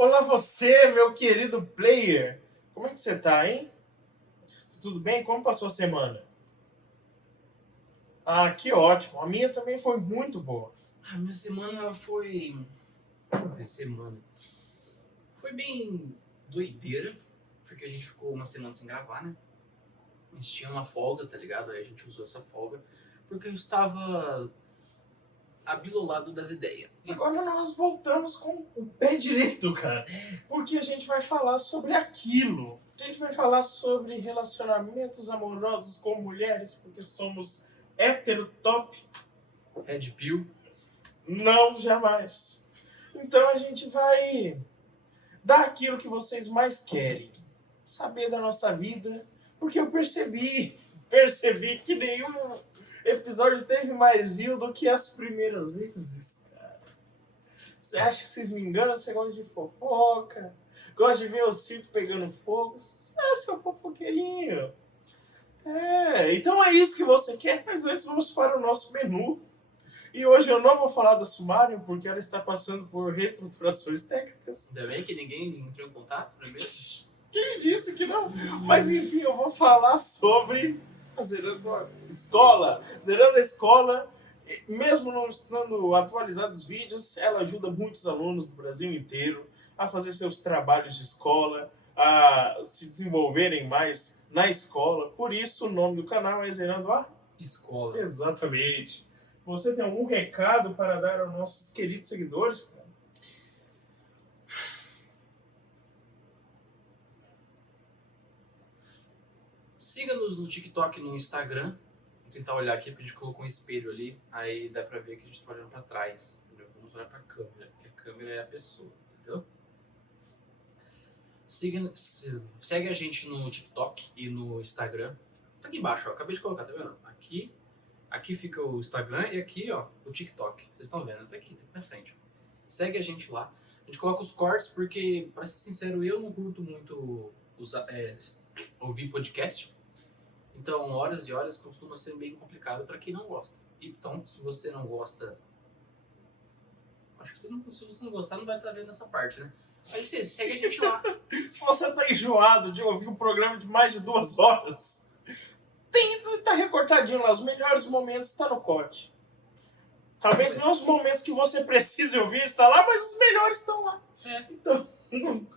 Olá você, meu querido player! Como é que você tá, hein? Tudo bem? Como passou a semana? Ah, que ótimo! A minha também foi muito boa. A minha semana foi. Deixa eu ver, semana. Foi bem doideira, porque a gente ficou uma semana sem gravar, né? A gente tinha uma folga, tá ligado? Aí a gente usou essa folga, porque eu estava abilolado das ideias. Agora nós voltamos com o pé direito, cara. Porque a gente vai falar sobre aquilo. A gente vai falar sobre relacionamentos amorosos com mulheres, porque somos hétero top. Red Pill. Não, jamais. Então a gente vai dar aquilo que vocês mais querem. Saber da nossa vida. Porque eu percebi que nenhum episódio teve mais view do que as primeiras vezes, cara. Você acha que vocês me enganam? Você gosta de fofoca? Gosta de ver o circo pegando fogo? É seu fofoqueirinho. Então é isso que você quer, mas antes vamos para o nosso menu. E hoje eu não vou falar da Sumário, porque ela está passando por reestruturações técnicas. Ainda bem que ninguém entrou em contato, não é mesmo? Quem disse que não? Mas enfim, eu vou falar sobre a Zerando a Escola. Zerando a Escola, mesmo não estando atualizados os vídeos, ela ajuda muitos alunos do Brasil inteiro a fazer seus trabalhos de escola, a se desenvolverem mais na escola. Por isso o nome do canal é Zerando a Escola. Exatamente. Você tem algum recado para dar aos nossos queridos seguidores? Siga-nos no TikTok e no Instagram. Vou tentar olhar aqui, porque a gente colocou um espelho ali. Aí dá pra ver que a gente tá olhando pra trás. Entendeu? Vamos olhar pra câmera, porque a câmera é a pessoa, entendeu? Segue a gente no TikTok e no Instagram. Tá aqui embaixo, ó. Acabei de colocar, tá vendo? Aqui fica o Instagram e aqui, ó, o TikTok. Vocês estão vendo? Tá aqui na frente. Segue a gente lá. A gente coloca os cortes porque, pra ser sincero, eu não curto muito ouvir podcast. Então, horas e horas costuma ser bem complicado pra quem não gosta. Então, se você não gosta... Acho que se você não gostar, não vai estar vendo essa parte, né? Mas segue a gente lá. Se você tá enjoado de ouvir um programa de mais de 2 horas, tá recortadinho lá. Os melhores momentos tá no corte. Talvez não os momentos que você precise ouvir está lá, mas os melhores estão lá. Então,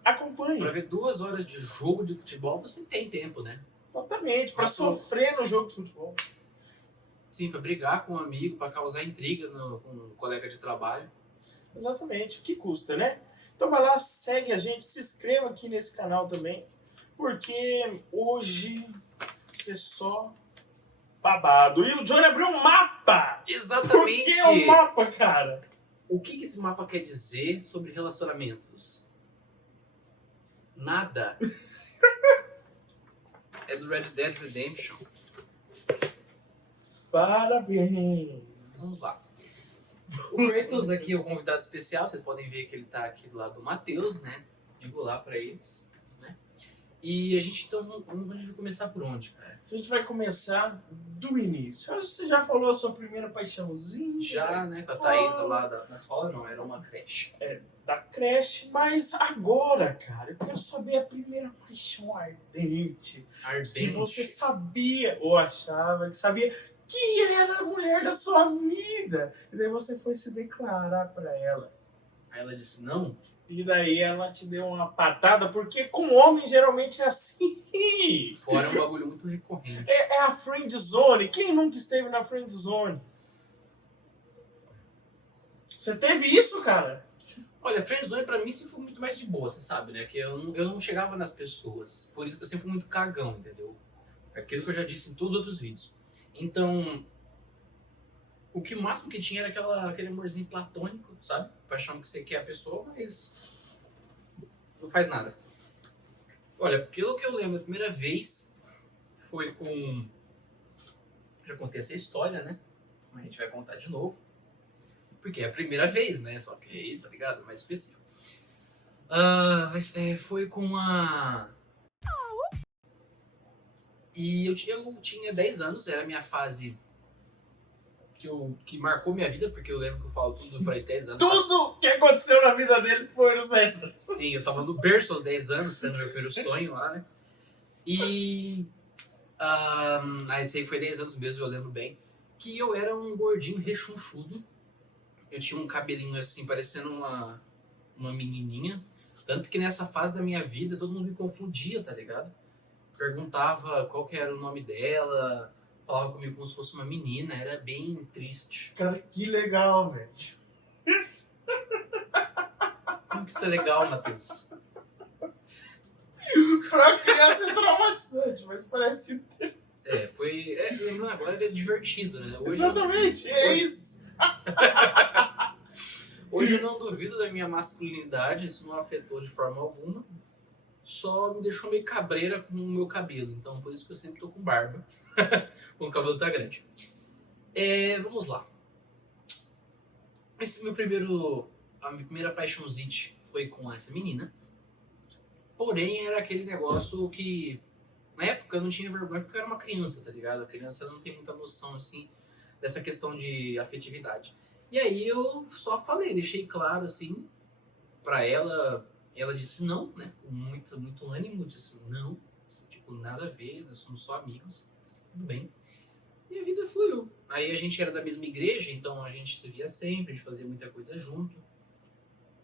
acompanhe. Pra ver 2 horas de jogo de futebol, você tem tempo, né? Exatamente, pra sofrer no jogo de futebol. Sim, pra brigar com um amigo, pra causar intriga com um colega de trabalho. Exatamente, o que custa, né? Então vai lá, segue a gente, se inscreva aqui nesse canal também, porque hoje você só babado. E o Johnny abriu um mapa! Exatamente! Por que é um mapa, cara? O que esse mapa quer dizer sobre relacionamentos? Nada. É do Red Dead Redemption. Parabéns! Vamos lá. O Kratos aqui é o convidado especial, vocês podem ver que ele tá aqui do lado do Matheus, né? Digo lá pra eles, né? E a gente, então, vamos começar por onde, cara? A gente vai começar do início. Você já falou a sua primeira paixãozinha? Já, né? Com a Thaís lá na escola, não, era uma creche. Da creche, mas agora, cara, eu quero saber a primeira paixão ardente. Ardente. Que você sabia, ou achava que sabia, que era a mulher da sua vida. E daí você foi se declarar pra ela. Aí ela disse não. E daí ela te deu uma patada, porque com homem geralmente é assim. Fora é um bagulho muito recorrente. É a friend zone. Quem nunca esteve na friend zone? Você teve isso, cara? Olha, friendzone pra mim sempre foi muito mais de boa, você sabe, né? Que eu não chegava nas pessoas. Por isso que eu sempre fui muito cagão, entendeu? Aquilo que eu já disse em todos os outros vídeos. Então, o máximo que tinha era aquele amorzinho platônico, sabe? Paixão que você quer a pessoa, mas não faz nada. Olha, pelo que eu lembro, a primeira vez foi com... Já contei essa história, né? A gente vai contar de novo. Porque é a primeira vez, né? Só que aí, tá ligado? Mais específico. Foi com a... E eu tinha 10 anos, era a minha fase que marcou minha vida, porque eu lembro que eu falo tudo para os 10 anos. Tudo que aconteceu na vida dele foi nos 10 anos. Sim, eu tava no berço aos 10 anos, tendo meu primeiro sonho lá, né? E esse aí foi 10 anos mesmo, eu lembro bem. Que eu era um gordinho rechonchudo. Eu tinha um cabelinho assim, parecendo uma menininha. Tanto que nessa fase da minha vida, todo mundo me confundia, tá ligado? Perguntava qual que era o nome dela, falava comigo como se fosse uma menina, era bem triste. Cara, que legal, velho. Como que isso é legal, Matheus? Pra criança é traumatizante, mas parece interessante. Lembrando agora, ele é divertido, né? Hoje Exatamente, é isso. Hoje eu não duvido da minha masculinidade, isso não afetou de forma alguma. Só me deixou meio cabreira com o meu cabelo. Então, por isso que eu sempre tô com barba. Quando o cabelo tá grande. Vamos lá. A minha primeira paixãozite foi com essa menina. Porém, era aquele negócio que... Na época eu não tinha vergonha porque eu era uma criança, tá ligado? A criança não tem muita noção, assim, dessa questão de afetividade. E aí eu só falei, deixei claro, assim, pra ela... Ela disse não, né? Com muito ânimo, disse não, tipo, nada a ver, nós somos só amigos, tudo bem. E a vida fluiu. Aí a gente era da mesma igreja, então a gente se via sempre, a gente fazia muita coisa junto.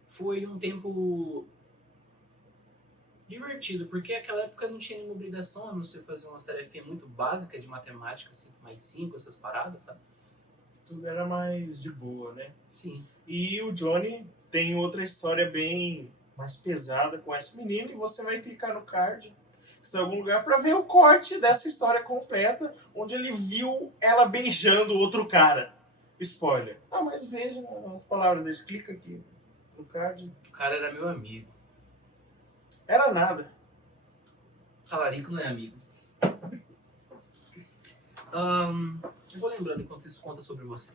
Foi um tempo divertido, porque naquela época não tinha nenhuma obrigação a não ser fazer umas tarefinhas muito básicas de matemática, 5+5, essas paradas, sabe? Tudo era mais de boa, né? Sim. E o Johnny tem outra história bem mais pesada com essa menina, e você vai clicar no card, que está em algum lugar, para ver o corte dessa história completa, onde ele viu ela beijando outro cara. Spoiler. Mas veja as palavras dele. Clica aqui no card. O cara era meu amigo. Era nada. Talarico não é amigo. Eu vou lembrando enquanto isso conta sobre você.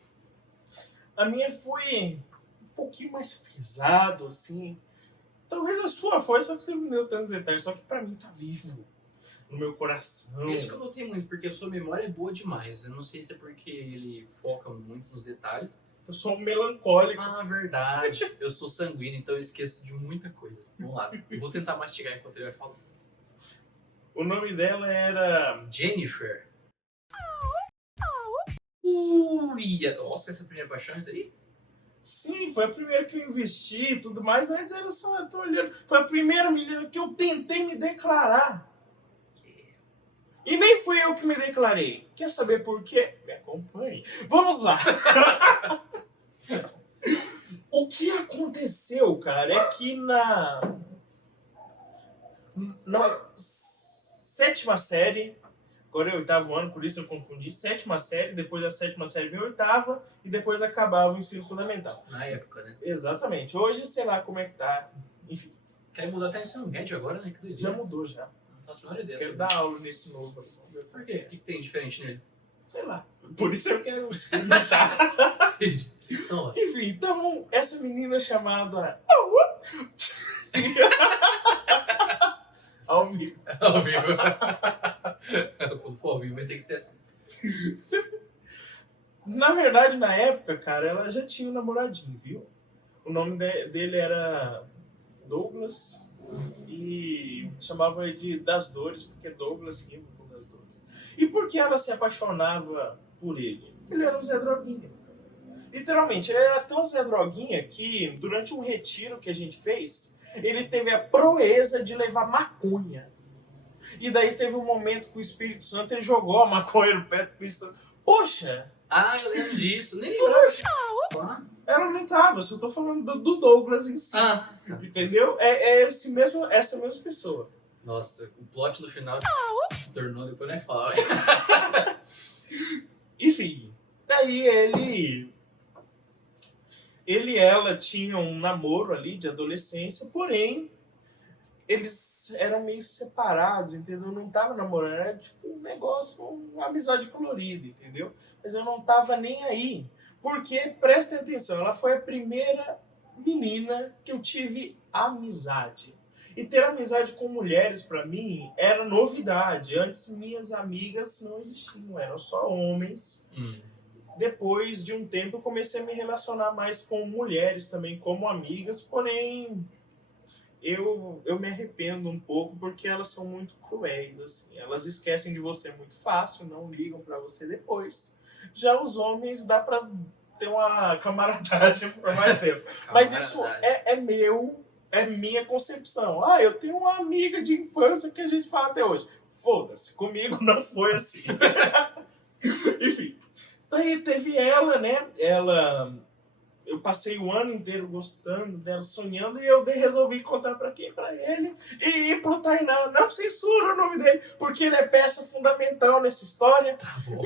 A minha foi um pouquinho mais pesado, assim. Talvez a sua foi, só que você não me deu tantos detalhes. Só que pra mim tá vivo no meu coração. É isso que eu notei muito, porque a sua memória é boa demais. Eu não sei se é porque ele foca muito nos detalhes. Eu sou um melancólico. Verdade. Eu sou sanguíneo, então eu esqueço de muita coisa. Vamos lá. Eu vou tentar mastigar enquanto ele vai falar. O nome dela era... Jennifer. Nossa, essa é a primeira paixão, isso aí? Sim, foi a primeira que eu investi e tudo mais. Antes era só, eu tô olhando. Foi a primeira menina que eu tentei me declarar. E nem fui eu que me declarei. Quer saber por quê? Me acompanhe. Vamos lá. O que aconteceu, cara, é que na 7ª série, agora é o 8º ano, por isso eu confundi, 7ª série, depois da 7ª série vem a 8ª, e depois acabava o ensino fundamental. Na época, né? Exatamente. Hoje, sei lá como é que tá. Enfim. Quer mudar até ensino médio agora, né? Que Já mudou, já. Não faço a menor ideia. Quero dar aula nesse novo. Por quê? O que tem diferente nele? Sei lá. Por isso eu quero experimentar. Entendi. Então, Enfim, então, essa menina chamada... Ao vivo. Ao vivo. Quando for ao vivo, vai ter que ser assim. Na verdade, na época, cara, ela já tinha um namoradinho, viu? O nome dele era Douglas e chamava de Das Dores, porque Douglas rima com Das Dores. E por que ela se apaixonava por ele? Porque ele era um Zé Droguinha. Literalmente, ele era tão Zé Droguinha que, durante um retiro que a gente fez, ele teve a proeza de levar maconha. E daí teve um momento com o Espírito Santo, ele jogou a maconha no pé do Espírito Santo. Poxa! Eu lembro disso. Nem lembrava. Ela não tava, eu só tô falando do Douglas em si. Entendeu? Essa mesma pessoa. Nossa, o plot do final se tornou, depois nem falar. Enfim, daí ele e ela tinham um namoro ali de adolescência, porém eles eram meio separados, entendeu? Eu não tava namorando, era tipo um negócio, uma amizade colorida, entendeu? Mas eu não tava nem aí, porque, prestem atenção, ela foi a primeira menina que eu tive amizade. E ter amizade com mulheres, pra mim, era novidade. Antes, minhas amigas não existiam, eram só homens. depois de um tempo eu comecei a me relacionar mais com mulheres também, como amigas, porém eu me arrependo um pouco porque elas são muito cruéis, assim. Elas esquecem de você muito fácil, não ligam pra você depois. Já os homens dá pra ter uma camaradagem por mais tempo. Mas isso é minha concepção. Ah, eu tenho uma amiga de infância que a gente fala até hoje. Foda-se, comigo não foi assim. Enfim. Daí teve ela, né? Eu passei o ano inteiro gostando dela, sonhando, e eu resolvi contar pra quem? Pra ele. E pro Tainan. Não censura o nome dele, porque ele é peça fundamental nessa história. Tá bom.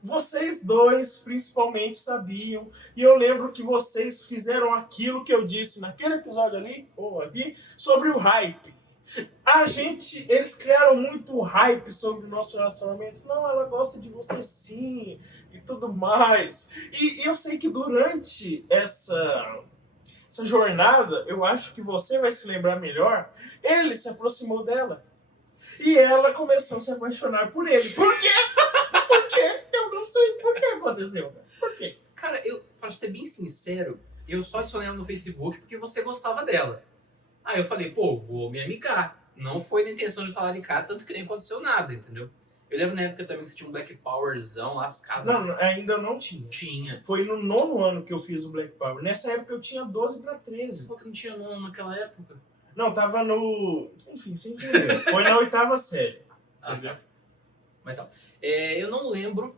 Vocês dois, principalmente, sabiam. E eu lembro que vocês fizeram aquilo que eu disse naquele episódio ali, ou ali, sobre o hype. Eles criaram muito hype sobre o nosso relacionamento. Não, ela gosta de você sim, e tudo mais. E eu sei que durante essa jornada, eu acho que você vai se lembrar melhor, ele se aproximou dela. E ela começou a se apaixonar por ele. Por quê? Por quê? Eu não sei por que aconteceu. Por quê? Cara, pra ser bem sincero, eu só adicionei ela no Facebook porque você gostava dela. Aí eu falei, pô, vou me amigar. Não foi na intenção de falar de cara, tanto que nem aconteceu nada, entendeu? Eu lembro na época também que você tinha um Black Powerzão lascado. Não, ainda não tinha. Tinha. Foi no 9º ano que eu fiz o Black Power. Nessa época eu tinha 12 pra 13. Você falou que não tinha nono naquela época? Não, tava no... Enfim, sem entender. Foi na 8ª série. Entendeu? Tá. Mas tá. Eu não lembro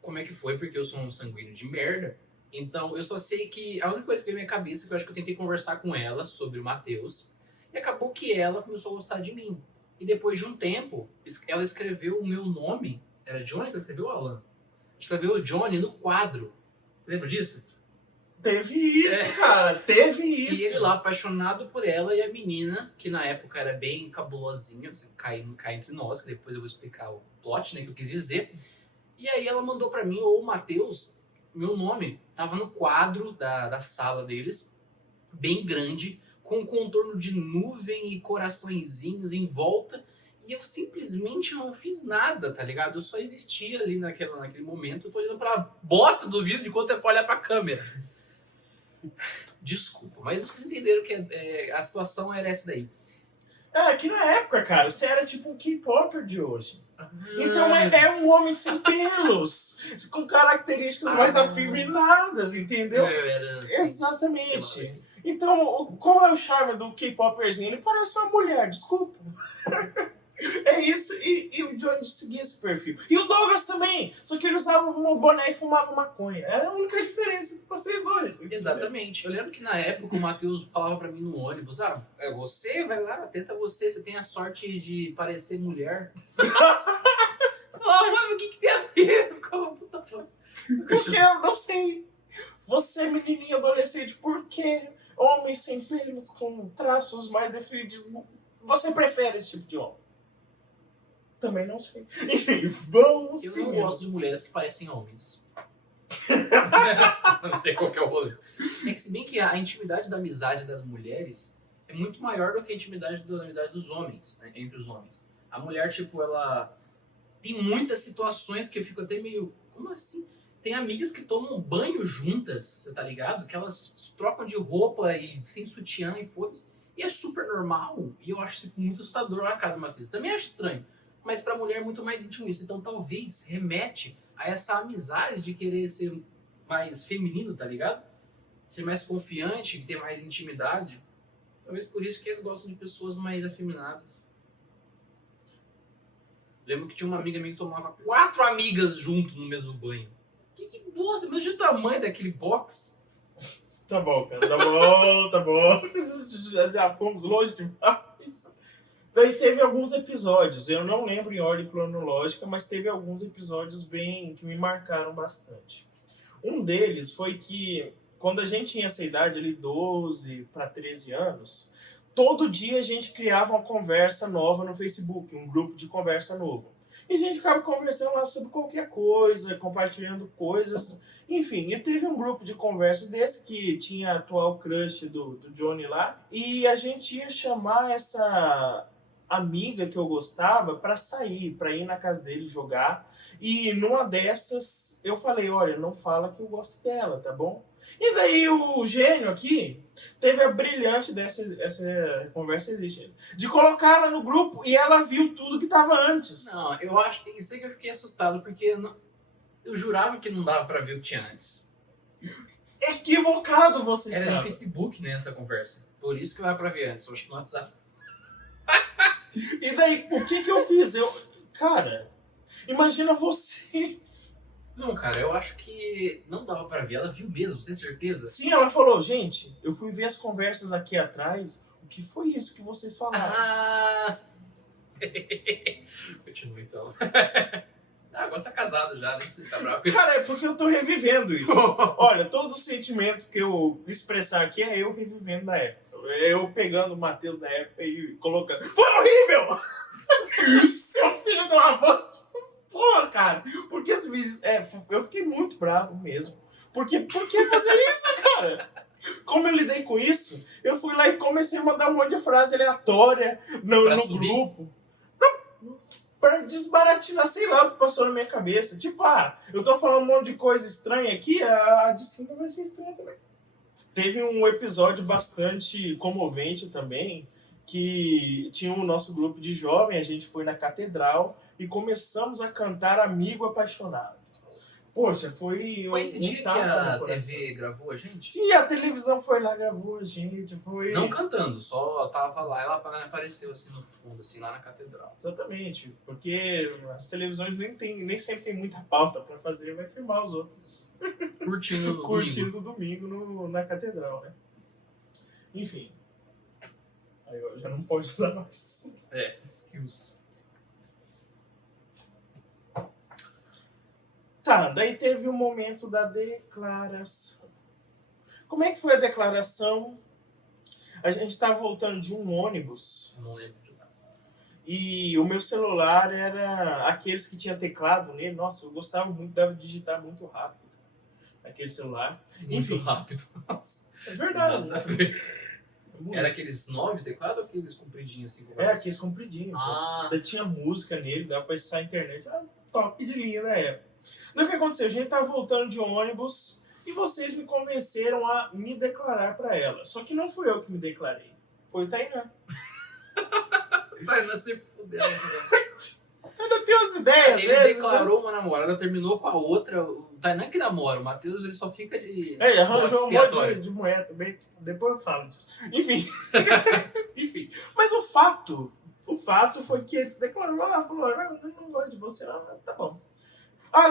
como é que foi, porque eu sou um sanguíneo de merda. Então, eu só sei que a única coisa que veio na minha cabeça é que eu acho que eu tentei conversar com ela sobre o Matheus. E acabou que ela começou a gostar de mim. E depois de um tempo, ela escreveu o meu nome. Era Johnny que ela escreveu, Alan? Escreveu o Johnny no quadro. Você lembra disso? Teve isso, cara. Teve isso. E ele lá, apaixonado por ela, e a menina, que na época era bem cabulosinha, você cai entre nós, que depois eu vou explicar o plot, né, que eu quis dizer. E aí ela mandou pra mim, ou o Matheus, meu nome, tava no quadro da sala deles, bem grande, com um contorno de nuvem e coraçõezinhos em volta, e eu simplesmente não fiz nada, tá ligado? Eu só existia ali naquele momento, eu tô olhando pra bosta do vídeo enquanto eu olhar pra câmera. Desculpa, mas vocês entenderam que a situação era essa daí. Que na época, cara, você era tipo um K-Popper de hoje. Então é um homem sem pelos, com características mais afeminadas, entendeu? Eu era assim, Exatamente. Então, qual é o charme do K-Popperzinho? Ele parece uma mulher, desculpa. É isso, e o Johnny seguia esse perfil. E o Douglas também, só que ele usava um boné e fumava maconha. Era a única diferença entre vocês dois. Exatamente. Eu lembro que na época o Matheus falava pra mim no ônibus, é você, vai lá, tenta você tem a sorte de parecer mulher. Mano, o que tem a ver? Eu ficava, puta foda. Porque eu não sei. Você, menininha adolescente, por que homens sem pelos com traços mais definidos, você prefere esse tipo de homem? Também não sei. Enfim, vamos Eu seguir. não gosto de mulheres que parecem homens. Não sei qual que é o rolê. É que se bem que a intimidade da amizade das mulheres é muito maior do que a intimidade da amizade dos homens, né, entre os homens. A mulher, tipo, ela tem muitas situações que eu fico até meio... Como assim? Tem amigas que tomam banho juntas, você tá ligado? Que elas trocam de roupa e sem sutiã e foda-se. E é super normal. E eu acho isso muito assustador na cara do Matheus. Também acho estranho. Mas pra mulher é muito mais íntimo isso. Então talvez remete a essa amizade de querer ser mais feminino, tá ligado? Ser mais confiante, ter mais intimidade. Talvez por isso que eles gostam de pessoas mais afeminadas. Lembro que tinha uma amiga minha que tomava 4 amigas junto no mesmo banho. Que bosta, imagina o tamanho daquele box. Tá bom, cara, tá bom. Já fomos longe demais. Daí teve alguns episódios, eu não lembro em ordem cronológica, mas teve alguns episódios que me marcaram bastante. Um deles foi que, quando a gente tinha essa idade ali, 12 para 13 anos, todo dia a gente criava uma conversa nova no Facebook, um grupo de conversa novo. E a gente ficava conversando lá sobre qualquer coisa, compartilhando coisas, enfim. E teve um grupo de conversas desse que tinha a atual crush do Johnny lá, e a gente ia chamar amiga que eu gostava pra sair, pra ir na casa dele jogar. E numa dessas eu falei, olha, não fala que eu gosto dela, tá bom? E daí o gênio aqui teve a brilhante essa conversa existe, de colocar ela no grupo e ela viu tudo que tava antes. Não, eu acho que isso aí que eu fiquei assustado, porque eu jurava que não dava pra ver o que tinha antes. Equivocado você Era estava. no Facebook, né, essa conversa. Por isso que dava pra ver antes. Eu acho que no WhatsApp. E daí, o que eu fiz? Cara, imagina você. Não, cara, eu acho que não dava pra ver. Ela viu mesmo, sem certeza. Sim, ela falou, gente, eu fui ver as conversas aqui atrás. O que foi isso que vocês falaram? Ah! Continua então. Agora tá casado já, nem precisa ficar bravo. Cara, é porque eu tô revivendo isso. Olha, todo o sentimento que eu expressar aqui é eu revivendo da época. Eu pegando o Matheus da época e colocando. Foi horrível! Seu filho de uma mãe! Porra, cara! Porque esse vídeo. Eu fiquei muito bravo mesmo. Por que fazer isso, cara? Como eu lidei com isso, eu fui lá e comecei a mandar um monte de frase aleatória no grupo. Pra desbaratinar, sei lá o que passou na minha cabeça. Tipo, eu tô falando um monte de coisa estranha aqui, a de cima vai ser estranha também. Teve um episódio bastante comovente também, que tinha o nosso grupo de jovem, a gente foi na catedral e começamos a cantar Amigo Apaixonado. Poxa, foi esse dia que a TV gravou a gente? Sim, a televisão foi lá, gravou a gente, foi... Não cantando, só tava lá, ela apareceu assim no fundo, assim, lá na catedral. Exatamente, porque as televisões nem sempre tem muita pauta pra fazer, vai filmar os outros. Curtindo o domingo na catedral, né? Enfim. Aí eu já não pode usar mais. Skills. Tá, daí teve o momento da declaração. Como é que foi a declaração? A gente tava voltando de um ônibus. Não lembro de nada. E o meu celular era aqueles que tinha teclado nele. Nossa, eu gostava muito, dava de digitar muito rápido. Aquele celular. Muito rápido. Nossa. É verdade. Nada a ver. Era aqueles 9 teclados ou aqueles compridinhos assim? Aqueles compridinhos. Ainda tinha música nele, dava pra acessar a internet. Top de linha da época. Então o que aconteceu? A gente tava voltando de ônibus e vocês me convenceram a me declarar pra ela. Só que não fui eu que me declarei. Foi o Tainan. Tainan sempre fudeu. Ainda tem umas ideias. Ele declarou uma namorada, terminou com a outra. O Tainan que namora, o Matheus ele só fica de. Ele arranjou um monte de moeda também. Depois eu falo disso. Enfim. Enfim. Mas o fato foi que ele se declarou, falou, não gosto de você, não, tá bom.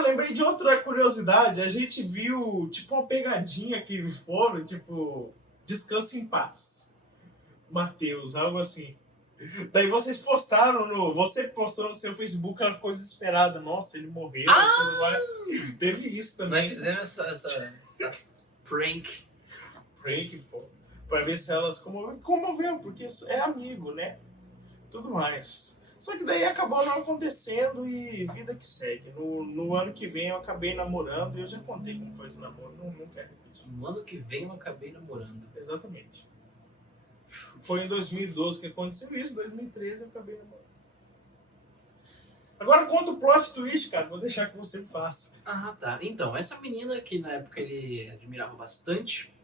Lembrei de outra curiosidade. A gente viu, tipo, uma pegadinha que foram, tipo, descanse em paz. Matheus, algo assim. Daí vocês postaram você postou no seu Facebook, ela ficou desesperada. Nossa, ele morreu e tudo mais. Teve isso também. Nós fizemos essa prank. Prank, pô. Pra ver se elas comoveu, porque isso é amigo, né? Tudo mais. Só que daí acabou não acontecendo e vida que segue. No ano que vem eu acabei namorando e eu já contei como foi esse namoro, não quero repetir. No ano que vem eu acabei namorando. Exatamente. Foi em 2012 que aconteceu isso, em 2013 eu acabei namorando. Agora conta o plot twist, cara, vou deixar que você faça. Tá. Então, essa menina que na época ele admirava bastante,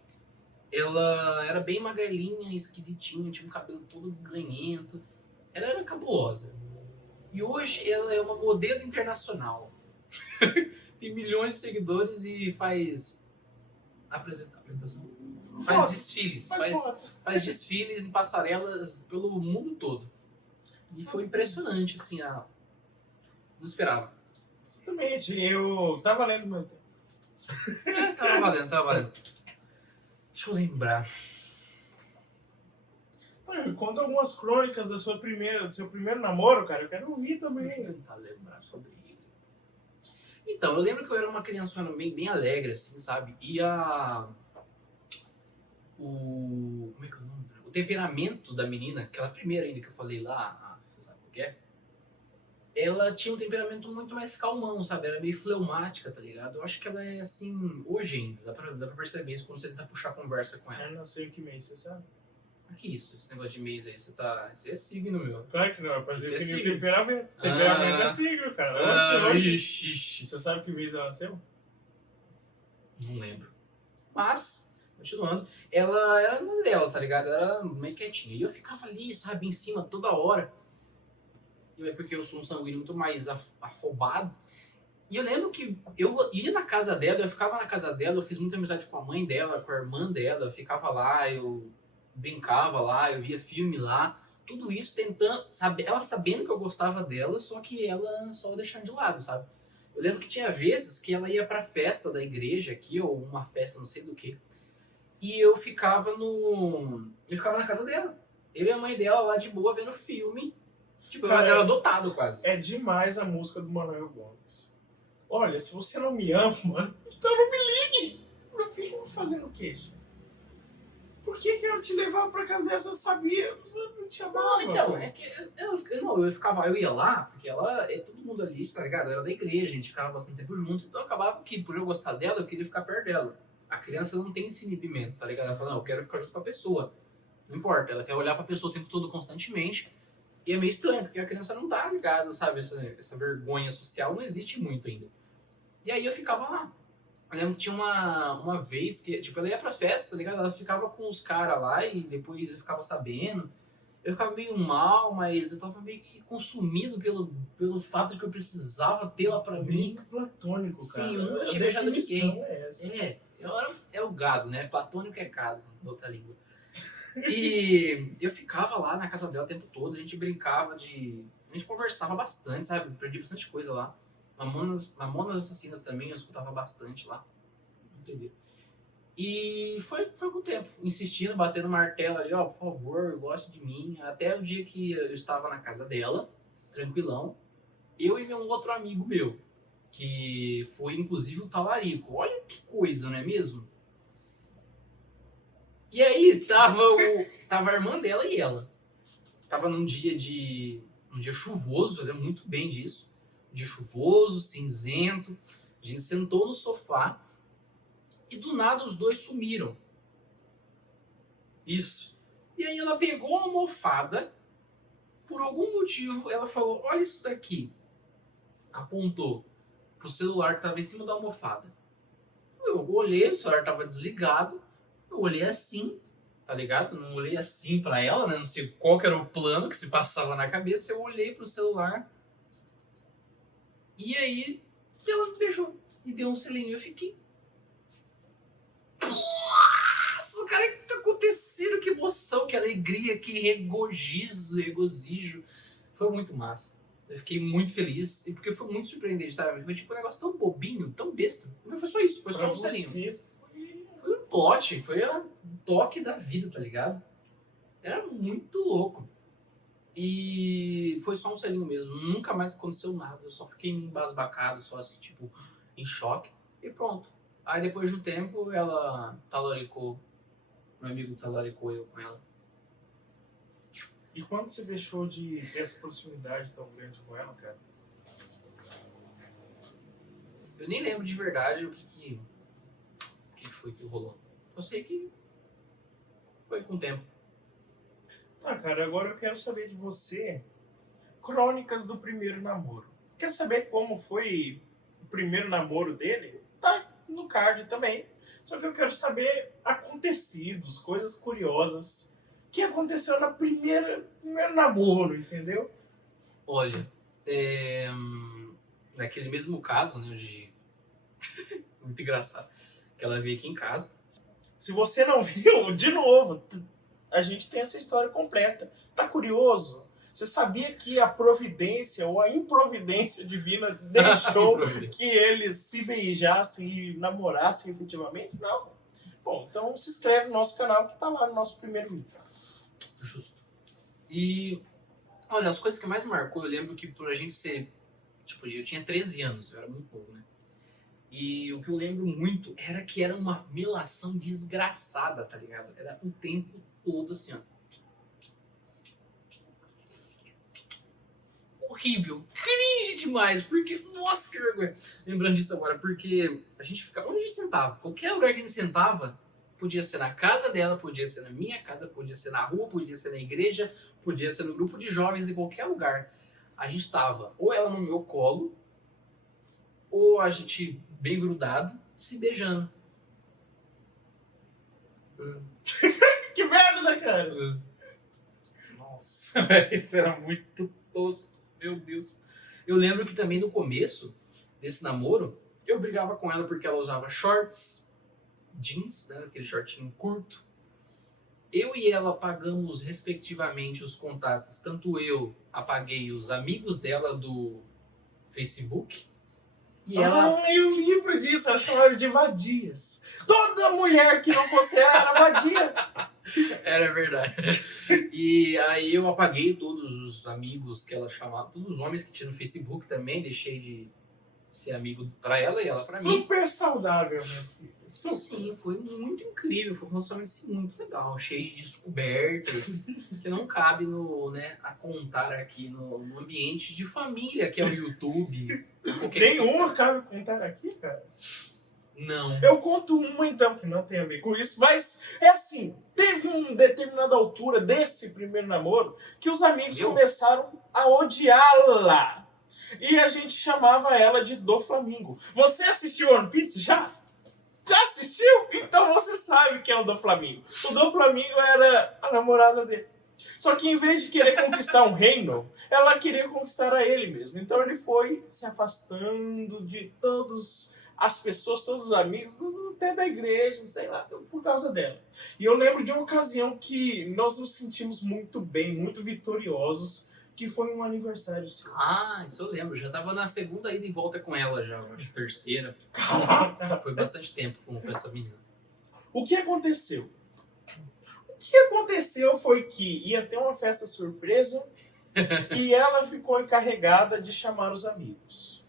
ela era bem magrelinha, esquisitinha, tinha um cabelo todo desgrenhento. Ela era cabulosa. E hoje ela é uma modelo internacional. Tem milhões de seguidores e faz apresentação. Faz desfiles. Faz desfiles em passarelas pelo mundo todo. E foi impressionante, assim, não esperava. Exatamente, eu tava lendo meu tempo. Tava valendo. Deixa eu lembrar. Conta algumas crônicas do seu primeiro namoro, cara. Eu quero ouvir também. Deixa eu tentar lembrar sobre ele. Então, eu lembro que eu era uma criança bem alegre, assim, sabe? E como é que é o nome? O temperamento da menina, aquela primeira ainda que eu falei lá, você sabe o que é? Ela tinha um temperamento muito mais calmão, sabe? Era meio fleumática, tá ligado? Eu acho que ela é assim, hoje ainda. Dá pra perceber isso quando você tenta puxar a conversa com ela. Eu não sei em que mês, você sabe? Que isso? Esse negócio de mês aí, você tá... Isso é signo, meu. Claro que não, é pra Isso é definir o signo. temperamento. Temperamento é signo, cara. Ixi. Você sabe que mês ela nasceu? Não lembro. Mas, continuando, ela era na dela, tá ligado? Ela era meio quietinha. E eu ficava ali, sabe, em cima toda hora. E é porque eu sou um sanguíneo muito mais afobado. E eu lembro que eu ia na casa dela, eu ficava na casa dela, eu fiz muita amizade com a mãe dela, com a irmã dela, eu ficava lá, eu brincava lá, eu via filme lá. Tudo isso tentando, sabe, ela sabendo que eu gostava dela, só que ela só deixando de lado, sabe? Eu lembro que tinha vezes que ela ia pra festa da igreja aqui, ou uma festa não sei do que, e eu ficava na casa dela. Eu e a mãe dela lá de boa vendo filme. Tipo, Cara, eu era adotado quase. É demais a música do Manuel Gomes. Olha, se você não me ama, então não me ligue. Não fique me fazendo queijo. Por que ela te levava pra casa dessa? Eu sabia, você não te amava. Então, é que eu ia lá, porque ela é todo mundo ali, tá ligado? Era da igreja, a gente ficava bastante tempo junto, então acabava que, por eu gostar dela, eu queria ficar perto dela. A criança não tem esse inibimento, tá ligado? Ela fala, não, eu quero ficar junto com a pessoa. Não importa, ela quer olhar pra pessoa o tempo todo, constantemente. E é meio estranho, porque a criança não tá ligada, sabe? Essa vergonha social não existe muito ainda. E aí eu ficava lá. Eu lembro que tinha uma vez que, tipo, ela ia pra festa, tá ligado? Ela ficava com os caras lá e depois eu ficava sabendo. Eu ficava meio mal, mas eu tava meio que consumido pelo fato de que eu precisava tê-la pra mim. Bem platônico, cara. Sim, eu nunca tinha beijado ninguém. É o gado, né? Platônico é gado, na outra língua. E eu ficava lá na casa dela o tempo todo, a gente brincava de... A gente conversava bastante, sabe? Aprendi bastante coisa lá. Mamonas Assassinas também, eu escutava bastante lá. Entendeu? E foi com o tempo, insistindo, batendo martelo ali, ó, por favor, goste de mim. Até o dia que eu estava na casa dela, tranquilão, eu e um outro amigo meu, que foi inclusive o Talarico. Olha que coisa, não é mesmo? E aí tava a irmã dela e ela. Tava num dia chuvoso, eu lembro muito bem disso. Um dia chuvoso, cinzento. A gente sentou no sofá e do nada os dois sumiram. Isso. E aí ela pegou uma almofada, por algum motivo ela falou, olha isso daqui. Apontou pro celular que tava em cima da almofada. Eu olhei, o celular tava desligado. Eu olhei assim, tá ligado? Não olhei assim pra ela, né? Não sei qual que era o plano que se passava na cabeça. Eu olhei pro celular. E aí, ela me beijou. E deu um selinho. Eu fiquei... Nossa, cara, o que tá acontecendo? Que emoção, que alegria, que regozijo. Foi muito massa. Eu fiquei muito feliz, e porque foi muito surpreendente, sabe? Foi tipo um negócio tão bobinho, tão besta. Mas foi só isso, foi só um selinho. Foi um plot, foi um toque da vida, tá ligado? Era muito louco. E foi só um selinho mesmo, nunca mais aconteceu nada. Eu só fiquei embasbacado, só assim, tipo, em choque. E pronto. Aí depois de um tempo, ela talaricou, meu amigo talaricou eu com ela. E quando você deixou de ter essa proximidade tão grande com ela, cara? Eu nem lembro de verdade o que foi que rolou. Eu sei que foi com o tempo. Tá, cara, agora eu quero saber de você crônicas do primeiro namoro. Quer saber como foi o primeiro namoro dele? Tá no card também. Só que eu quero saber acontecidos, coisas curiosas que aconteceu na primeiro namoro, entendeu? Olha, naquele mesmo caso, né, muito engraçado, que ela veio aqui em casa. Se você não viu, de novo, a gente tem essa história completa. Tá curioso? Você sabia que a providência ou a improvidência divina deixou que eles se beijassem e namorassem efetivamente? Não. Bom, então se inscreve no nosso canal que tá lá no nosso primeiro vídeo. Justo. E, olha, as coisas que mais marcou, eu lembro que por a gente ser... Tipo, eu tinha 13 anos, eu era muito novo, né? E o que eu lembro muito era que era uma melação desgraçada, tá ligado? Era o tempo todo assim, ó. Horrível, cringe demais, porque, nossa, que vergonha. Lembrando disso agora, porque a gente ficava, onde a gente sentava? Qualquer lugar que a gente sentava, Podia ser na casa dela, podia ser na minha casa, podia ser na rua, podia ser na igreja, podia ser no grupo de jovens, em qualquer lugar. A gente tava, ou ela no meu colo, ou a gente bem grudado, se beijando. Que merda, cara! Nossa, velho, isso era muito tosco. Meu Deus. Eu lembro que também no começo desse namoro, eu brigava com ela porque ela usava shorts, jeans, né, aquele shortinho curto. Eu e ela apagamos respectivamente os contatos. Tanto eu apaguei os amigos dela do Facebook e ela... Ah, eu lembro disso, ela chamava de vadias. Toda mulher que não fosse ela era vadia. Era verdade. E aí eu apaguei todos os amigos que ela chamava, todos os homens que tinha no Facebook também, deixei de ser amigo pra ela e ela pra mim. Super saudável, meu filho. Super. Sim, foi muito incrível, foi um relacionamento assim, muito legal, cheio de descobertas, que não cabe no, né, a contar aqui no ambiente de família, que é o YouTube. Nenhuma cabe contar aqui, cara. Não. Eu conto uma então, que não tem a ver com isso, mas é assim, teve uma determinada altura desse primeiro namoro que os amigos começaram a odiá-la. E a gente chamava ela de Do Flamingo. Você assistiu One Piece já? Já assistiu? Então você sabe que é o Do Flamingo. O Do Flamingo era a namorada dele. Só que em vez de querer conquistar um reino, ela queria conquistar a ele mesmo. Então ele foi se afastando de todas as pessoas, todos os amigos, até da igreja, sei lá, por causa dela. E eu lembro de uma ocasião que nós nos sentimos muito bem, muito vitoriosos, que foi um aniversário seu. Ah, isso eu lembro. Já tava na segunda ida e volta com ela já, acho terceira. Caraca, Foi bastante tempo com essa menina. O que aconteceu? O que aconteceu foi que ia ter uma festa surpresa e ela ficou encarregada de chamar os amigos.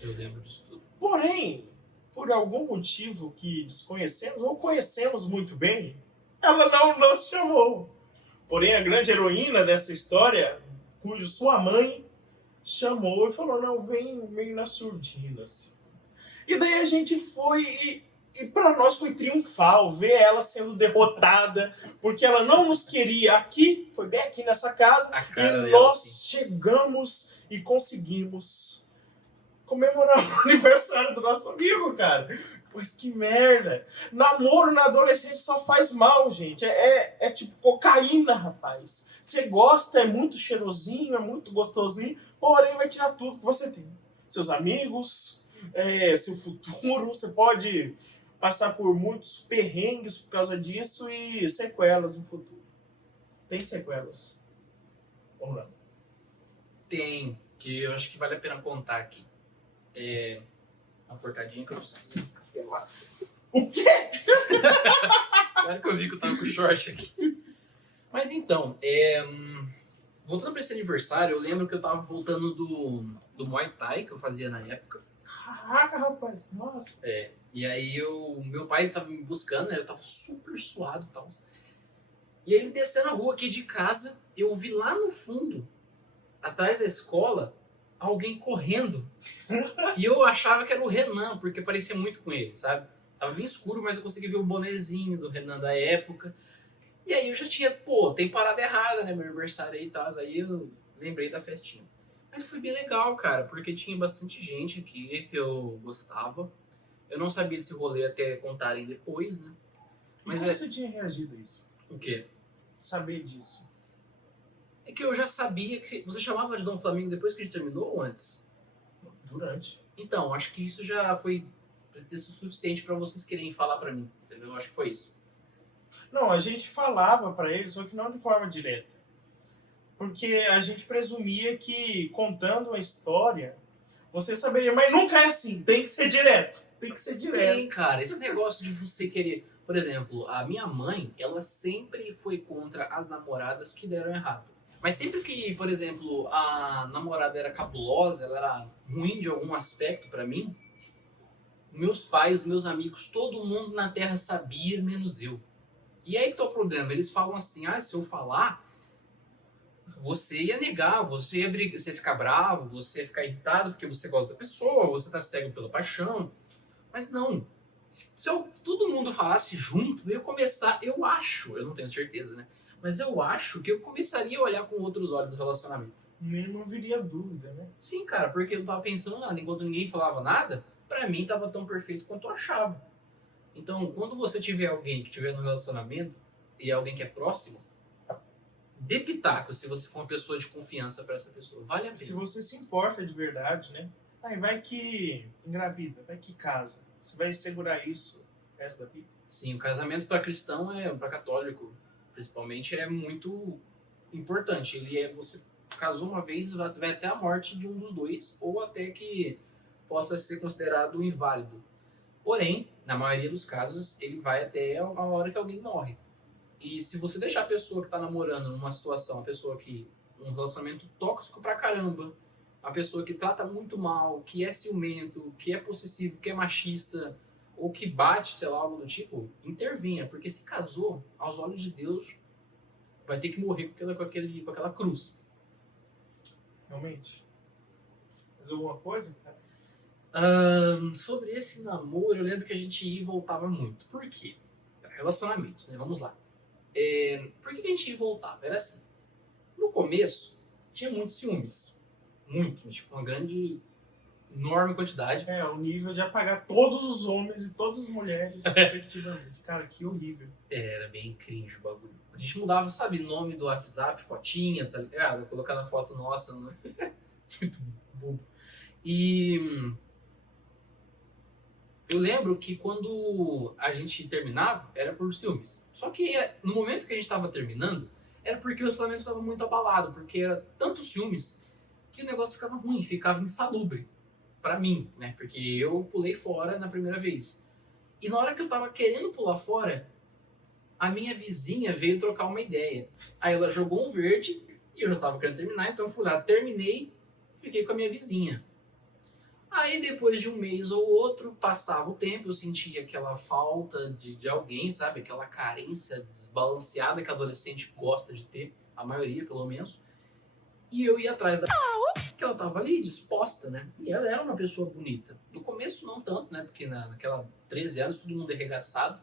Eu lembro disso tudo. Porém, por algum motivo que desconhecemos ou conhecemos muito bem, ela não nos chamou. Porém, a grande heroína dessa história, cujo sua mãe chamou e falou, não, vem meio na surdina, assim. E daí a gente foi e para nós foi triunfal ver ela sendo derrotada, porque ela não nos queria aqui, foi bem aqui nessa casa, e nós chegamos e conseguimos comemorar o aniversário do nosso amigo, cara. Pois que merda. Namoro na adolescência só faz mal, gente. É tipo cocaína, rapaz. Você gosta, é muito cheirosinho, é muito gostosinho, porém vai tirar tudo que você tem. Seus amigos, seu futuro, você pode passar por muitos perrengues por causa disso e sequelas no futuro. Tem sequelas? Ou não? Tem, que eu acho que vale a pena contar aqui. Uma portadinha que eu preciso. O quê? Claro que eu vi que eu tava com short aqui. Mas então, voltando pra esse aniversário, eu lembro que eu tava voltando do Muay Thai que eu fazia na época. Caraca, rapaz, nossa. E aí meu pai tava me buscando, né? Eu tava super suado e tal. E aí ele descendo a rua aqui de casa, eu vi lá no fundo, atrás da escola, alguém correndo. E eu achava que era o Renan, porque parecia muito com ele, sabe? Tava bem escuro, mas eu consegui ver o bonezinho do Renan da época. E aí eu já tinha, tem parada errada, né? Meu aniversário aí e tal. Aí eu lembrei da festinha. Mas foi bem legal, cara, porque tinha bastante gente aqui que eu gostava. Eu não sabia desse rolê até contarem depois, né? Mas como você tinha reagido a isso? O quê? Saber disso. É que eu já sabia que... Você chamava de Dom Flamingo depois que a gente terminou ou antes? Durante. Então, acho que isso já foi pretexto suficiente pra vocês quererem falar pra mim, entendeu? Acho que foi isso. Não, a gente falava pra ele, só que não de forma direta. Porque a gente presumia que, contando uma história, você saberia. Mas nunca é assim, tem que ser direto. Tem que ser direto. Tem, cara, esse negócio de você querer... Por exemplo, a minha mãe, ela sempre foi contra as namoradas que deram errado. Mas sempre que, por exemplo, a namorada era cabulosa, ela era ruim de algum aspecto pra mim, meus pais, meus amigos, todo mundo na Terra sabia, menos eu. E aí que tá o problema, eles falam assim, se eu falar, você ia negar, você ia brigar, você ia ficar bravo, você ia ficar irritado porque você gosta da pessoa, você tá cego pela paixão. Mas não, Se todo mundo falasse junto, eu ia começar, eu acho, eu não tenho certeza, né? Mas eu acho que eu começaria a olhar com outros olhos o relacionamento. Nem não viria dúvida, né? Sim, cara, porque eu não tava pensando nada. Enquanto ninguém falava nada, pra mim tava tão perfeito quanto eu achava. Então, quando você tiver alguém que tiver no relacionamento, e é alguém que é próximo, dê pitaco se você for uma pessoa de confiança pra essa pessoa. Vale a pena. Se você se importa de verdade, né? Aí vai que engravida, vai que casa. Você vai segurar isso o resto da vida? Sim, o casamento para cristão, para católico, principalmente, é muito importante. Você casou uma vez, vai até a morte de um dos dois, ou até que possa ser considerado inválido. Porém, na maioria dos casos, ele vai até a hora que alguém morre. E se você deixar a pessoa que está namorando numa situação, a pessoa que um relacionamento tóxico pra caramba, a pessoa que trata muito mal, que é ciumento, que é possessivo, que é machista, ou que bate, sei lá, algo do tipo, intervinha, porque se casou, aos olhos de Deus, vai ter que morrer com aquela cruz. Realmente. Mais alguma coisa, cara? Sobre esse namoro, eu lembro que a gente ia e voltava muito. Por quê? Relacionamentos, né? Vamos lá. Por que a gente ia e voltava? Era assim. No começo, tinha muitos ciúmes. Muito. Tipo, uma grande, enorme quantidade. O nível de apagar todos os homens e todas as mulheres, respectivamente. Cara, que horrível. Era bem cringe o bagulho. A gente mudava, sabe, nome do WhatsApp, fotinha, tá ligado? Colocando a foto nossa. Né? Muito bobo. E eu lembro que quando a gente terminava, era por ciúmes. Só que no momento que a gente estava terminando, era porque o relacionamento estava muito abalado, porque era tanto ciúmes que o negócio ficava ruim, ficava insalubre pra mim, né? Porque eu pulei fora na primeira vez. E na hora que eu tava querendo pular fora, a minha vizinha veio trocar uma ideia. Aí ela jogou um verde e eu já tava querendo terminar, então eu fui lá, terminei, fiquei com a minha vizinha. Aí depois de um mês ou outro, passava o tempo, eu sentia aquela falta de alguém, sabe? Aquela carência desbalanceada que adolescente gosta de ter, a maioria pelo menos. E eu ia atrás da que ela tava ali, disposta, né? E ela era uma pessoa bonita. No começo não tanto, né? Porque naquela 13 anos todo mundo é arregaçado.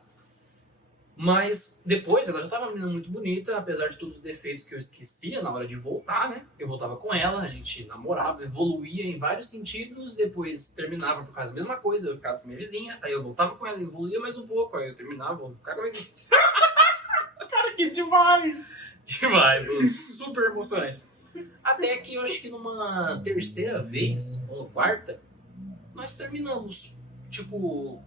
Mas depois ela já tava uma menina muito bonita, apesar de todos os defeitos que eu esquecia na hora de voltar, né? Eu voltava com ela, a gente namorava, evoluía em vários sentidos, depois terminava por causa da mesma coisa, eu ficava com minha vizinha, aí eu voltava com ela, evoluía mais um pouco, aí eu terminava, eu ficava com a minha vizinha. Cara, que demais! Demais, super emocionante. Até que eu acho que numa terceira vez, ou quarta, nós terminamos, tipo,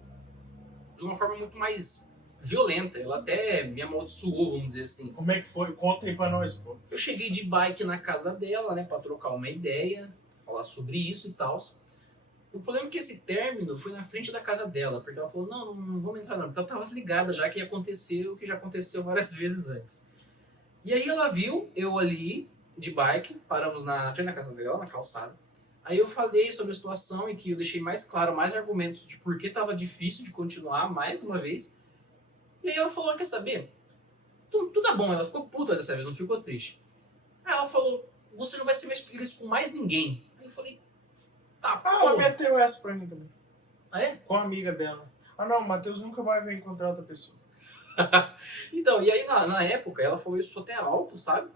de uma forma muito mais violenta. Ela até me amaldiçoou, vamos dizer assim. Como é que foi? Conta aí pra nós, pô. Eu cheguei de bike na casa dela, né, pra trocar uma ideia, falar sobre isso e tal. O problema é que esse término foi na frente da casa dela, porque ela falou, não vamos entrar não, porque ela tava ligada já que ia acontecer o que já aconteceu várias vezes antes. E aí ela viu eu ali, de bike, paramos na frente da casa dela, na calçada. Aí eu falei sobre a situação e que eu deixei mais claro, mais argumentos de por que tava difícil de continuar mais uma vez. E aí ela falou, quer saber? Tudo tá bom, ela ficou puta dessa vez, não ficou triste. Aí ela falou, você não vai ser mais feliz com mais ninguém. Aí eu falei, tá, ela meteu essa pra mim também. Ah, é? Com a amiga dela. Não, o Matheus nunca vai vir encontrar outra pessoa. Então, e aí na época ela falou isso até alto, sabe?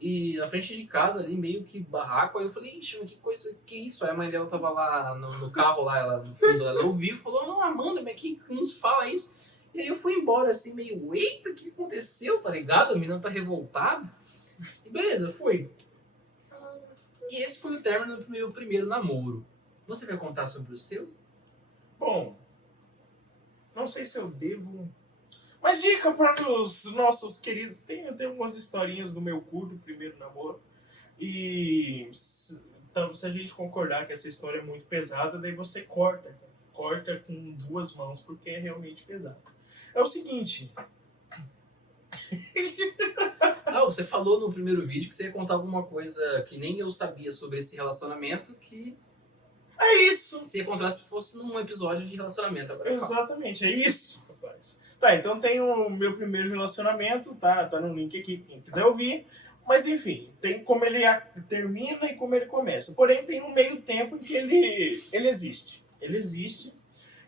E na frente de casa ali, meio que barraco, aí eu falei, ixi, mas que coisa, que isso? Aí a mãe dela tava lá no carro, lá, ela, no fundo, ela ouviu e falou, não, Amanda, mas que não se fala isso? E aí eu fui embora assim, meio, eita, o que aconteceu, tá ligado? A menina tá revoltada. E beleza, fui. E esse foi o término do meu primeiro namoro. Você quer contar sobre o seu? Bom, não sei se eu devo... Mas dica para os nossos queridos. Eu tenho algumas historinhas do meu curto primeiro namoro. E então, se a gente concordar que essa história é muito pesada, daí você corta. Corta com 2 mãos, porque é realmente pesado. É o seguinte. Você falou no primeiro vídeo que você ia contar alguma coisa que nem eu sabia sobre esse relacionamento, que é isso! Você ia contar se fosse num episódio de relacionamento. Agora exatamente, é isso, rapaz. Tá, então tem o meu primeiro relacionamento, tá no link aqui, quem quiser ouvir. Mas enfim, tem como ele termina e como ele começa. Porém, tem um meio tempo em que ele existe. Ele existe.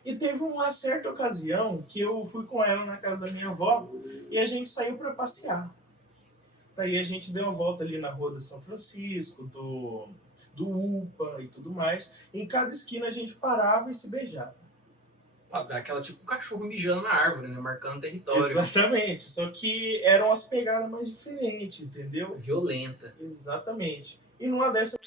E teve uma certa ocasião que eu fui com ela na casa da minha avó e a gente saiu para passear. Daí a gente deu uma volta ali na rua do São Francisco, do UPA e tudo mais. Em cada esquina a gente parava e se beijava. Pra dar aquela tipo cachorro mijando na árvore, né? Marcando território. Exatamente. Só que eram as pegadas mais diferentes, entendeu? Violenta. Exatamente. E numa dessas.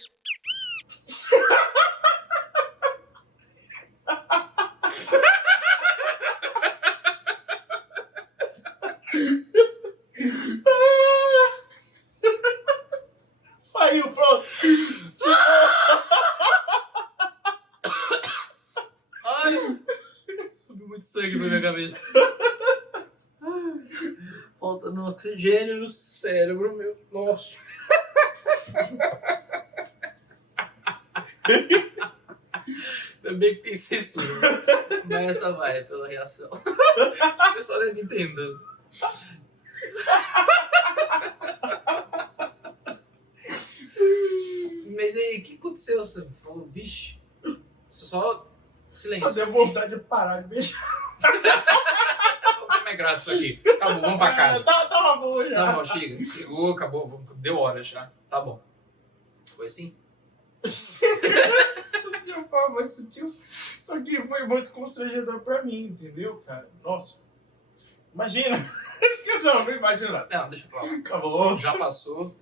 Saiu, pronto. Ai! Subiu muito sangue pra minha cabeça. Falta no oxigênio no cérebro, meu. Nossa. Ainda bem que tem censura. Mas essa vai, pela reação. O pessoal deve entender. Mas aí, o que aconteceu? Você falou, vixe, só silêncio. Só deu vontade de parar de beijar. Não tem mais graça isso aqui. Acabou, vamos pra casa. Tá uma boa já. Tá bom, chega. Chegou, acabou, deu hora já. Tá bom. Foi assim? De uma forma mais sutil. Só que foi muito constrangedor pra mim, entendeu, cara? Nossa. Imagina. Não imagina. Não, deixa pra lá. Acabou. Já passou.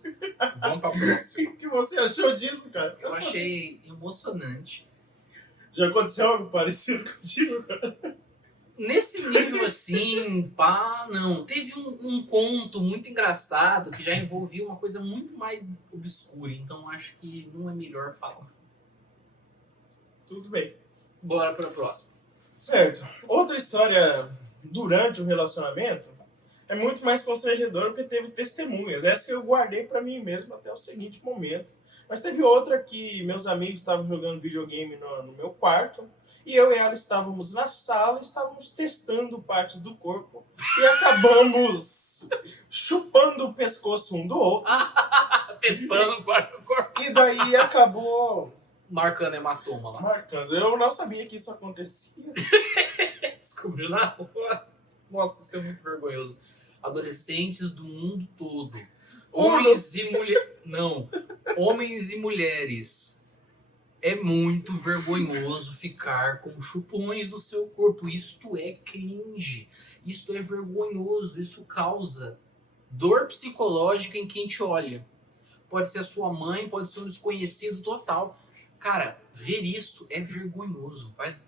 Vamos pra próxima. O que você achou disso, cara? Eu achei emocionante. Já aconteceu algo parecido contigo, cara? Nesse nível assim, pá, não. Teve um conto muito engraçado que já envolvia uma coisa muito mais obscura. Então acho que não é melhor falar. Tudo bem. Bora pra próxima. Certo. Outra história durante o relacionamento é muito mais constrangedora porque teve testemunhas. Essa eu guardei pra mim mesmo até o seguinte momento. Mas teve outra que meus amigos estavam jogando videogame no meu quarto e eu e ela estávamos na sala e estávamos testando partes do corpo e acabamos chupando o pescoço um do outro. Testando o corpo. E daí acabou Marcando hematoma lá. marcando. Eu não sabia que isso acontecia. Descobriu na rua. Nossa, isso é muito vergonhoso. Adolescentes do mundo todo. Homens e mulheres. Não. Homens e mulheres. É muito vergonhoso ficar com chupões no seu corpo. Isto é cringe. Isto é vergonhoso. Isso causa dor psicológica em quem te olha. Pode ser a sua mãe, pode ser um desconhecido total. Cara, ver isso é vergonhoso. Faz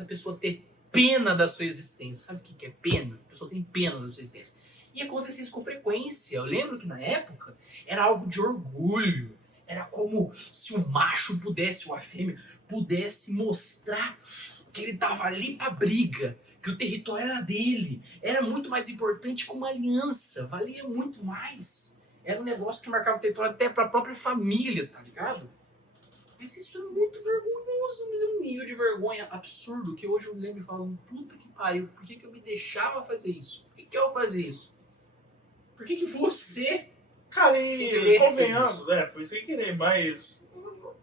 a pessoa ter pena da sua existência. Sabe o que é pena? A pessoa tem pena da sua existência. E acontecia isso com frequência. Eu lembro que na época era algo de orgulho. Era como se o macho pudesse, ou a fêmea, pudesse mostrar que ele tava ali pra briga, que o território era dele. Era muito mais importante que uma aliança. Valia muito mais. Era um negócio que marcava o território até pra própria família, tá ligado? Mas isso é muito vergonhoso, mas é um nível de vergonha absurdo que hoje eu lembro e falo, puta que pariu, por que eu me deixava fazer isso? Por que eu fazia isso? Por que você... Cara, Sem e querer, convenhamos, foi sem querer, mas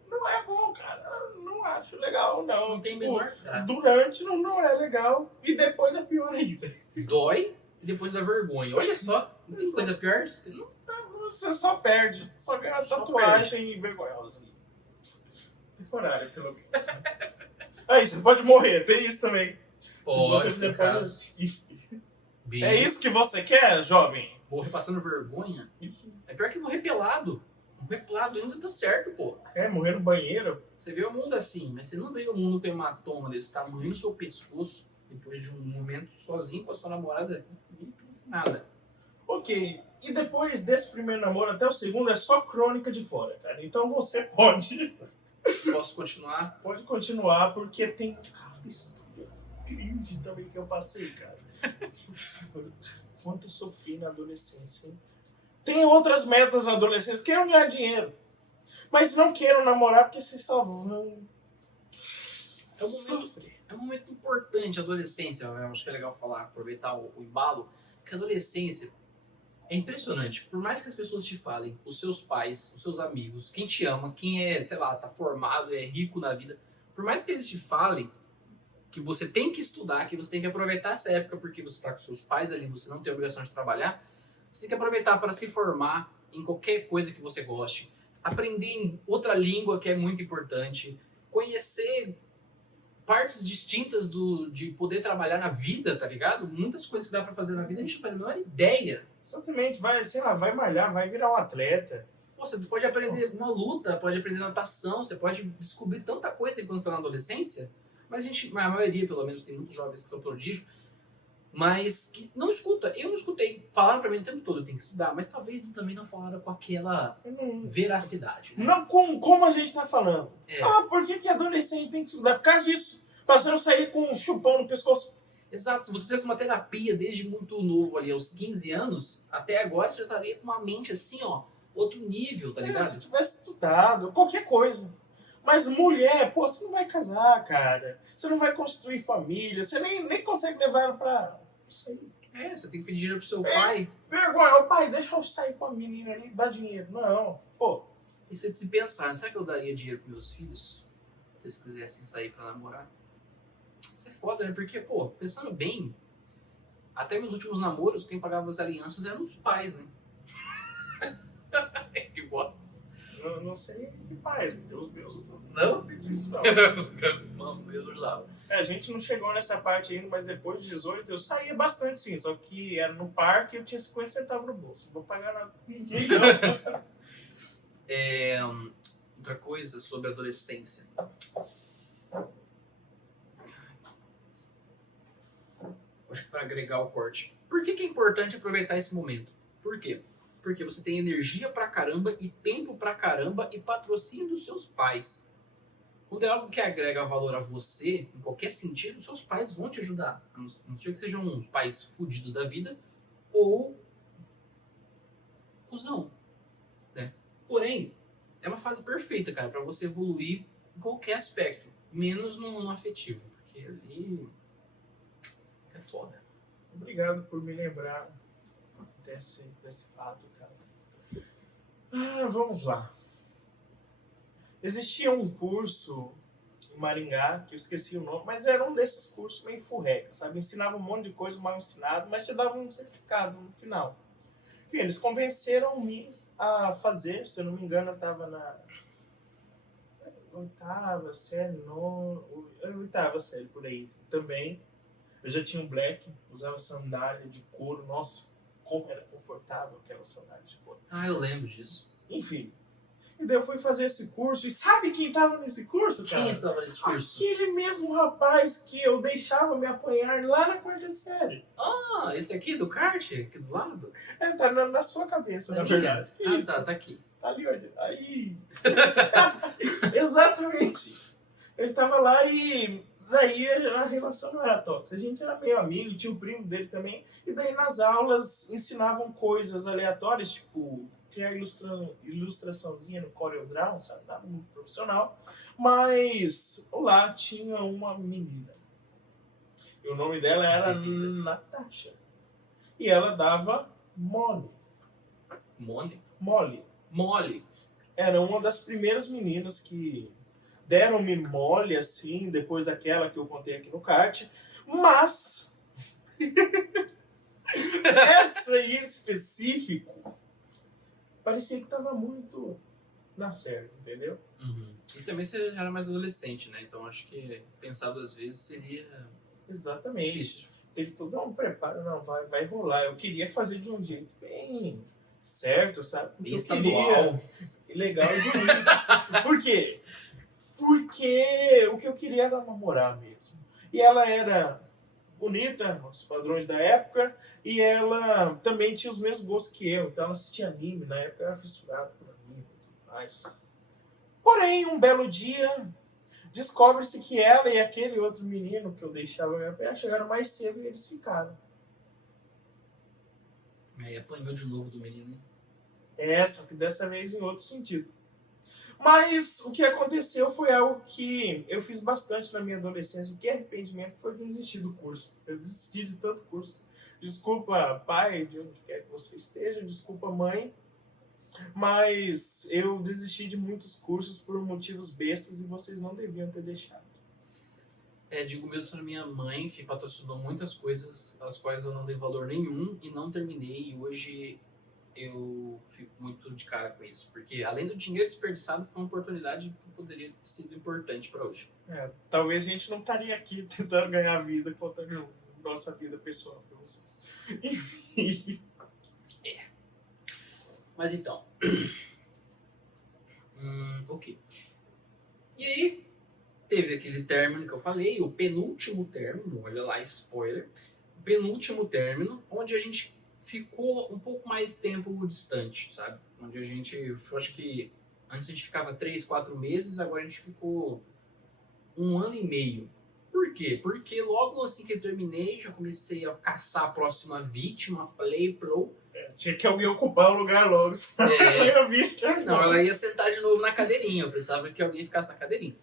não é bom, cara. Não acho legal, não. Não tem Tipo, menor graça. durante não é legal e depois é pior ainda. Dói e depois dá vergonha. Olha só, não tem coisa pior? Você só perde, só ganha Só tatuagem vergonhosa. Temporária, pelo menos. Aí, você pode morrer, tem isso também. Pode, Se você tem fizer caso. É isso que você quer, jovem? Morrer passando vergonha? É pior que morrer pelado. Morrer pelado ainda tá certo, pô. É, morrer no banheiro? Você vê o mundo assim, mas você não vê o mundo com hematoma desse tamanho no seu pescoço, depois de um momento sozinho com a sua namorada, nem pensa em nada. Ok, e depois desse primeiro namoro até o segundo é só crônica de fora, cara. Então você pode Posso continuar? continuar, porque tem cada história cringe também que eu passei, cara. Quanto eu sofri na adolescência, hein? Tem outras metas na adolescência, queiram ganhar dinheiro. Mas não queiram namorar porque vocês só vão sofrer. É um momento importante, a adolescência, eu acho que é legal falar, aproveitar o embalo, que a adolescência é impressionante. Por mais que as pessoas te falem, os seus pais, os seus amigos, quem te ama, quem é, sei lá, tá formado, é rico na vida, por mais que eles te falem, que você tem que estudar, que você tem que aproveitar essa época porque você está com seus pais ali, você não tem a obrigação de trabalhar, você tem que aproveitar para se formar em qualquer coisa que você goste, aprender em outra língua que é muito importante, conhecer partes distintas de poder trabalhar na vida, tá ligado? Muitas coisas que dá pra fazer na vida a gente não faz a menor ideia. Exatamente, vai, sei lá, vai malhar, vai virar um atleta. Pô, você pode aprender uma luta, pode aprender natação, você pode descobrir tanta coisa enquanto está na adolescência, mas a maioria, pelo menos, tem muitos jovens que são prodígios, mas que não escuta. Eu não escutei. Falaram pra mim o tempo todo, eu tenho que estudar, mas talvez também não falaram com aquela veracidade. Né? Não como a gente tá falando. É. Ah, por que adolescente tem que estudar? Por causa disso. Pra você não sair com um chupão no pescoço. Exato, se você fizesse uma terapia desde muito novo ali, aos 15 anos, até agora você já estaria com uma mente assim, ó, outro nível, tá ligado? Se tivesse estudado, qualquer coisa. Mas mulher, pô, você não vai casar, cara. Você não vai construir família. Você nem consegue levar ela pra isso aí. É, você tem que pedir dinheiro pro seu pai. Vergonha, ô pai, deixa eu sair com a menina ali, dá dinheiro. Não, pô. Isso é de se pensar, será que eu daria dinheiro pros meus filhos? Se eles quisessem sair pra namorar? Isso é foda, né? Porque, pô, pensando bem, até meus últimos namoros, quem pagava as alianças eram os pais, né? Que bosta. Eu não sei de pais, os meus não disso, não. Não, meu Deus lá. A gente não chegou nessa parte ainda, mas depois de 18 eu saía bastante, sim. Só que era no parque e eu tinha 50 centavos no bolso. Não vou pagar nada com ninguém, não. Outra coisa sobre a adolescência. Acho que para agregar o corte. Por que é importante aproveitar esse momento? Por quê? Porque você tem energia pra caramba e tempo pra caramba e patrocínio dos seus pais. Quando é algo que agrega valor a você, em qualquer sentido, seus pais vão te ajudar. A não ser que sejam uns pais fudidos da vida ou cuzão. Né? Porém, é uma fase perfeita, cara, pra você evoluir em qualquer aspecto. Menos no afetivo. Porque ali é foda. Obrigado por me lembrar desse fato, cara. Vamos lá. Existia um curso em Maringá, que eu esqueci o nome, mas era um desses cursos meio furreca, sabe? Ensinava um monte de coisa mal ensinado, mas te dava um certificado no final. E eles convenceram-me a fazer, se eu não me engano, eu estava na oitava série, por aí também. Eu já tinha um black, usava sandália de couro, nossa, como era confortável aquela sandália de couro. Ah, eu lembro disso. Enfim. E daí eu fui fazer esse curso. E sabe quem estava nesse curso, cara? Quem estava nesse curso? Aquele mesmo rapaz que eu deixava me apanhar lá na quarta série. Ah, esse aqui do kart? Aqui do lado? É, tá na sua cabeça, na verdade. Ah, Isso. tá aqui. Tá ali, olha. Aí. Exatamente. Ele tava lá e daí a relação não era tóxica. A gente era meio amigo, tinha o primo dele também. E daí nas aulas ensinavam coisas aleatórias, tipo criar ilustraçãozinha no CorelDRAW, sabe? Nada muito profissional. Mas lá tinha uma menina. E o nome dela era Natasha. E ela dava mole. Mole? Mole. Mole. Era uma das primeiras meninas que deram-me mole, assim, depois daquela que eu contei aqui no kart. Mas essa aí em específico parecia que tava muito na série, entendeu? Uhum. E também você já era mais adolescente, né? Então acho que pensar duas vezes seria Exatamente. difícil. Teve todo um preparo, não, vai rolar. Eu queria fazer de um jeito bem certo, sabe? Bem Eu estadual. queria legal e bonito. Por quê? Porque o que eu queria era namorar mesmo. E ela era bonita, nos padrões da época, e ela também tinha os mesmos gostos que eu. Então ela assistia anime, na época eu era fissurado por anime e tudo mais. Porém, um belo dia, descobre-se que ela e aquele outro menino que eu deixava me apanhar chegaram mais cedo e eles ficaram. Aí apanhou de novo do menino. Só que dessa vez em outro sentido. Mas o que aconteceu foi algo que eu fiz bastante na minha adolescência, que arrependimento foi desistir do curso. Eu desisti de tanto curso. Desculpa, pai, de onde quer que você esteja, desculpa, mãe, mas eu desisti de muitos cursos por motivos bestas e vocês não deviam ter deixado. Digo mesmo pra minha mãe, que patrocinou muitas coisas às quais eu não dei valor nenhum e não terminei. E hoje eu fico muito de cara com isso. Porque além do dinheiro desperdiçado, foi uma oportunidade que poderia ter sido importante pra hoje. Talvez a gente não estaria aqui tentando ganhar vida, contando nossa vida pessoal pra vocês. Enfim. Mas então. Ok. E aí, teve aquele término que eu falei, o penúltimo término, olha lá, spoiler. O penúltimo término, onde a gente ficou um pouco mais tempo distante, sabe? Onde a gente, eu acho que antes a gente ficava 3, 4 meses, agora a gente ficou 1 ano e meio. Por quê? Porque logo assim que eu terminei, já comecei a caçar a próxima vítima, play, pro. Tinha que alguém ocupar o lugar logo. Eu vi que Não, ela ia sentar de novo na cadeirinha, eu precisava que alguém ficasse na cadeirinha.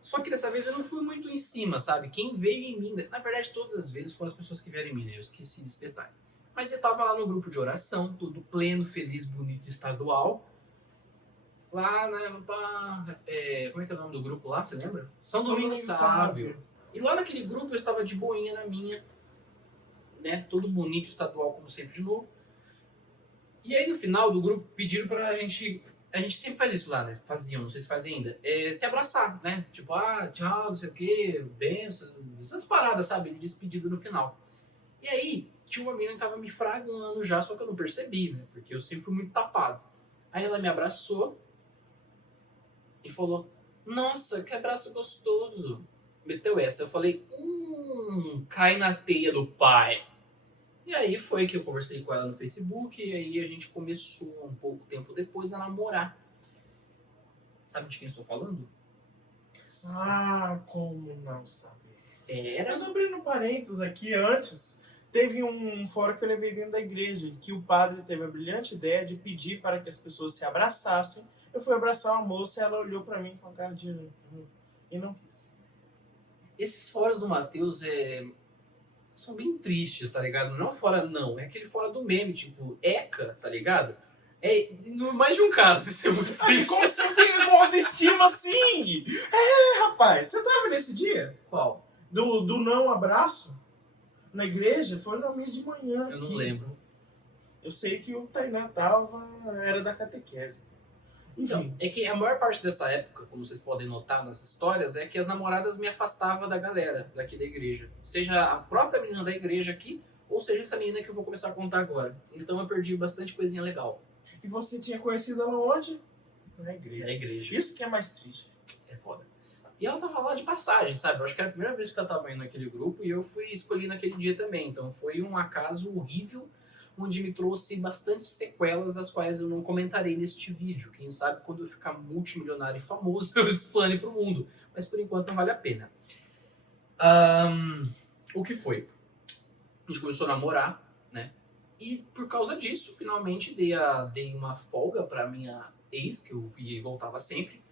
Só que dessa vez eu não fui muito em cima, sabe? Quem veio em mim, na verdade todas as vezes foram as pessoas que vieram em mim, né? Eu esqueci desse detalhe. Mas eu tava lá no grupo de oração, tudo pleno, feliz, bonito, estadual. Lá como é que é o nome do grupo lá, você lembra? São Domingos Sávio. E lá naquele grupo eu estava de boinha na minha, né? Todo bonito, estadual, como sempre, de novo. E aí no final do grupo pediram pra gente... A gente sempre faz isso lá, né? Faziam, não sei se fazem ainda. Se abraçar, né? Tipo, tchau, não sei o quê, benção. Essas paradas, sabe? De despedida no final. E aí, tinha uma menina que tava me fragando já, só que eu não percebi, né? Porque eu sempre fui muito tapado. Aí ela me abraçou e falou, nossa, que abraço gostoso. Meteu essa. Eu falei, cai na teia do pai. E aí foi que eu conversei com ela no Facebook e aí a gente começou um pouco tempo depois a namorar. Sabe de quem eu estou falando? Como não saber? Era. Mas abrindo parênteses aqui, antes, teve um fórum que eu levei dentro da igreja, que o padre teve a brilhante ideia de pedir para que as pessoas se abraçassem. Eu fui abraçar uma moça e ela olhou para mim com a cara de... e não quis. Esses fóruns do Matheus são bem tristes, tá ligado? Não é um fora não, é aquele fora do meme, tipo, ECA, tá ligado? Mais de um caso, isso é muito triste. Como você fica com autoestima assim? Rapaz, você tava nesse dia? Qual? Do não abraço? Na igreja? Foi no mês de manhã. Eu não lembro. Eu sei que o Tainá era da catequese. Então, é que a maior parte dessa época, como vocês podem notar nas histórias, é que as namoradas me afastavam da galera daqui da igreja. Seja a própria menina da igreja aqui, ou seja essa menina que eu vou começar a contar agora. Então eu perdi bastante coisinha legal. E você tinha conhecido ela onde? Na igreja. Na igreja. Isso que é mais triste. É foda. E ela tava lá de passagem, sabe? Eu acho que era a primeira vez que ela tava indo naquele grupo e eu fui escolhi naquele dia também. Então foi um acaso horrível, onde me trouxe bastante sequelas, as quais eu não comentarei neste vídeo. Quem sabe quando eu ficar multimilionário e famoso, eu explane pro mundo. Mas por enquanto não vale a pena. O que foi? A gente começou a namorar, né? E por causa disso, finalmente dei uma folga pra minha ex, que eu via e voltava sempre.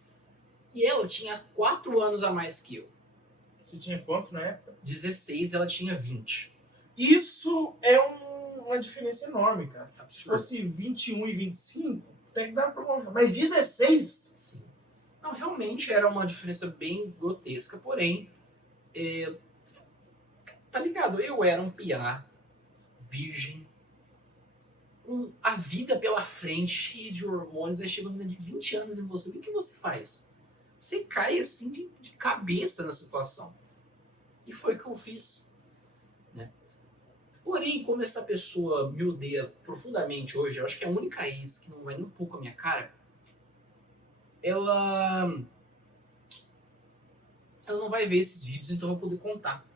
E ela tinha 4 anos a mais que eu. Você tinha quanto na época? 16, ela tinha 20. Isso é uma diferença enorme, cara. Absurdo. Se fosse 21 e 25, tem que dar pra uma... Mas 16? Sim. Não, realmente era uma diferença bem grotesca, porém, tá ligado? Eu era um piá, virgem, com a vida pela frente, cheio de hormônios, aí chega uma menina de 20 anos em você, o que você faz? Você cai assim de cabeça na situação. E foi o que eu fiz, né? Porém, como essa pessoa me odeia profundamente hoje, eu acho que é a única ex que não vai nem um pouco a minha cara, ela não vai ver esses vídeos, então eu vou poder contar.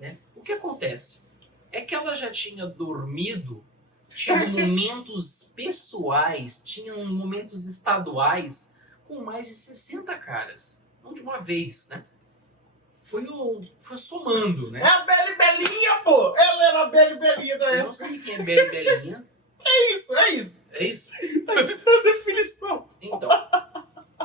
Né? O que acontece? É que ela já tinha dormido, tinha momentos pessoais, tinha momentos estaduais com mais de 60 caras. Não de uma vez, né? Foi somando, né? É a Beli Belinha, pô! Ela era a Beli Belinha da Eu época. não sei quem é Beli Belinha. É isso. É isso? Essa é a definição. Então,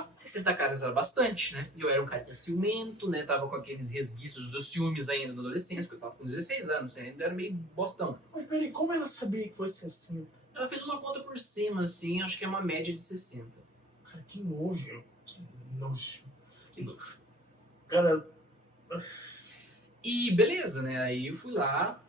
60 caras era bastante, né? E eu era um carinha ciumento, né? Tava com aqueles resquícios dos ciúmes ainda na adolescência, porque eu tava com 16 anos, né? Ainda era meio bostão. Mas peraí, como ela sabia que foi 60? Ela fez uma conta por cima, assim, acho que é uma média de 60. Cara, que nojo. Que nojo. Que nojo. Cara, E beleza, né? Aí eu fui lá.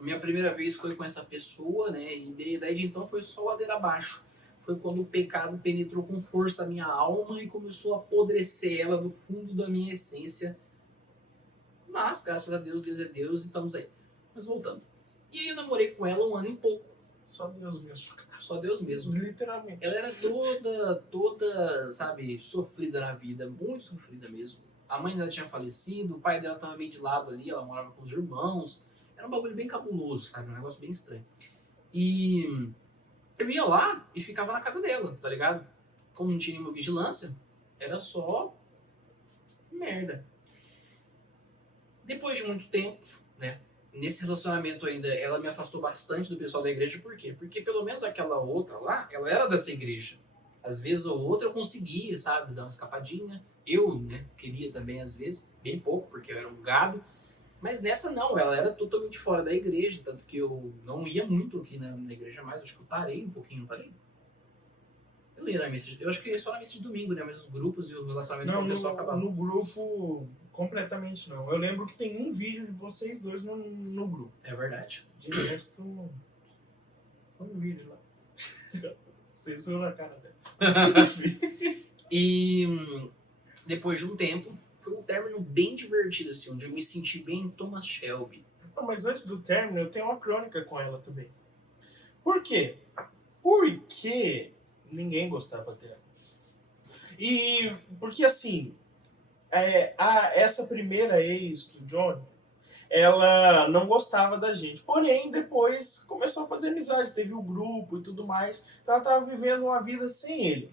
Minha primeira vez foi com essa pessoa, né? E daí de então foi só ladeira abaixo. Foi quando o pecado penetrou com força a minha alma e começou a apodrecer ela do fundo da minha essência. Mas, graças a Deus, Deus é Deus, estamos aí. Mas voltando. E aí eu namorei com ela um ano e pouco. Só Deus mesmo. Só Deus mesmo. Literalmente. Ela era toda, sabe, sofrida na vida, muito sofrida mesmo. A mãe dela tinha falecido, o pai dela tava meio de lado ali, ela morava com os irmãos. Era um bagulho bem cabuloso, sabe, um negócio bem estranho. E eu ia lá e ficava na casa dela, tá ligado? Como não tinha nenhuma vigilância, era só merda. Depois de muito tempo, né? Nesse relacionamento ainda, ela me afastou bastante do pessoal da igreja. Por quê? Porque pelo menos aquela outra lá, ela era dessa igreja. Às vezes ou outra eu conseguia, sabe, dar uma escapadinha. Eu, né, queria também às vezes, bem pouco, porque eu era um gado. Mas nessa não, ela era totalmente fora da igreja, tanto que eu não ia muito aqui na igreja mais. Acho que eu parei um pouquinho, não parei? Eu ia na missa, eu acho que ia só na missa de domingo, né, mas os grupos e o relacionamento com o pessoal acabavam. No grupo, completamente não. Eu lembro que tem um vídeo de vocês dois no grupo. É verdade. De resto, um vídeo lá. Vocês foram na cara dessa. E depois de um tempo, foi um término bem divertido, assim, onde eu me senti bem em Thomas Shelby. Não, mas antes do término, eu tenho uma crônica com ela também. Por quê? Porque ninguém gostava dela. E porque assim, essa primeira ex do John, ela não gostava da gente. Porém, depois começou a fazer amizade, teve o grupo e tudo mais. Então ela estava vivendo uma vida sem ele.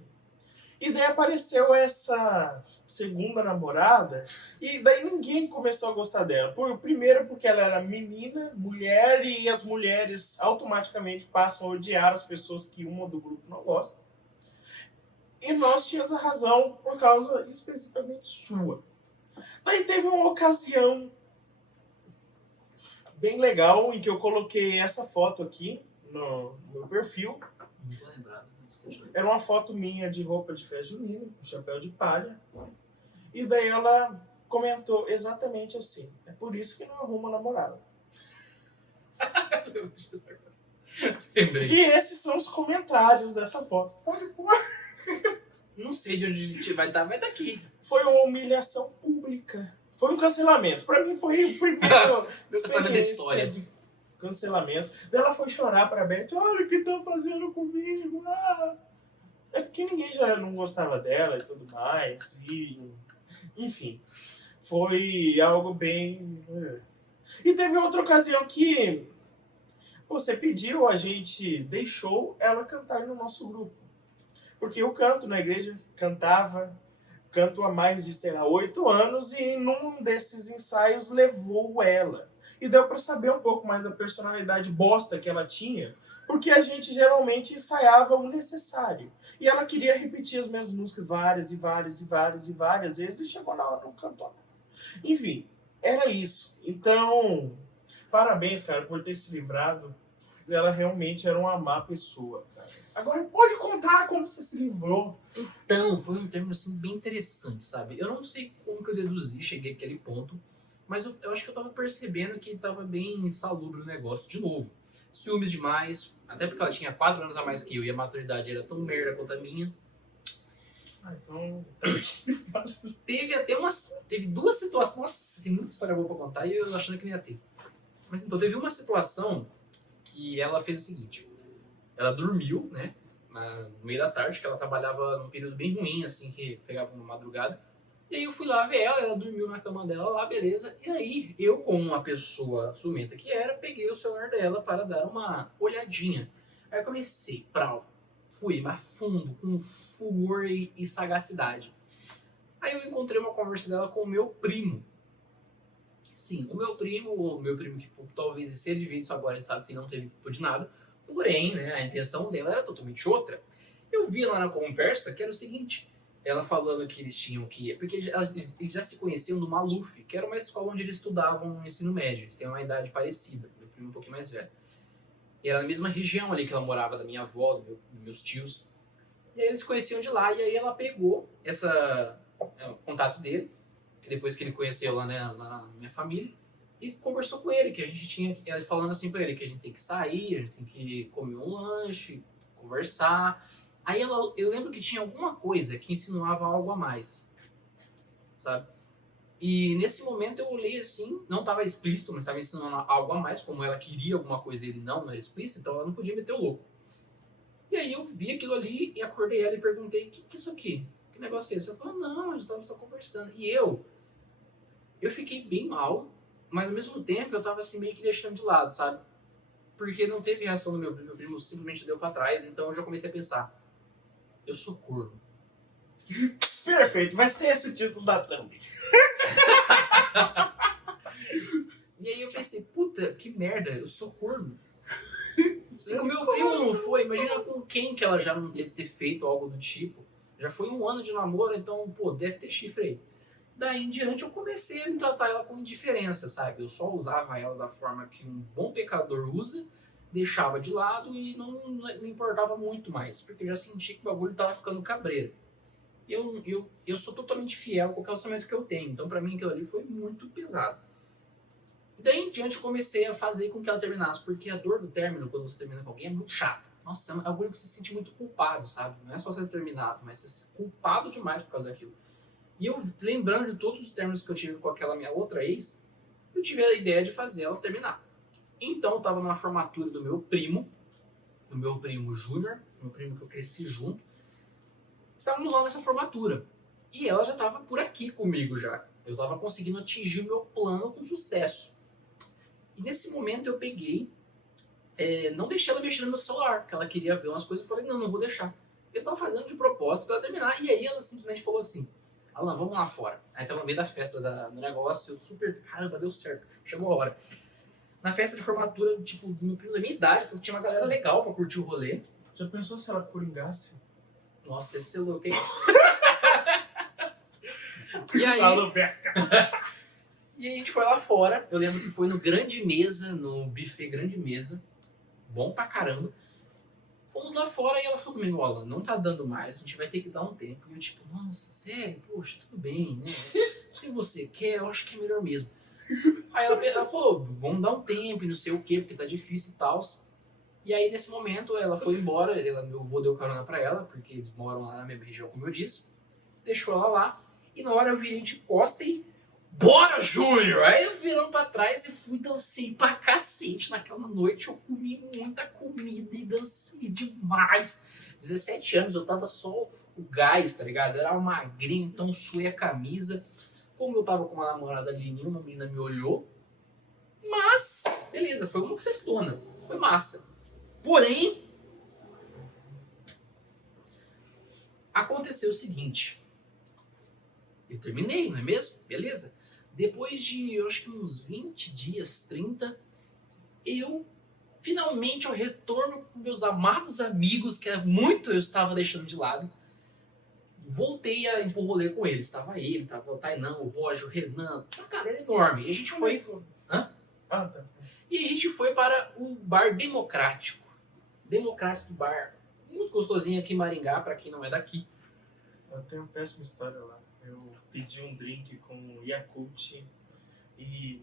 E daí apareceu essa segunda namorada, e daí ninguém começou a gostar dela. Primeiro porque ela era menina, mulher, e as mulheres automaticamente passam a odiar as pessoas que uma do grupo não gosta. E nós tínhamos a razão por causa especificamente sua. Daí teve uma ocasião bem legal em que eu coloquei essa foto aqui no meu perfil. Não tô lembrado. Era uma foto minha de roupa de festa junina, com chapéu de palha. E daí ela comentou exatamente assim: é por isso que não arruma namorado. Lembrei. E esses são os comentários dessa foto. Pode pôr. Não sei de onde a gente vai estar, mas daqui. Foi uma humilhação pública. Foi um cancelamento. Pra mim foi o primeiro Da história. de cancelamento. Daí ela foi chorar pra Beth. Olha o que estão fazendo comigo. Ah. É porque ninguém já não gostava dela e tudo mais. E, enfim, foi algo bem... E teve outra ocasião que você pediu, a gente deixou ela cantar no nosso grupo. Porque eu canto na igreja, canto há mais de, 8 anos, e num desses ensaios levou ela. E deu para saber um pouco mais da personalidade bosta que ela tinha, porque a gente geralmente ensaiava o necessário. E ela queria repetir as mesmas músicas várias vezes, e chegou na hora, não cantou. Enfim, era isso. Então, parabéns, cara, por ter se livrado. Ela realmente era uma má pessoa, cara. Agora, pode contar como você se livrou. Então, foi um termo assim bem interessante, sabe? Eu não sei como que eu deduzi, cheguei àquele ponto, mas eu acho que eu tava percebendo que tava bem insalubre o negócio de novo. Ciúmes demais, até porque ela tinha 4 anos a mais que eu e a maturidade era tão merda quanto a minha. Ah, então... Teve 2 situações... Nossa, tem muita história boa pra contar e eu achando que não ia ter. Mas então, teve uma situação que ela fez o seguinte. Ela dormiu, né, no meio da tarde, que ela trabalhava num período bem ruim, assim, que pegava uma madrugada. E aí eu fui lá ver ela dormiu na cama dela lá, beleza. E aí eu, como uma pessoa ciumenta que era, peguei o celular dela para dar uma olhadinha. Aí eu comecei, fui, mas fundo, com furor e sagacidade. Aí eu encontrei uma conversa dela com o meu primo. Sim, o meu primo que talvez se ele vê isso agora, ele sabe que não teve culpa de nada. Porém, né, a intenção dela era totalmente outra. Eu vi lá na conversa que era o seguinte, ela falando que eles tinham que ir, porque eles já se conheciam do Maluf, que era uma escola onde eles estudavam no ensino médio, eles têm uma idade parecida, meu primo um pouquinho mais velho. E era na mesma região ali que ela morava, da minha avó, dos meus tios. E aí eles se conheciam de lá, e aí ela pegou o contato dele, que depois que ele conheceu lá, né, na minha família, e conversou com ele, que a gente tinha, falando assim pra ele, que a gente tem que sair, a gente tem que comer um lanche, conversar. Aí eu lembro que tinha alguma coisa que insinuava algo a mais, sabe? E nesse momento eu olhei assim, não estava explícito, mas estava ensinando algo a mais, como ela queria alguma coisa e ele não era explícito, então ela não podia meter o louco. E aí eu vi aquilo ali e acordei ela e perguntei, o que é isso aqui? Que negócio é esse? Ela falou, não, a gente estava só conversando. E eu fiquei bem mal, mas ao mesmo tempo eu tava assim meio que deixando de lado, sabe? Porque não teve reação do meu primo simplesmente deu pra trás, então eu já comecei a pensar, eu sou corno. Perfeito, vai ser esse o título da thumb. E aí eu pensei, puta, que merda, eu sou corno. Se o meu primo não foi, imagina com quem que ela já não deve ter feito algo do tipo. Já foi 1 ano de namoro, então, pô, deve ter chifre aí. Daí em diante eu comecei a me tratar ela com indiferença, sabe? Eu só usava ela da forma que um bom pecador usa, deixava de lado e não me importava muito mais, porque eu já senti que o bagulho tava ficando cabreiro. Eu sou totalmente fiel com o relacionamento que eu tenho, então pra mim aquilo ali foi muito pesado. Daí em diante eu comecei a fazer com que ela terminasse, porque a dor do término, quando você termina com alguém, é muito chata. Nossa, é um bagulho que você se sente muito culpado, sabe? Não é só ser terminado, mas você se culpado demais por causa daquilo. E eu, lembrando de todos os términos que eu tive com aquela minha outra ex, eu tive a ideia de fazer ela terminar. Então eu tava na formatura do meu primo Júnior, meu primo que eu cresci junto. Estávamos lá nessa formatura. E ela já tava por aqui comigo já. Eu tava conseguindo atingir o meu plano com sucesso. E nesse momento eu peguei, não deixei ela mexer no meu celular, porque ela queria ver umas coisas. Eu falei, não vou deixar. Eu tava fazendo de propósito pra ela terminar. E aí ela simplesmente falou assim, Alan, vamos lá fora. Aí tava no meio da festa do negócio, eu super, caramba, deu certo, chegou a hora. Na festa de formatura, tipo, no primo da minha idade, tinha uma galera legal pra curtir o rolê. Já pensou se ela coringasse? Nossa, esse é louco, hein? E aí... Alô, Beca! E aí a gente foi lá fora, eu lembro que foi no Grande Mesa, no buffet Grande Mesa, bom pra caramba. Fomos lá fora e ela falou comigo, Alan, não tá dando mais, a gente vai ter que dar um tempo. E eu tipo, nossa, sério? Poxa, tudo bem, né? Se você quer, eu acho que é melhor mesmo. Aí ela falou, vamos dar um tempo e não sei o quê, porque tá difícil e tal. E aí nesse momento ela foi embora, meu avô deu carona pra ela, porque eles moram lá na mesma região, como eu disse. Deixou ela lá, e na hora eu virei de costa e... Bora, Júnior! Aí eu virando pra trás e fui dancei pra cacete. Naquela noite eu comi muita comida e dancei demais. 17 anos, eu tava só o gás, tá ligado? Eu era um magrinho, então suei a camisa. Como eu tava com uma namorada ali, nenhuma menina me olhou. Mas, beleza, foi uma festona. Foi massa. Porém, aconteceu o seguinte. Eu terminei, não é mesmo? Beleza? Depois de, eu acho que uns 20 dias, 30, eu finalmente ao retorno com meus amados amigos, que muito eu estava deixando de lado, voltei a ir pro rolê com eles. Estava ele, estava o Tainan, o Roger, o Renan, uma galera enorme. E a gente foi... Hã? Ah, tá. E a gente foi para o Bar Democrático. Democrático Bar. Muito gostosinho aqui em Maringá, para quem não é daqui. Eu tenho uma péssima história lá. Eu pedi um drink com Yakult e...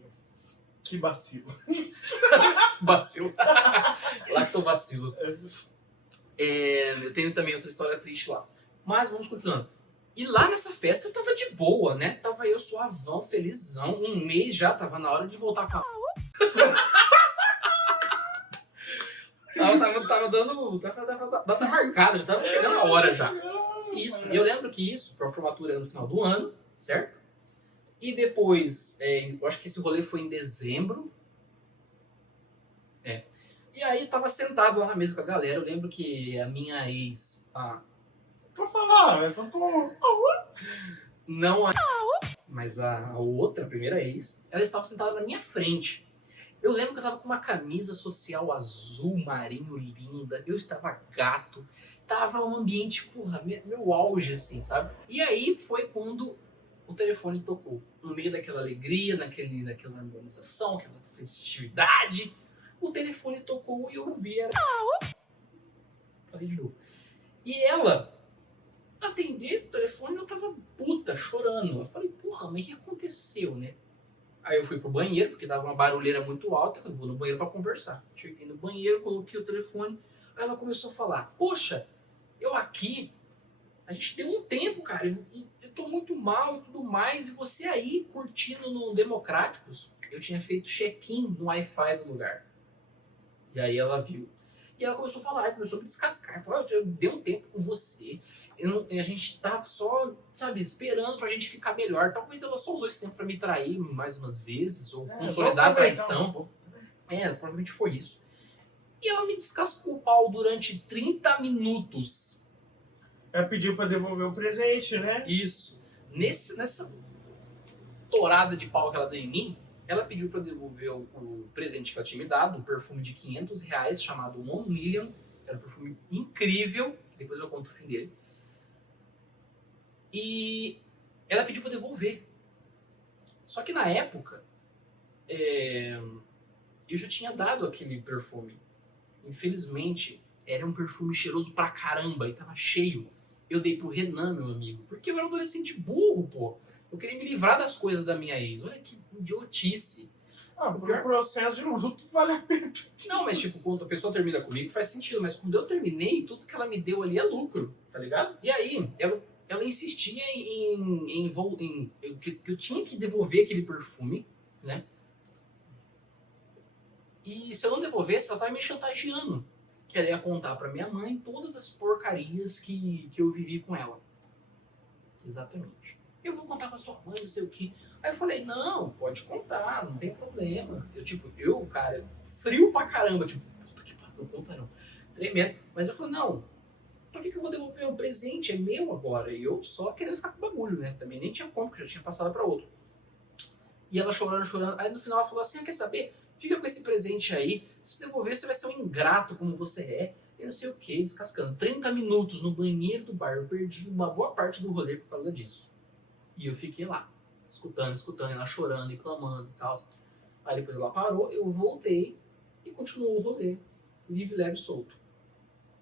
Que vacilo. Vacilo. Lactovacilo. Eu tenho também outra história triste lá. Mas vamos continuando. E lá nessa festa eu tava de boa, né? Tava eu suavão, felizão. Um mês já, tava na hora de voltar com a... tava dando... Tava data marcada, já tava chegando a hora já. Isso. E eu lembro que isso, pra formatura era no final do ano, certo? E depois, eu acho que esse rolê foi em dezembro. E aí eu tava sentado lá na mesa com a galera. Eu lembro que a minha ex... Vou falar, eu só tô... Não a... Mas a outra, a primeira ex, ela estava sentada na minha frente. Eu lembro que eu tava com uma camisa social azul marinho linda. Eu estava gato. Tava um ambiente, porra, meu auge, assim, sabe? E aí foi quando o telefone tocou. No meio daquela alegria, daquela organização, aquela festividade. O telefone tocou e eu ouvi, era... Falei de novo. E ela Atendi o telefone, eu tava puta, chorando. Eu falei, porra, mas o que aconteceu, né? Aí eu fui pro banheiro, porque tava uma barulheira muito alta. Eu falei, vou no banheiro pra conversar. Cheguei no banheiro, coloquei o telefone. Aí ela começou a falar, poxa, eu aqui, a gente deu um tempo, cara, e eu tô muito mal e tudo mais. E você aí, curtindo no Democráticos. Eu tinha feito check-in no Wi-Fi do lugar. E aí ela viu. E ela começou a falar, começou a me descascar. Ela falou, eu dei um tempo com você. A gente tá só, sabe, esperando pra gente ficar melhor. Talvez ela só usou esse tempo pra me trair mais umas vezes, ou consolidar a traição. Provavelmente foi isso. E ela me descascou o pau durante 30 minutos. Ela pediu pra devolver o presente, né? Isso. Nessa torada de pau que ela deu em mim, ela pediu pra devolver o presente que ela tinha me dado, um perfume de R$500 chamado One Million, que era um perfume incrível, depois eu conto o fim dele. E ela pediu pra devolver. Só que na época, eu já tinha dado aquele perfume. Infelizmente, era um perfume cheiroso pra caramba e tava cheio. Eu dei pro Renan, meu amigo, porque eu era um adolescente burro, pô. Eu queria me livrar das coisas da minha ex. Olha que idiotice. Por um processo de luto vale a pena. Não, mas tipo, quando a pessoa termina comigo faz sentido. Mas quando eu terminei, tudo que ela me deu ali é lucro, tá ligado? E aí, ela insistia que eu tinha que devolver aquele perfume, né? E se eu não devolvesse, ela tava me chantageando. Que ela ia contar pra minha mãe todas as porcarias que eu vivi com ela. Exatamente. Eu vou contar pra sua mãe, não sei o que. Aí eu falei, não, pode contar, não tem problema. Cara, frio pra caramba, tipo, puta que pariu, não conta não. Tremendo. Mas eu falei, não, pra que eu vou devolver um presente? É meu agora. E eu só querendo ficar com bagulho, né? Também nem tinha como, porque já tinha passado pra outro. E ela chorando, chorando. Aí no final ela falou assim, quer saber? Fica com esse presente aí. Se devolver, você vai ser um ingrato como você é. Eu não sei o que, descascando. 30 minutos no banheiro do bar. Eu perdi uma boa parte do rolê por causa disso. E eu fiquei lá, escutando, ela chorando e clamando e tal. Aí depois ela parou, eu voltei e continuou o rolê. Livre, leve e solto.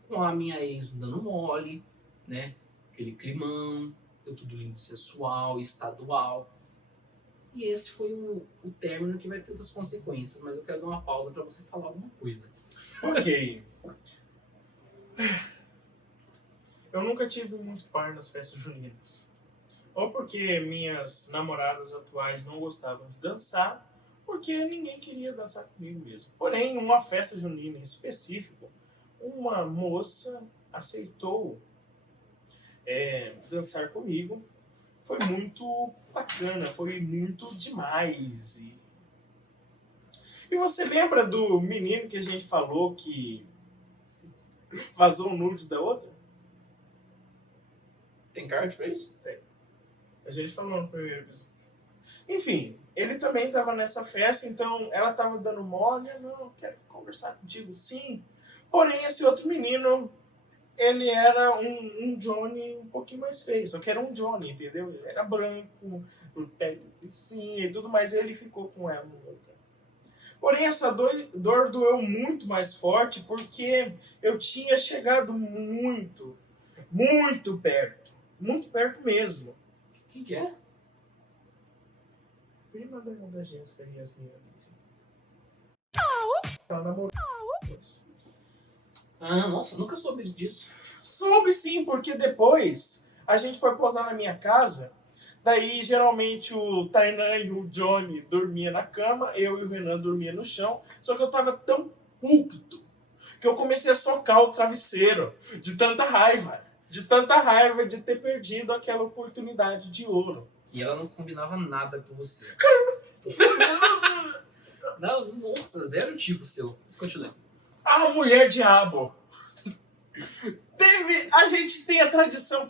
Com a minha ex me dando mole, né? Aquele climão, deu tudo lindo, sensual, estadual. E esse foi o término que vai ter outras consequências, mas eu quero dar uma pausa pra você falar alguma coisa. Ok. Eu nunca tive muito par nas festas juninas. Ou porque minhas namoradas atuais não gostavam de dançar, porque ninguém queria dançar comigo mesmo. Porém, em uma festa junina em específico, uma moça aceitou dançar comigo. Foi muito bacana, foi muito demais. E você lembra do menino que a gente falou que vazou nudes da outra? Tem card pra isso? Tem. A gente falou no primeiro episódio. Enfim, ele também estava nessa festa, então ela estava dando mole. Não, quero conversar contigo, sim. Porém, esse outro menino, ele era um Johnny um pouquinho mais feio. Só que era um Johnny, entendeu? Ele era branco, pele sim e tudo mais. E ele ficou com ela no lugar. Porém, essa dor doeu muito mais forte porque eu tinha chegado muito, muito perto. Muito perto mesmo. Quem que é? Prima da Jéssica e Yasmin. Ela namorou. Ah, nossa, eu nunca soube disso. Soube sim, porque depois a gente foi posar na minha casa. Daí, geralmente, o Tainan e o Johnny dormiam na cama, eu e o Renan dormiam no chão. Só que eu tava tão puto que eu comecei a socar o travesseiro de tanta raiva. De tanta raiva de ter perdido aquela oportunidade de ouro. E ela não combinava nada com você. Não, nossa, zero tipo seu. Mas continua. Ah, mulher diabo! A gente tem a tradição,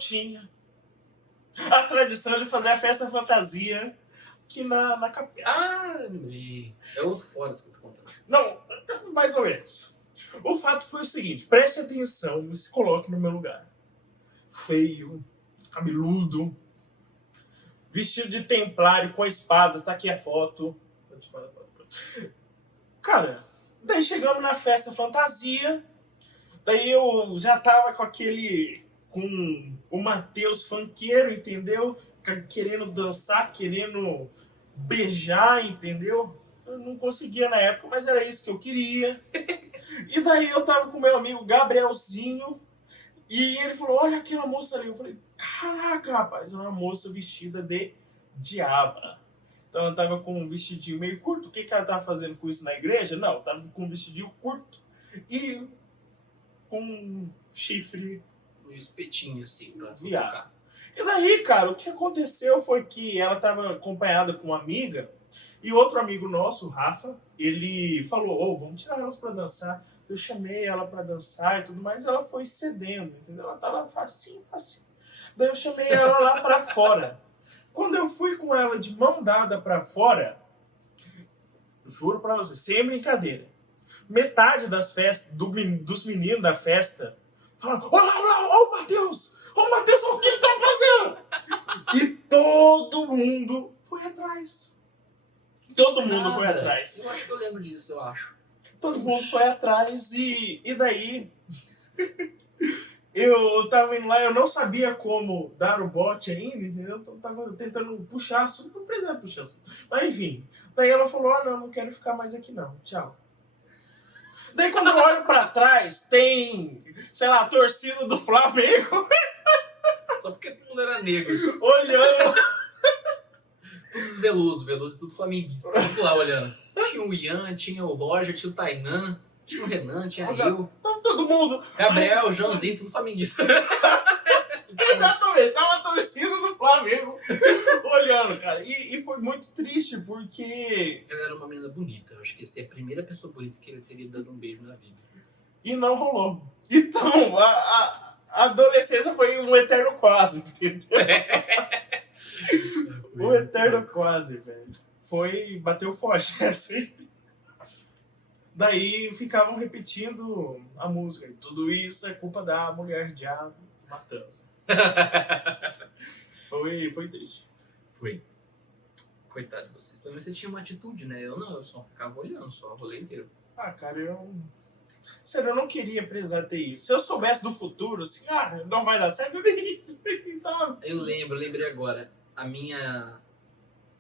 a tradição de fazer a festa fantasia aqui na capela. Ah, lembrei. É outro fora que eu tô contando. Não, mais ou menos. O fato foi o seguinte, preste atenção e se coloque no meu lugar. Feio, cabeludo, vestido de templário com a espada, tá aqui a foto. Cara, daí chegamos na festa fantasia, daí eu já tava com aquele com o Matheus funkeiro, entendeu? Querendo dançar, querendo beijar, entendeu? Eu não conseguia na época, mas era isso que eu queria. E daí eu tava com meu amigo Gabrielzinho, e ele falou, olha aquela moça ali. Eu falei, caraca, rapaz, é uma moça vestida de diaba. Então ela tava com um vestidinho meio curto. O que ela tava fazendo com isso na igreja? Não, tava com um vestidinho curto e com um chifre Um espetinho, assim, pra viado. tocar. E daí, cara, o que aconteceu foi que ela tava acompanhada com uma amiga e outro amigo nosso, o Rafa, ele falou, vamos tirar elas pra dançar. Eu chamei ela pra dançar e tudo mais, ela foi cedendo, entendeu? Ela tava facinho. Daí eu chamei ela lá pra fora. Quando eu fui com ela de mão dada pra fora, juro pra você, sem brincadeira, metade das festas, dos meninos da festa, falando, olha o Matheus, olha o que ele tá fazendo? E todo mundo foi atrás. Todo mundo foi atrás. Eu acho que eu lembro disso, eu acho. Todo mundo foi atrás e daí eu tava indo lá, eu não sabia como dar o bote ainda, entendeu? Então eu tava tentando puxar assunto, não precisava puxar assunto. Mas enfim, daí ela falou, não quero ficar mais aqui não, tchau. Daí quando eu olho pra trás, tem, sei lá, a torcida do Flamengo. Só porque todo mundo era negro. Olhando. Todos Veloso, tudo flamenguista. Tudo lá olhando. Tinha o Ian, tinha o Roger, tinha o Tainan, tinha o Renan, tinha eu. Tava todo mundo. Gabriel, Joãozinho, tudo flamenguista. Exatamente, tava a torcida do Flamengo olhando, cara. E foi muito triste, porque... Ela era uma menina bonita. Eu acho que essa é a primeira pessoa bonita que ele teria dado um beijo na vida. E não rolou. Então, a adolescência foi um eterno quase, entendeu? Um eterno quase, velho. Bateu forte, assim. Daí ficavam repetindo a música. Tudo isso é culpa da mulher diabo matança. Foi triste. Foi. Coitado de vocês. Pelo menos você tinha uma atitude, né? Eu não, eu só ficava olhando, só o rolê inteiro. Cara, sério, eu não queria precisar ter isso. Se eu soubesse do futuro, assim, não vai dar certo, eu nem tentava. Eu lembrei agora. A minha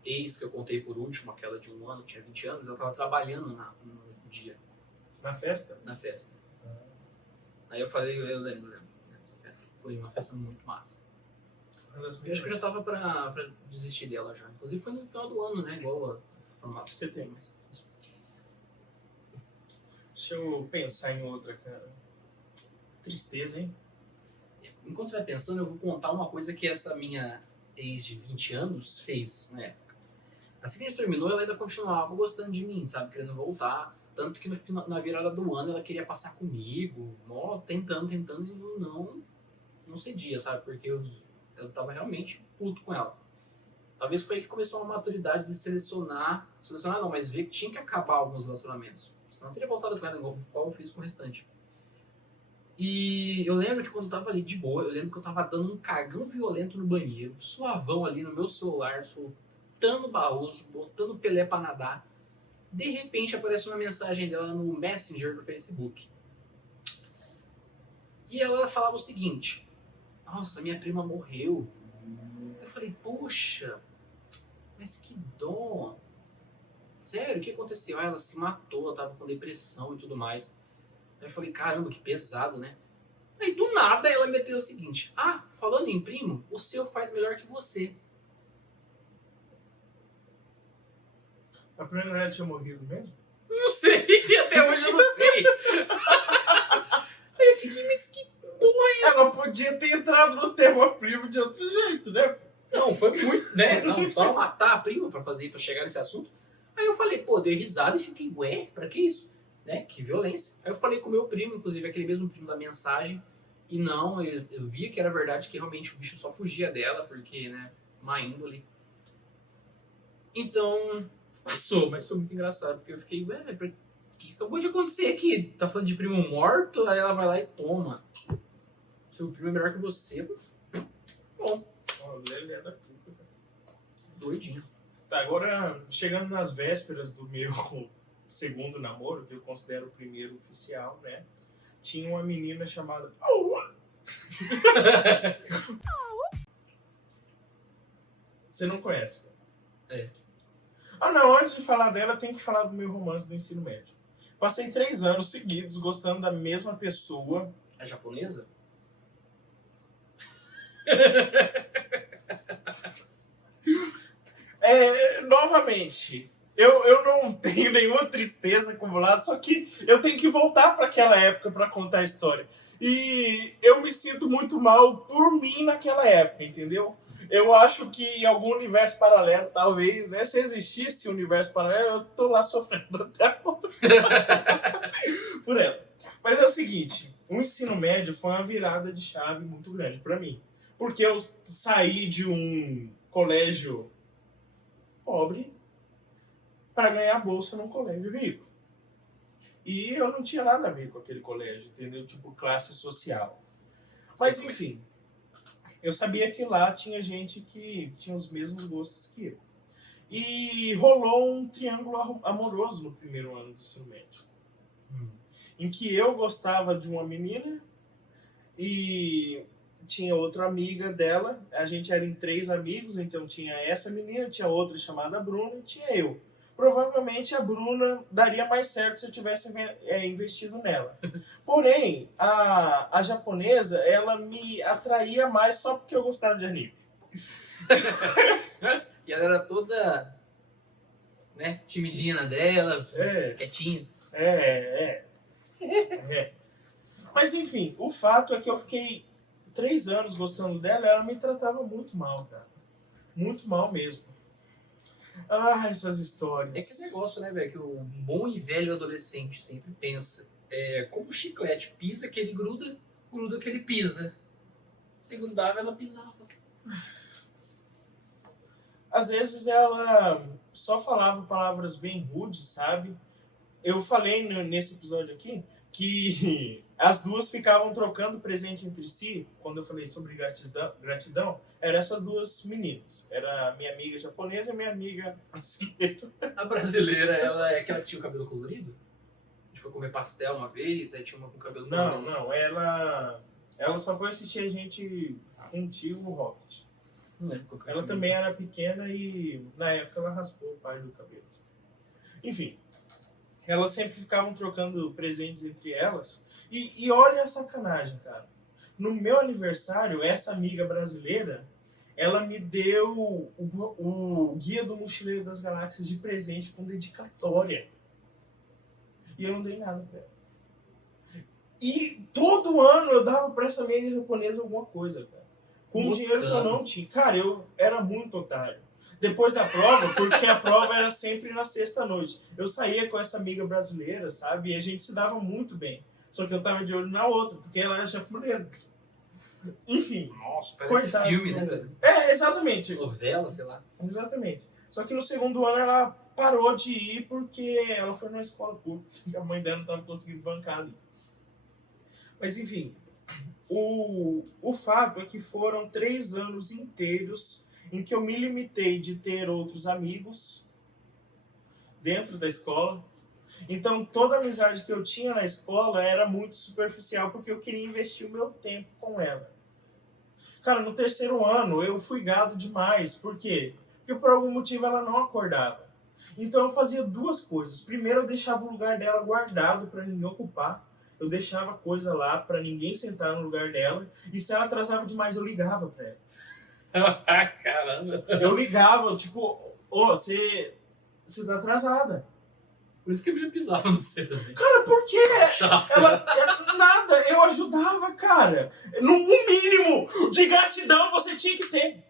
ex, que eu contei por último, aquela de 1 ano, tinha 20 anos, ela tava trabalhando no dia, Na festa? na festa. Aí eu falei, eu lembro. Foi uma festa muito massa. Eu acho que eu já tava pra desistir dela já. Inclusive foi no final do ano, né? Igual a formato. Setembro. Deixa eu pensar em outra, cara. Tristeza, hein? Enquanto você vai pensando, eu vou contar uma coisa que essa minha ex de 20 anos fez na época. Assim que a gente terminou, ela ainda continuava gostando de mim, sabe? Querendo voltar. Tanto que na virada do ano ela queria passar comigo, tentando, e eu não cedia, sabe? Porque eu tava realmente puto com ela. Talvez foi aí que começou uma maturidade de selecionar não, mas ver que tinha que acabar alguns relacionamentos. Senão eu teria voltado com ela, igual eu fiz com o restante. E eu lembro que quando eu tava ali de boa, eu lembro que eu tava dando um cagão violento no banheiro, suavão ali no meu celular, soltando Barroso, botando Pelé pra nadar. De repente aparece uma mensagem dela no Messenger do Facebook. E ela falava o seguinte: nossa, minha prima morreu. Eu falei, poxa, mas que dó. Sério, o que aconteceu? Ela se matou, ela tava com depressão e tudo mais. Aí eu falei, caramba, que pesado, né? Aí do nada ela meteu o seguinte: falando em primo, o seu faz melhor que você. A primeira dela tinha morrido mesmo? Não sei, até hoje eu não sei. Aí eu fiquei, mas que porra é essa? Ela podia ter entrado no tema primo de outro jeito, né? Não, foi muito, né? Não, precisava matar a prima pra chegar nesse assunto. Aí eu falei, dei risada e fiquei, pra que isso? Né? Que violência. Aí eu falei com o meu primo, inclusive aquele mesmo primo da mensagem, e não, eu via que era verdade, que realmente o bicho só fugia dela, porque, né, má índole. Então, passou, mas foi muito engraçado, porque eu fiquei, o que acabou de acontecer aqui? Tá falando de primo morto? Aí ela vai lá e toma. Seu primo é melhor que você. Bom. Ele é da puta. Doidinho. Tá, agora, chegando nas vésperas do meu segundo namoro, que eu considero o primeiro oficial, né? Tinha uma menina chamada Paola. Você não conhece, cara. É. Ah, não, antes de falar dela, tem que falar do meu romance do ensino médio. Passei 3 anos seguidos gostando da mesma pessoa. É japonesa? Novamente, eu não tenho nenhuma tristeza acumulada, só que eu tenho que voltar para aquela época para contar a história. E eu me sinto muito mal por mim naquela época, entendeu? Eu acho que em algum universo paralelo, talvez, né? Se existisse um universo paralelo, eu tô lá sofrendo até agora por ela. Mas é o seguinte, o ensino médio foi uma virada de chave muito grande para mim. Porque eu saí de um colégio pobre para ganhar bolsa num colégio rico. E eu não tinha nada a ver com aquele colégio, entendeu? Tipo, classe social. Mas, enfim, eu sabia que lá tinha gente que tinha os mesmos gostos que eu. E rolou um triângulo amoroso no primeiro ano do ensino médio. Em que eu gostava de uma menina e tinha outra amiga dela. A gente era em 3 amigos, então tinha essa menina, tinha outra chamada Bruna e tinha eu. Provavelmente a Bruna daria mais certo se eu tivesse investido nela. Porém, a japonesa, ela me atraía mais só porque eu gostava de anime. E ela era toda, né, timidinha na dela, quietinha. Mas enfim, o fato é que eu fiquei 3 anos gostando dela, ela me tratava muito mal, cara. Muito mal mesmo. Ah, essas histórias. É que negócio, né, velho, que o bom e velho adolescente sempre pensa. É como chiclete, pisa que ele gruda, gruda que ele pisa. Se grudava, ela pisava. Às vezes ela só falava palavras bem rudes, sabe? Eu falei nesse episódio aqui que as duas ficavam trocando presente entre si. Quando eu falei sobre gratidão, eram essas duas meninas. Era a minha amiga japonesa e a minha amiga brasileira. A brasileira, ela é aquela que tinha o cabelo colorido? A gente foi comer pastel uma vez, aí tinha uma com cabelo colorido. Não, ela só foi assistir a gente contigo o Rocket. Não lembro qual que Ela também era pequena e na época ela raspou o par do cabelo. Enfim, elas sempre ficavam trocando presentes entre elas. E olha a sacanagem, cara. No meu aniversário, essa amiga brasileira, ela me deu o Guia do Mochileiro das Galáxias de presente com dedicatória. E eu não dei nada pra ela. E todo ano eu dava pra essa amiga japonesa alguma coisa, cara. Com dinheiro que eu não tinha. Cara, eu era muito otário. Depois da prova, porque a prova era sempre na sexta-noite. Eu saía com essa amiga brasileira, sabe? E a gente se dava muito bem. Só que eu tava de olho na outra, porque ela era japonesa. Enfim. Nossa, parece coitado, filme, né, velho? Exatamente. Novela, sei lá. Exatamente. Só que no segundo ano ela parou de ir porque ela foi numa escola pública. A mãe dela não tava conseguindo bancar ali. Mas enfim. O fato é que foram 3 anos inteiros em que eu me limitei de ter outros amigos dentro da escola. Então, toda a amizade que eu tinha na escola era muito superficial, porque eu queria investir o meu tempo com ela. Cara, no 3º ano, eu fui gado demais. Por quê? Porque por algum motivo ela não acordava. Então, eu fazia 2 coisas. Primeiro, eu deixava o lugar dela guardado para ninguém ocupar. Eu deixava coisa lá para ninguém sentar no lugar dela. E se ela atrasava demais, eu ligava para ela. Caramba. Eu ligava, tipo, você tá atrasada. Por isso que a menina pisava no você também. Cara, por quê? Chato. Nada, eu ajudava, cara. No mínimo de gratidão você tinha que ter.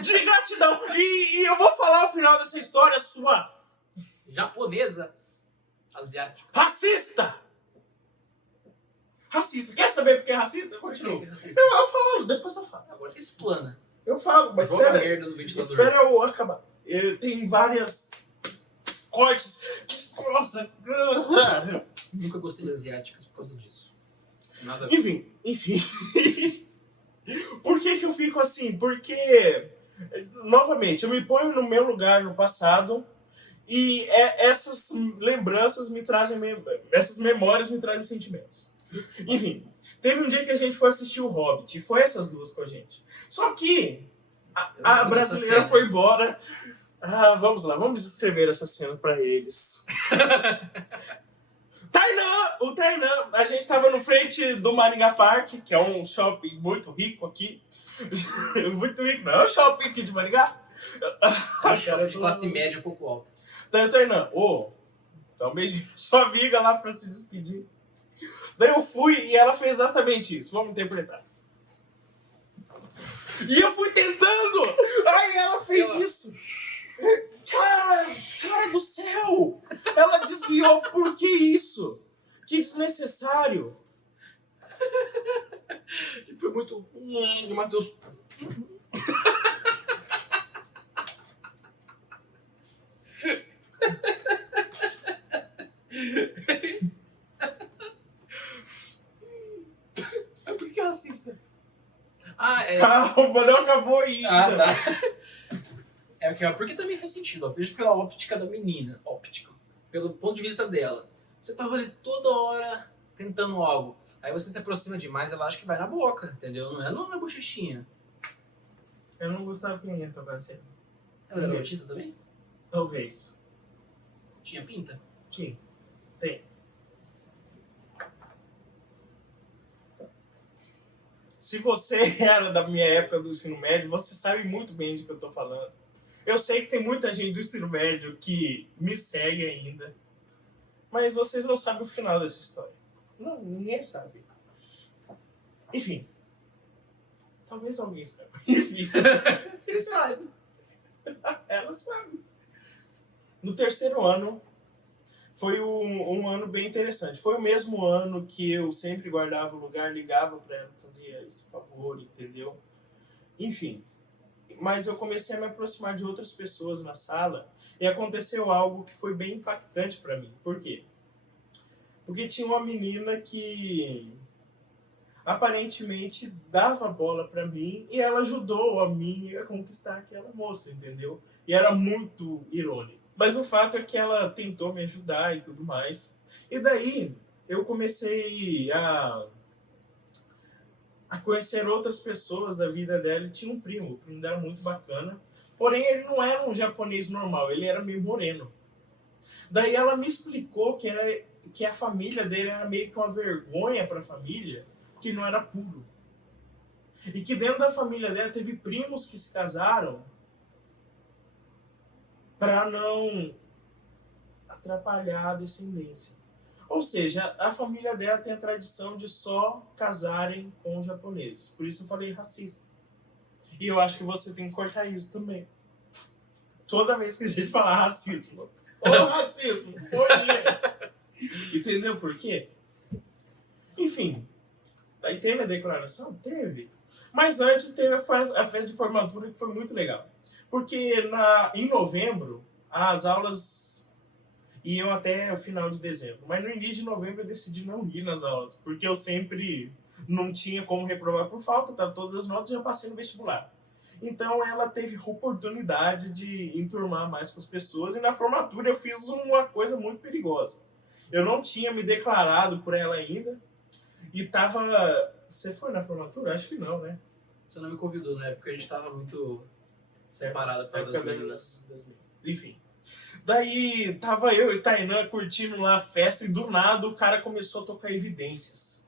De gratidão. E eu vou falar o final dessa história sua. Japonesa. Asiática. Racista! Racista. Quer saber por que é racista? Continua. Eu falo, depois eu falo. Agora você explana. Eu falo, mas joga espera. Merda no ventilador. Espera eu acabar. Tem várias cortes. Nossa. Nunca gostei de asiáticas por causa disso. Nada a ver. Enfim. Por que eu fico assim? Porque, novamente, eu me ponho no meu lugar no passado e essas lembranças me trazem, essas memórias me trazem sentimentos. Enfim, Teve um dia que a gente foi assistir o Hobbit, e foi essas duas com a gente. Só que a brasileira foi embora. Vamos lá, vamos escrever essa cena pra eles. O Tainan, a gente tava no frente do Maringá Park, que é um shopping muito rico aqui. Muito rico, não é um shopping aqui de Maringá? É um shopping de classe média um pouco alta. Daí o Tainan, dá um beijinho pra sua amiga lá pra se despedir. Daí eu fui e ela fez exatamente isso. Vamos interpretar. E eu fui tentando! Aí ela fez isso! Cara do céu! Ela desviou, por que isso? Que desnecessário! Foi muito... Matheus... Por que é racista? Calma, não acabou ainda. Tá. Porque também faz sentido, ó. Veja pela óptica da menina. Pelo ponto de vista dela. Você tava ali toda hora tentando algo. Aí você se aproxima demais, ela acha que vai na boca, entendeu? Não é na bochechinha. Eu não gostava que ninguém tocasse assim. Ela era autista também? Talvez. Tinha pinta? Tinha. Tem. Se você era da minha época do ensino médio, você sabe muito bem de que eu tô falando. Eu sei que tem muita gente do ensino médio que me segue ainda. Mas vocês não sabem o final dessa história. Não, ninguém sabe. Enfim. Talvez alguém saiba. Enfim. Você sabe. Ela sabe. No terceiro ano, foi um ano bem interessante. Foi o mesmo ano que eu sempre guardava o lugar, ligava pra ela, fazia esse favor, entendeu? Enfim. Mas eu comecei a me aproximar de outras pessoas na sala e aconteceu algo que foi bem impactante pra mim. Por quê? Porque tinha uma menina que aparentemente dava bola pra mim e ela ajudou a mim a conquistar aquela moça, entendeu? E era muito irônico. Mas o fato é que ela tentou me ajudar e tudo mais. E daí eu comecei a conhecer outras pessoas da vida dela. E tinha um primo, o primo dela muito bacana. Porém, ele não era um japonês normal, ele era meio moreno. Daí ela me explicou que a família dele era meio que uma vergonha para a família, que não era puro. E que dentro da família dela teve primos que se casaram para não atrapalhar a descendência. Ou seja, a família dela tem a tradição de só casarem com os japoneses. Por isso eu falei racista. E eu acho que você tem que cortar isso também. Toda vez que a gente falar racismo. Racismo! Entendeu por quê? Enfim. Daí teve a declaração? Teve. Mas antes teve a festa de formatura, que foi muito legal. Porque em novembro, as aulas iam até o final de dezembro. Mas no início de novembro eu decidi não ir nas aulas. Porque eu sempre não tinha como reprovar por falta. Tava todas as notas e já passei no vestibular. Então ela teve oportunidade de enturmar mais com as pessoas. E na formatura eu fiz uma coisa muito perigosa. Eu não tinha me declarado por ela ainda. E tava... Você foi na formatura? Acho que não, né? Você não me convidou, né? Porque a gente tava muito separado por causa das meninas. Enfim. Daí tava eu e Tainan curtindo lá a festa e do nada o cara começou a tocar Evidências.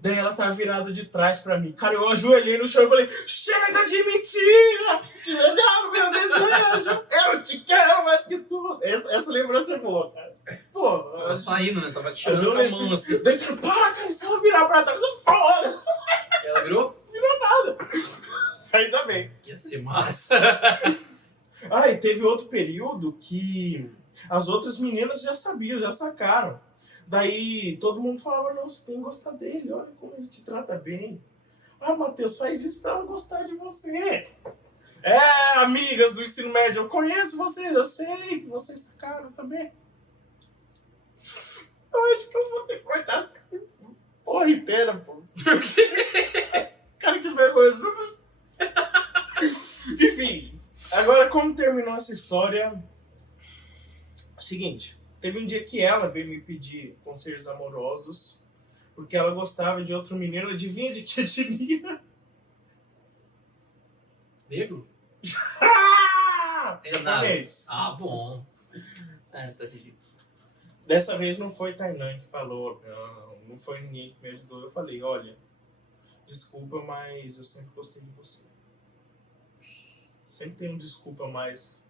Daí ela tava virada de trás pra mim. Cara, eu ajoelhei no chão e falei: chega de mentira! Te negaram meu desejo! Eu te quero mais que tudo! Essa lembrança é boa, cara. Pô, tava saindo, né? Tava tirando a mão assim. Daí, cara, se ela virar pra trás, eu falo! Ela virou? Virou nada. Ainda bem. Ia ser massa. E teve outro período que as outras meninas já sabiam, já sacaram. Daí todo mundo falava: não, você tem que gostar dele, olha como ele te trata bem. Matheus, faz isso pra ela gostar de você. Amigas do ensino médio, eu conheço vocês, eu sei que vocês sacaram também. Eu acho que eu vou ter que cortar essa porra inteira, pô. Cara, que vergonha. Enfim, agora como terminou essa história? Seguinte, teve um dia que ela veio me pedir conselhos amorosos porque ela gostava de outro menino. Adivinha de que etnia? Negro? É nada. Japonês. Ah, bom. Tá ridículo. Dessa vez não foi Tainan que falou, não foi ninguém que me ajudou. Eu falei, olha, desculpa, mas eu sempre gostei de você. Sempre tem um desculpa, mas...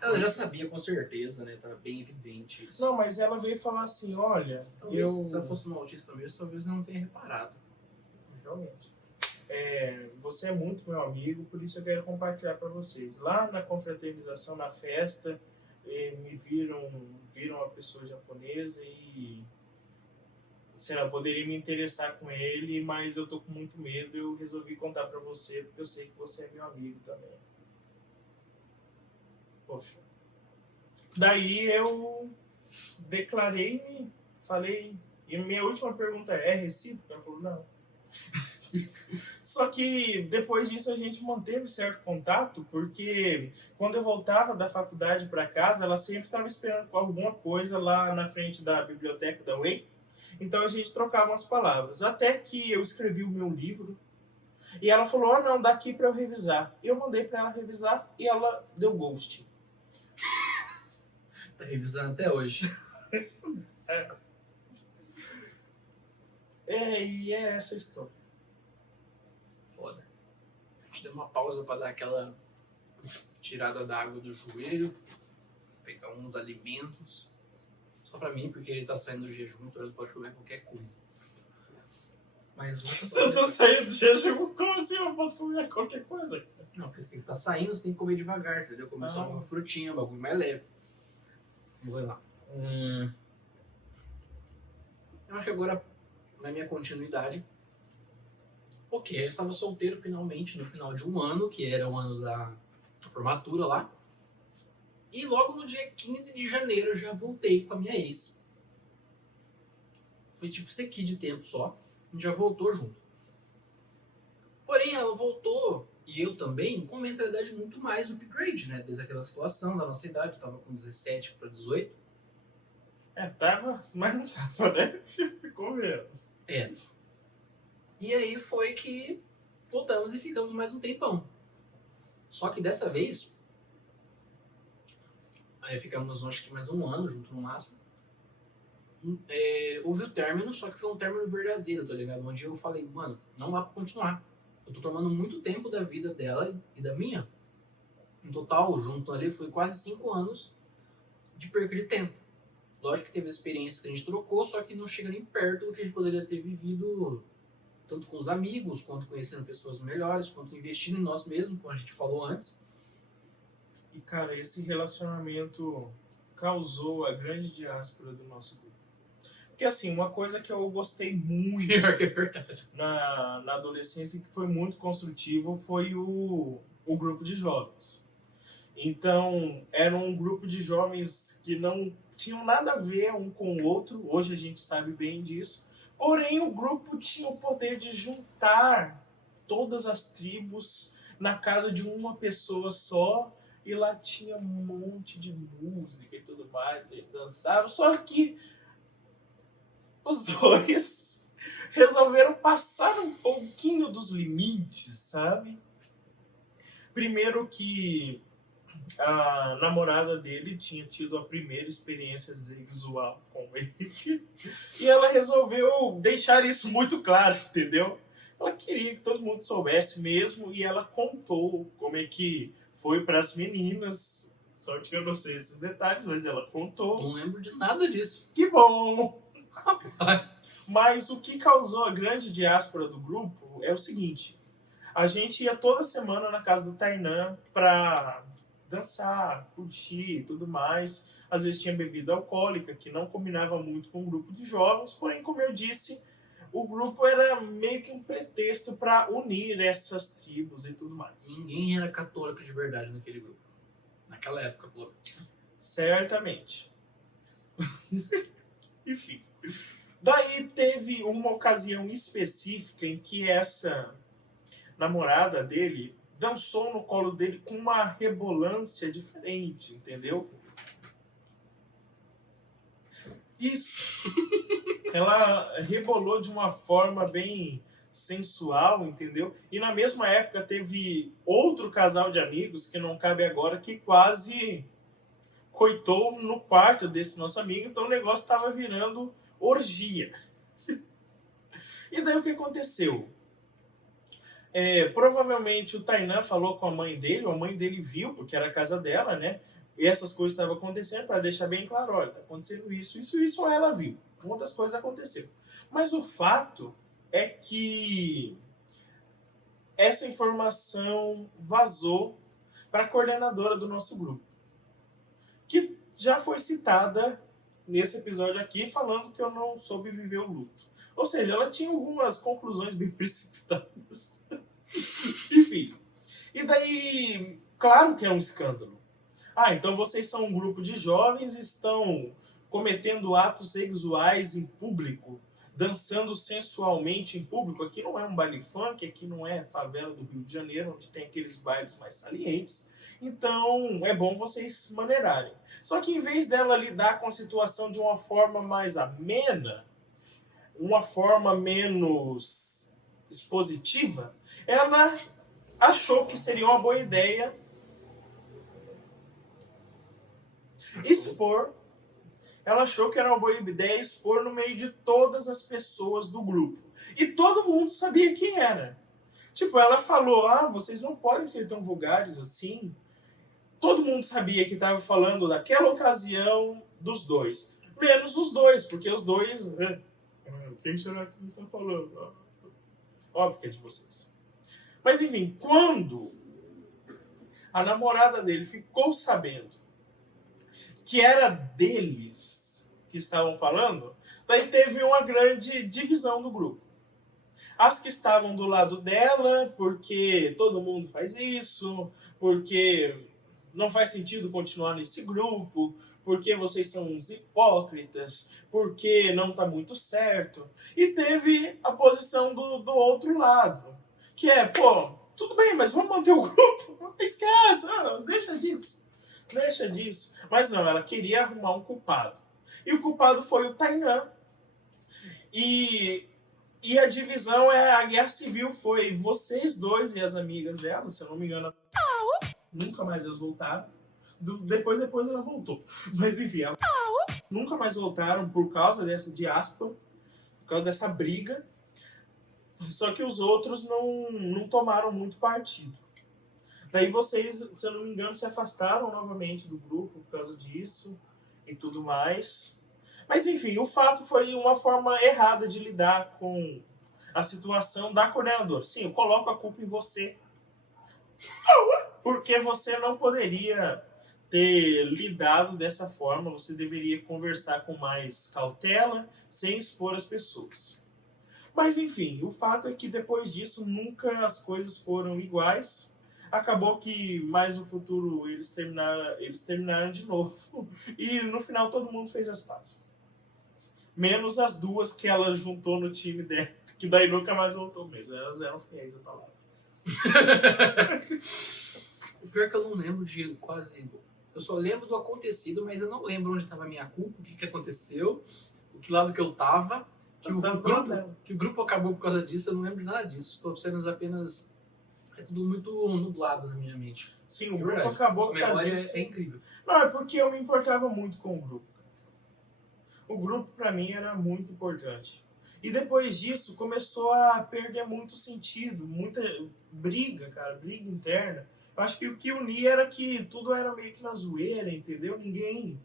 Ela já sabia com certeza, né? Tava bem evidente isso. Não, mas ela veio falar assim, olha, Talvez se ela fosse uma autista mesmo, talvez eu não tenha reparado. Realmente. Você é muito meu amigo, por isso eu quero compartilhar para vocês. Lá na confraternização, na festa, me viram uma pessoa japonesa e, sei lá, poderia me interessar com ele, mas eu tô com muito medo. Eu resolvi contar para você, porque eu sei que você é meu amigo também. Poxa. Daí eu declarei-me, falei, e minha última pergunta é recíproca? Ela falou, não. Só que depois disso a gente manteve certo contato, porque quando eu voltava da faculdade para casa, ela sempre estava esperando alguma coisa lá na frente da biblioteca da Way. Então a gente trocava umas palavras. Até que eu escrevi o meu livro e ela falou, não, dá aqui para eu revisar. Eu mandei para ela revisar e ela deu ghost. Tá revisando até hoje. E é essa a história. Foda. A gente deu uma pausa pra dar aquela tirada d'água do joelho, pegar uns alimentos. Só pra mim, porque ele tá saindo do jejum, então ele pode comer qualquer coisa. Mas Se eu tô saindo do jejum, como assim eu posso comer qualquer coisa? não, porque você tem que estar saindo, você tem que comer devagar, entendeu? Comer só uma frutinha, um bagulho mais leve. Vamos lá. Eu acho que agora, na minha continuidade, ok, eu estava solteiro finalmente, no final de um ano, que era o ano da formatura lá. E logo no dia 15 de janeiro eu já voltei com a minha ex. Foi tipo isso aqui de tempo só. A gente já voltou junto. Porém, ela voltou, e eu também, com uma mentalidade muito mais upgrade, né? Desde aquela situação da nossa idade, eu tava com 17 para 18. Tava, mas não tava, né? Ficou menos. E aí foi que voltamos e ficamos mais um tempão. Só que dessa vez, aí ficamos acho que mais um ano junto no máximo. Houve o término, só que foi um término verdadeiro, tá ligado? Onde eu falei, mano, não dá pra continuar. Eu tô tomando muito tempo da vida dela e da minha. No total, junto ali, foi quase 5 anos de perca de tempo. Lógico que teve experiência que a gente trocou, só que não chega nem perto do que a gente poderia ter vivido, tanto com os amigos, quanto conhecendo pessoas melhores, quanto investindo em nós mesmos, como a gente falou antes. E, cara, esse relacionamento causou a grande diáspora do nosso grupo. Porque, assim, uma coisa que eu gostei muito Pior que é verdade. na adolescência, que foi muito construtivo, foi o grupo de jovens. Então, era um grupo de jovens que não tinham nada a ver um com o outro. Hoje a gente sabe bem disso. Porém, o grupo tinha o poder de juntar todas as tribos na casa de uma pessoa só. E lá tinha um monte de música e tudo mais. E dançava. Só que os dois resolveram passar um pouquinho dos limites, sabe? Primeiro que a namorada dele tinha tido a primeira experiência sexual com ele. E ela resolveu deixar isso muito claro, entendeu? Ela queria que todo mundo soubesse mesmo e ela contou como é que foi para as meninas. Sorte que eu não sei esses detalhes, mas ela contou. Não lembro de nada disso. Que bom! Rapaz. Mas o que causou a grande diáspora do grupo é o seguinte. A gente ia toda semana na casa do Tainan pra dançar, curtir e tudo mais. Às vezes tinha bebida alcoólica, que não combinava muito com o grupo de jovens. Porém, como eu disse, o grupo era meio que um pretexto para unir essas tribos e tudo mais. Ninguém era católico de verdade naquele grupo. Naquela época, pelo menos. Certamente. Enfim. Daí teve uma ocasião específica em que essa namorada dele dançou no colo dele com uma rebolância diferente, entendeu? Isso. ela rebolou de uma forma bem sensual, entendeu? E na mesma época teve outro casal de amigos, que não cabe agora, que quase coitou no quarto desse nosso amigo, então o negócio estava virando orgia. E daí o que aconteceu? Provavelmente o Tainan falou com a mãe dele viu, porque era a casa dela, né? E essas coisas estavam acontecendo, para deixar bem claro, olha, tá acontecendo isso, ou ela viu. Muitas coisas aconteceram. Mas o fato é que essa informação vazou para a coordenadora do nosso grupo, que já foi citada nesse episódio aqui, falando que eu não soube viver o luto. Ou seja, ela tinha algumas conclusões bem precipitadas. Enfim. E daí, claro que é um escândalo. Então vocês são um grupo de jovens e estão cometendo atos sexuais em público, dançando sensualmente em público. Aqui não é um baile funk, aqui não é favela do Rio de Janeiro, onde tem aqueles bailes mais salientes. Então é bom vocês maneirarem. Só que em vez dela lidar com a situação de uma forma mais amena, uma forma menos expositiva, ela achou que seria uma boa ideia expor. Ela achou que era uma boa ideia expor no meio de todas as pessoas do grupo. E todo mundo sabia quem era. Tipo, ela falou, vocês não podem ser tão vulgares assim. Todo mundo sabia que estava falando daquela ocasião dos dois. Menos os dois, porque os dois... Quem será que está falando? Óbvio que é de vocês. Mas enfim, quando a namorada dele ficou sabendo que era deles que estavam falando, daí teve uma grande divisão do grupo. As que estavam do lado dela, porque todo mundo faz isso, porque não faz sentido continuar nesse grupo, porque vocês são uns hipócritas, porque não está muito certo. E teve a posição do outro lado, que é, tudo bem, mas vamos manter o grupo? Esquece, deixa disso. Mas não, ela queria arrumar um culpado. E o culpado foi o Tainan. E a divisão, a guerra civil foi vocês dois e as amigas dela, se eu não me engano. Nunca mais elas voltaram. Depois ela voltou. Mas enfim, nunca mais voltaram por causa dessa diáspora, por causa dessa briga. Só que os outros não tomaram muito partido. Daí vocês, se eu não me engano, se afastaram novamente do grupo por causa disso e tudo mais. Mas enfim, o fato foi uma forma errada de lidar com a situação da coordenadora. Sim, eu coloco a culpa em você. Porque você não poderia ter lidado dessa forma, você deveria conversar com mais cautela, sem expor as pessoas. Mas enfim, o fato é que depois disso nunca as coisas foram iguais. Acabou que mais no futuro eles terminaram de novo. E no final todo mundo fez as pazes. Menos as duas que ela juntou no time dela, que daí nunca mais voltou mesmo. Elas eram fiéis à palavra. O pior é que eu não lembro de quase... Eu só lembro do acontecido, mas eu não lembro onde estava a minha culpa, o que aconteceu, o que lado que eu estava, que o grupo acabou por causa disso. Eu não lembro de nada disso. Estou observando apenas... É tudo muito nublado na minha mente. Sim, o grupo acabou por causa disso. A memória é incrível. Não, é porque eu me importava muito com o grupo. O grupo, pra mim, era muito importante. E depois disso, começou a perder muito sentido. Muita briga, cara. Briga interna. Eu acho que o que unia era que tudo era meio que na zoeira, entendeu? Ninguém...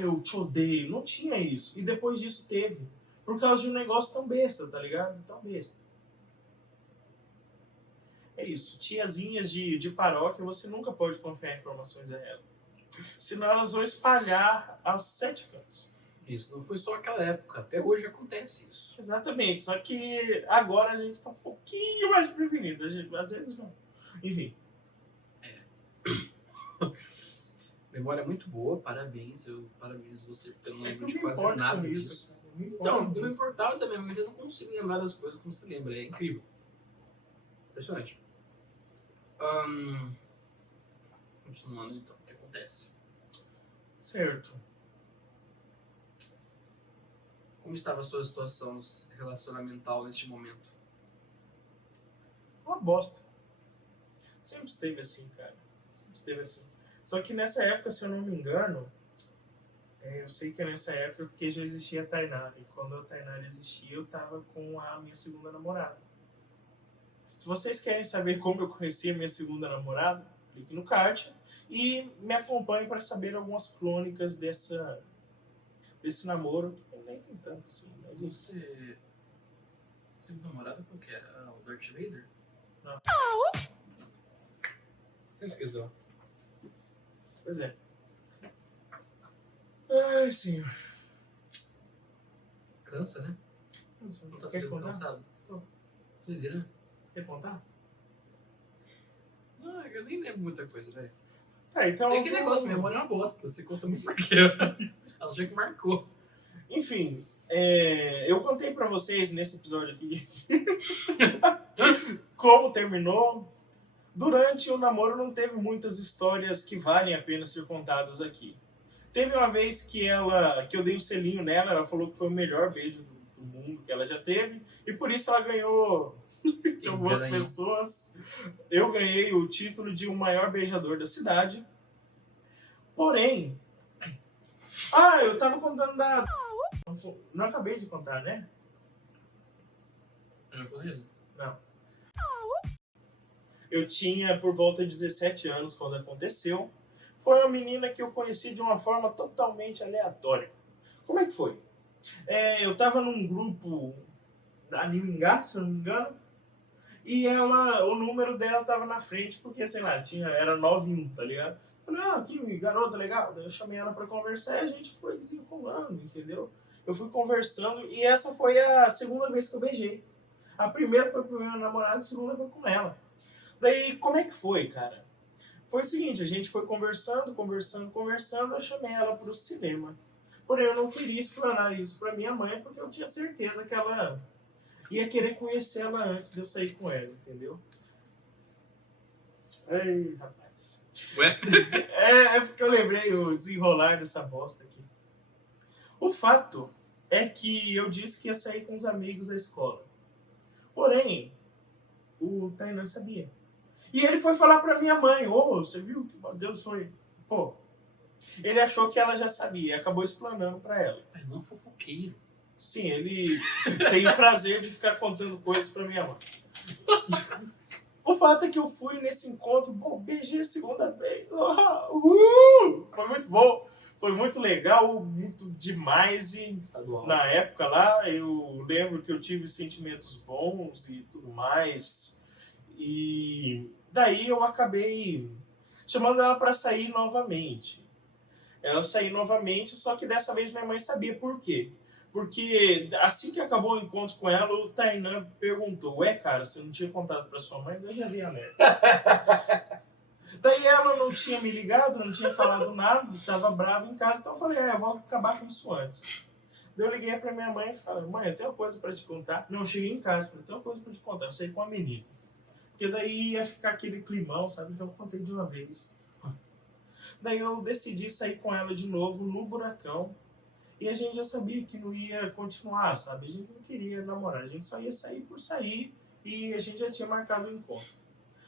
eu te odeio. Não tinha isso. E depois disso teve. Por causa de um negócio tão besta, tá ligado? Tão besta. É isso. Tiazinhas de paróquia, você nunca pode confiar em informações a ela. Senão elas vão espalhar aos 7 cantos. Isso não foi só aquela época. Até hoje acontece isso. Exatamente. Só que agora a gente está um pouquinho mais prevenido. Às vezes não. Enfim. Memória muito boa. Parabéns. Eu parabenizo você, porque eu não lembro de quase importo nada com disso. isso. Então, eu me importava também, mas eu não consigo lembrar das coisas como você lembra. É incrível. Impressionante. Continuando então, o que acontece? Certo. Como estava a sua situação relacionamental neste momento? Uma bosta. Sempre esteve assim, cara. Sempre esteve assim. Só que nessa época, se eu não me engano, eu sei que é nessa época porque já existia a Tainara. E quando a Tainara existia, eu tava com a minha segunda namorada. Se vocês querem saber como eu conheci a minha segunda namorada, clique no card e me acompanhe para saber algumas crônicas desse namoro. Eu nem tem tanto assim, mas isso. Você namorado qual que era? O Darth Vader? Não. Você esqueceu. Pois é. Ai, senhor. Cansa, né? Não Tá quer sendo contar? cansado. Tô. Doideira. Quer contar? Não, eu nem lembro muita coisa, velho. Tá, então. É que negócio, minha memória é uma bosta. Você conta muito porque ela já que marcou. Enfim, eu contei pra vocês nesse episódio aqui como terminou. Durante o namoro não teve muitas histórias que valem a pena ser contadas aqui. Teve uma vez que eu dei um selinho nela, ela falou que foi o melhor beijo do mundo que ela já teve, e por isso ela ganhou de algumas pessoas. Eu ganhei o título de o maior beijador da cidade. Porém, eu tava contando da... Não acabei de contar, né? Japonesa? Não. Eu tinha por volta de 17 anos quando aconteceu. Foi uma menina que eu conheci de uma forma totalmente aleatória. Como é que foi? Eu tava num grupo da Ningá, se eu não me engano, e o número dela tava na frente, porque, sei lá, era 91, tá ligado? Falei, que garota legal. Daí eu chamei ela pra conversar e a gente foi desenrolando, entendeu? Eu fui conversando e essa foi a segunda vez que eu beijei. A primeira foi com minha namorada, a segunda foi com ela. Daí, como é que foi, cara? Foi o seguinte, a gente foi conversando, eu chamei ela pro cinema. Porém, eu não queria explanar isso pra minha mãe, porque eu tinha certeza que ela ia querer conhecer ela antes de eu sair com ela, entendeu? Ai, rapaz. Ué? É porque eu lembrei o desenrolar dessa bosta aqui. O fato é que eu disse que ia sair com os amigos da escola. Porém, o Tainan sabia. E ele foi falar pra minha mãe, você viu que Deus foi? Pô, ele achou que ela já sabia, acabou explanando pra ela. Não é fofoqueiro. Sim, ele tem o prazer de ficar contando coisas pra minha mãe. O fato é que eu fui nesse encontro, beijei a segunda vez. Foi muito bom, foi muito legal, muito demais. E Estadual. Na época lá, eu lembro que eu tive sentimentos bons e tudo mais. E daí eu acabei chamando ela para sair novamente. Ela saiu novamente, só que dessa vez minha mãe sabia por quê. Porque assim que acabou o encontro com ela, o Tainan perguntou, cara, você não tinha contado para sua mãe? Eu já vi a merda. Daí ela não tinha me ligado, não tinha falado nada, estava brava em casa, então eu falei, eu vou acabar com isso antes. Daí eu liguei para minha mãe e falei, mãe, eu tenho uma coisa para te contar. Não, eu cheguei em casa, eu tenho uma coisa para te contar, eu saí com a menina. Porque daí ia ficar aquele climão, sabe? Então eu contei de uma vez. Daí eu decidi sair com ela de novo no buracão. E a gente já sabia que não ia continuar, sabe? A gente não queria namorar, a gente só ia sair por sair e a gente já tinha marcado o encontro.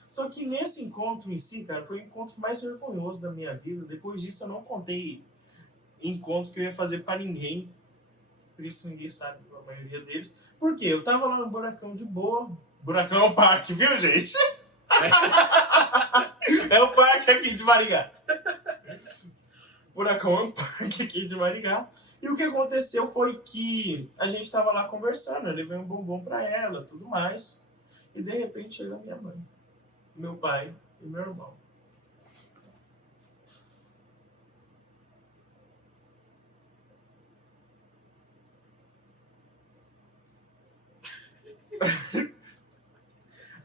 Só que nesse encontro em si, cara, foi o encontro mais vergonhoso da minha vida. Depois disso eu não contei encontro que eu ia fazer para ninguém. Por isso ninguém sabe, a maioria deles. Por quê? Eu tava lá no buracão de boa. Buracão é um parque, viu, gente? É o parque aqui de Maringá. Buracão é um parque aqui de Maringá. E o que aconteceu foi que a gente estava lá conversando, eu levei um bombom para ela, tudo mais. E de repente chegou minha mãe, meu pai e meu irmão.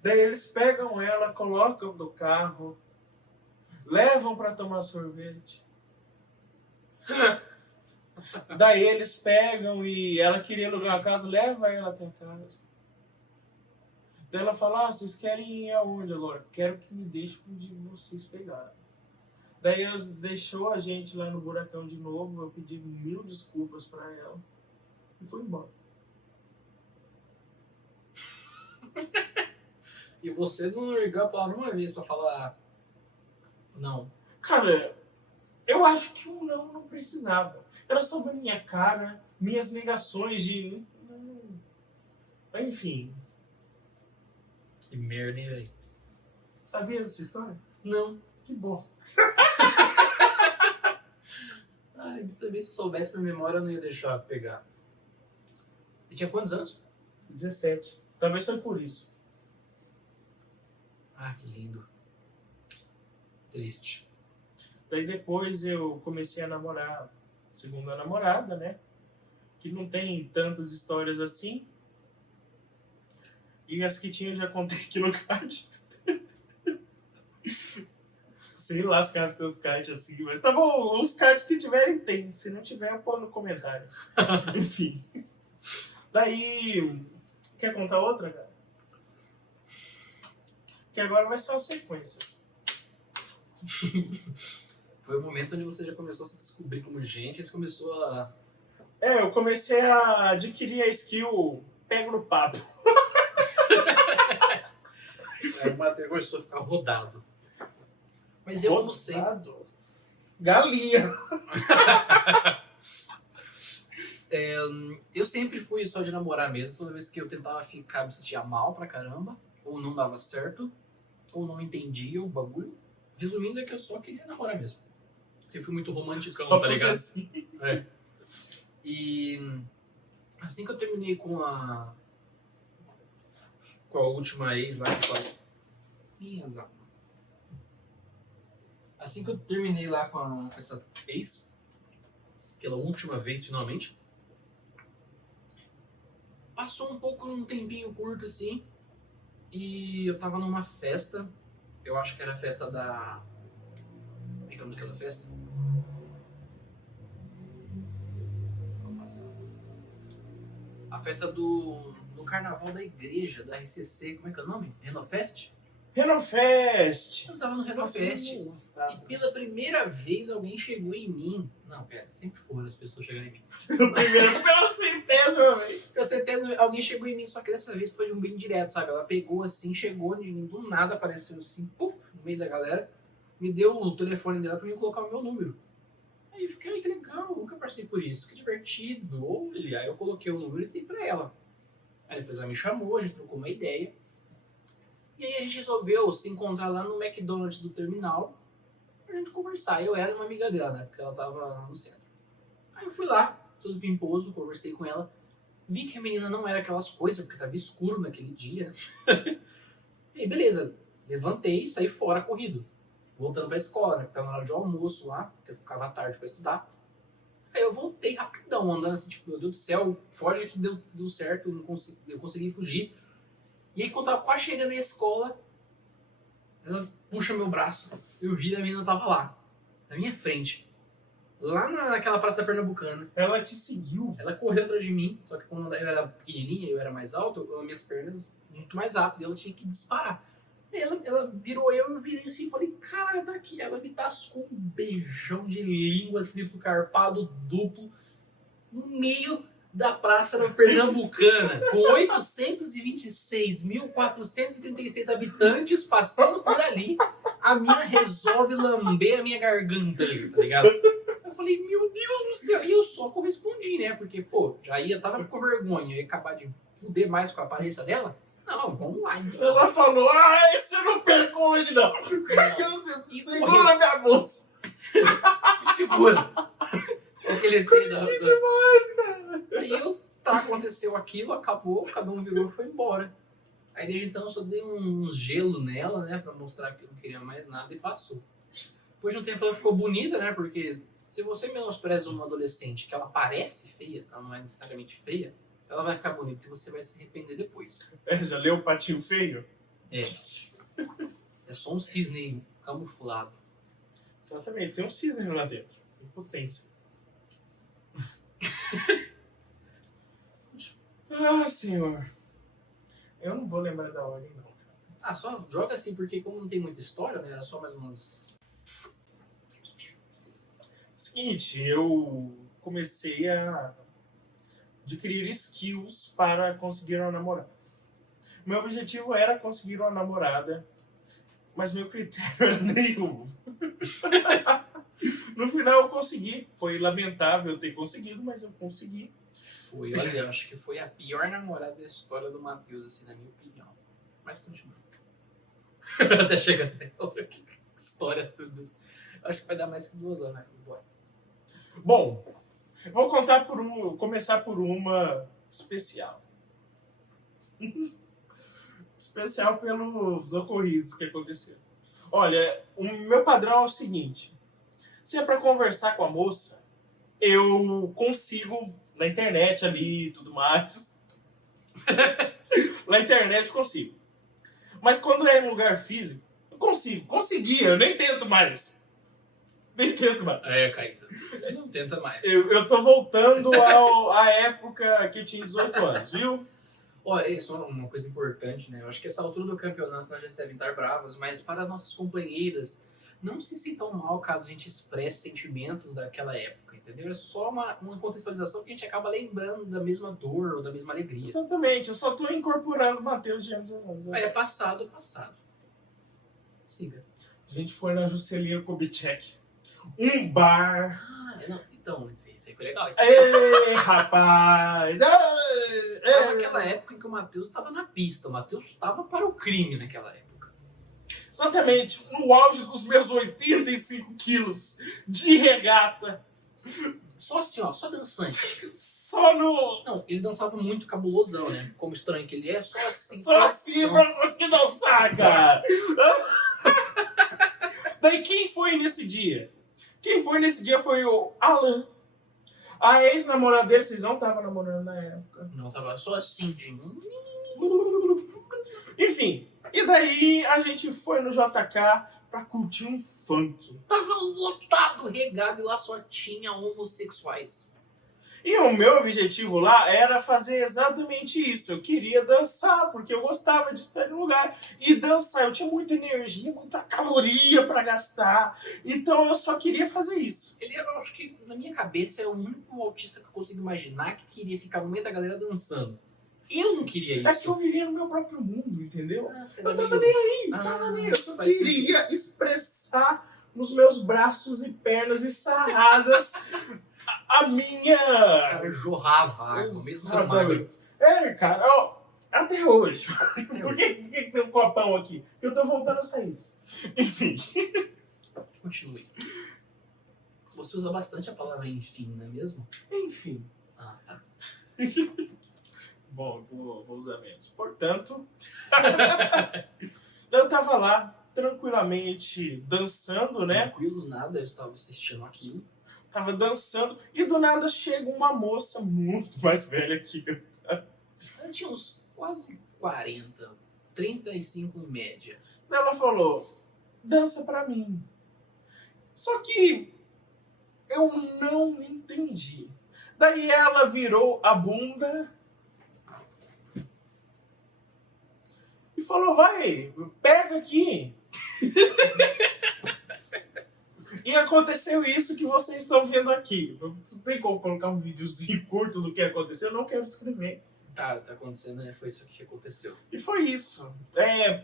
Daí eles pegam ela, colocam no carro, levam para tomar sorvete. Daí eles pegam e ela queria alugar uma casa, leva ela até a casa. Daí ela fala, vocês querem ir aonde agora? Quero que me deixem onde vocês pegaram. Daí eles deixou a gente lá no buracão de novo, eu pedi 1000 desculpas pra ela. E foi embora. E você não ergueu a palavra uma vez pra falar não. Cara, eu acho que um não precisava. Era só ver minha cara, minhas negações de... Não. Enfim, Que merda, hein, velho? sabia dessa história? Não. Que bom. Ai, também se eu soubesse minha memória eu não ia deixar pegar. E tinha quantos anos? 17. Talvez foi por isso. Ah, que lindo. Triste. Daí depois eu comecei a namorar segunda namorada, né? Que não tem tantas histórias assim. E as que tinha eu já contei aqui no card. Sei lá se cabe tanto card assim, mas tá bom, os cards que tiverem tem. Se não tiver, eu põe no comentário. Enfim. Daí. Quer contar outra, cara? Que agora vai ser uma sequência. Foi o momento onde você já começou a se descobrir como gente, você começou a... Eu comecei a adquirir a skill pego no papo. O Matheus começou a ficar rodado. Mas eu não sei. Galinha. Eu sempre fui só de namorar mesmo. Toda vez que eu tentava ficar, me sentia mal pra caramba. Ou não dava certo. Ou não entendia o bagulho. Resumindo, é que eu só queria namorar mesmo. Sempre fui muito romanticão, Só tá ligado? assim. É. E assim que eu terminei com a última ex lá, que foi... Minhas almas. Assim que eu terminei lá com essa ex, pela última vez finalmente, passou um tempinho curto assim, e eu tava numa festa, eu acho que era a festa da... Como é que é o nome daquela festa? Vamos passar. A festa do carnaval da igreja, da RCC, como é que é o nome? Renofest? Renofest. Eu tava no Renofest. E pela primeira vez alguém chegou em mim. Não, pera, sempre foram as pessoas chegando em mim. Pela centésima vez. Com certeza alguém chegou em mim, só que dessa vez foi de um bem direto, sabe? Ela pegou assim, chegou em mim, do nada apareceu assim, puf, no meio da galera, me deu o telefone dela pra mim colocar o meu número. Aí eu fiquei, que legal, nunca passei por isso, que divertido. Aí eu coloquei o número e dei pra ela. Aí depois ela me chamou, a gente trocou uma ideia. E aí a gente resolveu se encontrar lá no McDonald's do terminal pra gente conversar. Eu era uma amiga dela, né? Porque ela tava no centro. Aí eu fui lá, tudo pimposo, conversei com ela. Vi que a menina não era aquelas coisas, porque tava escuro naquele dia. E aí, beleza. Levantei e saí fora corrido. Voltando pra escola, né? Porque tava na hora de almoço lá, porque eu ficava à tarde pra estudar. Aí eu voltei rapidão, andando assim, tipo, meu Deus do céu, foge que deu certo, eu consegui fugir. E aí, quando eu tava quase chegando na escola, ela puxa meu braço, eu vi a menina tava lá, na minha frente, lá naquela praça da Pernambucana. Ela te seguiu. Ela correu atrás de mim, só que como eu era pequenininha, eu era mais alto, minhas pernas muito mais rápido, e ela tinha que disparar. Aí ela virou eu virei assim e falei, caralho, tá aqui. Ela me tascou um beijão de língua, triplo carpado, duplo, no meio da Praça da Pernambucana, com 826.436 habitantes passando por ali, a mina resolve lamber a minha garganta ali, tá ligado? Eu falei, meu Deus do céu, e eu só correspondi, né? Porque, pô, tava com vergonha, eu ia acabar de fuder mais com a aparência dela. Não, vamos lá, então. Ela falou, esse eu não perco hoje, não. Segura minha bolsa. Segura. Aquele Que demais, cara. Aí aconteceu aquilo, acabou, cada um virou e foi embora. Aí desde então eu só dei um gelo nela, né, pra mostrar que eu não queria mais nada e passou. Depois de um tempo ela ficou bonita, né, porque se você menospreza uma adolescente que ela parece feia, ela não é necessariamente feia, ela vai ficar bonita e você vai se arrepender depois. Já leu o Patinho Feio? É. É só um cisne camuflado. Exatamente, tem um cisne lá dentro. Impotência. Senhor. Eu não vou lembrar da ordem, não. Ah, só joga assim, porque como não tem muita história, né, era só mais umas... Seguinte, eu comecei a adquirir skills para conseguir uma namorada. Meu objetivo era conseguir uma namorada, mas meu critério era nenhum. No final eu consegui. Foi lamentável eu ter conseguido, mas eu consegui. Foi, olha, eu acho que foi a pior namorada da história do Matheus, assim, na minha opinião. Mas continua. Até chegar nela, que história tudo isso. Acho que vai dar mais que 2 horas, né? Bora. Bom, vou começar por uma especial. Especial pelos ocorridos que aconteceram. Olha, o meu padrão é o seguinte. Se é pra conversar com a moça, eu consigo na internet ali e tudo mais. Na internet consigo. Mas quando é em lugar físico, eu conseguia, eu nem tento mais. É, Caísa, não tenta mais. Eu tô voltando à época que eu tinha 18 anos, viu? Olha, só uma coisa importante, né? Eu acho que essa altura do campeonato nós já devem estar bravas, mas para as nossas companheiras, não se sintam mal caso a gente expresse sentimentos daquela época, entendeu? É só uma contextualização que a gente acaba lembrando da mesma dor ou da mesma alegria. Exatamente, eu só tô incorporando o Matheus de anos. Aí é passado, é passado. Siga. A gente foi na Juscelino Kubitschek. Um bar. Ah, não, então, isso aí foi legal. Ei, rapaz! Era aquela época em que o Matheus estava na pista. O Matheus estava para o crime naquela época. Exatamente, no auge dos meus 85 quilos de regata. Só assim, ó, só dançante. Só no... Não, ele dançava muito cabulosão, né? Como estranho que ele é, só assim. Só assim pra conseguir dançar, cara. Daí quem foi nesse dia? Quem foi nesse dia foi o Alan. A ex-namorada dele, vocês não estavam namorando na época. Não, tava só assim, de... Enfim, e daí a gente foi no JK pra curtir um funk. Tava lotado, regado, e lá só tinha homossexuais. E o meu objetivo lá era fazer exatamente isso. Eu queria dançar, porque eu gostava de estar no lugar e dançar. Eu tinha muita energia, muita caloria pra gastar. Então eu só queria fazer isso. Ele, eu acho que, na minha cabeça, é o único autista que eu consigo imaginar que queria ficar no meio da galera dançando. Eu não queria isso. É que eu vivia no meu próprio mundo, entendeu? Você Eu era tava meio- nem aí, tava nem aí. Eu só faz queria expressar nos meus braços e pernas e sarradas a O minha... cara jorrava água, mesmo sendo magro. É, cara, ó, até hoje. Por que tem um copão aqui? Eu tô voltando a isso. Enfim. Continue. Você usa bastante a palavra enfim, não é mesmo? Enfim. Ah, tá. Bom, vou usar menos. Portanto, eu tava lá, tranquilamente, dançando, né? Tranquilo, nada, eu estava assistindo aquilo. Tava dançando e do nada chega uma moça muito mais velha que eu. Eu tinha uns quase 40, 35 em média. Ela falou, dança pra mim. Só que eu não entendi. Daí ela virou a bunda e falou, vai, pega aqui. E aconteceu isso que vocês estão vendo aqui. Não tem como colocar um videozinho curto do que aconteceu, eu não quero descrever. Tá acontecendo, né? Foi isso que aconteceu. E foi isso.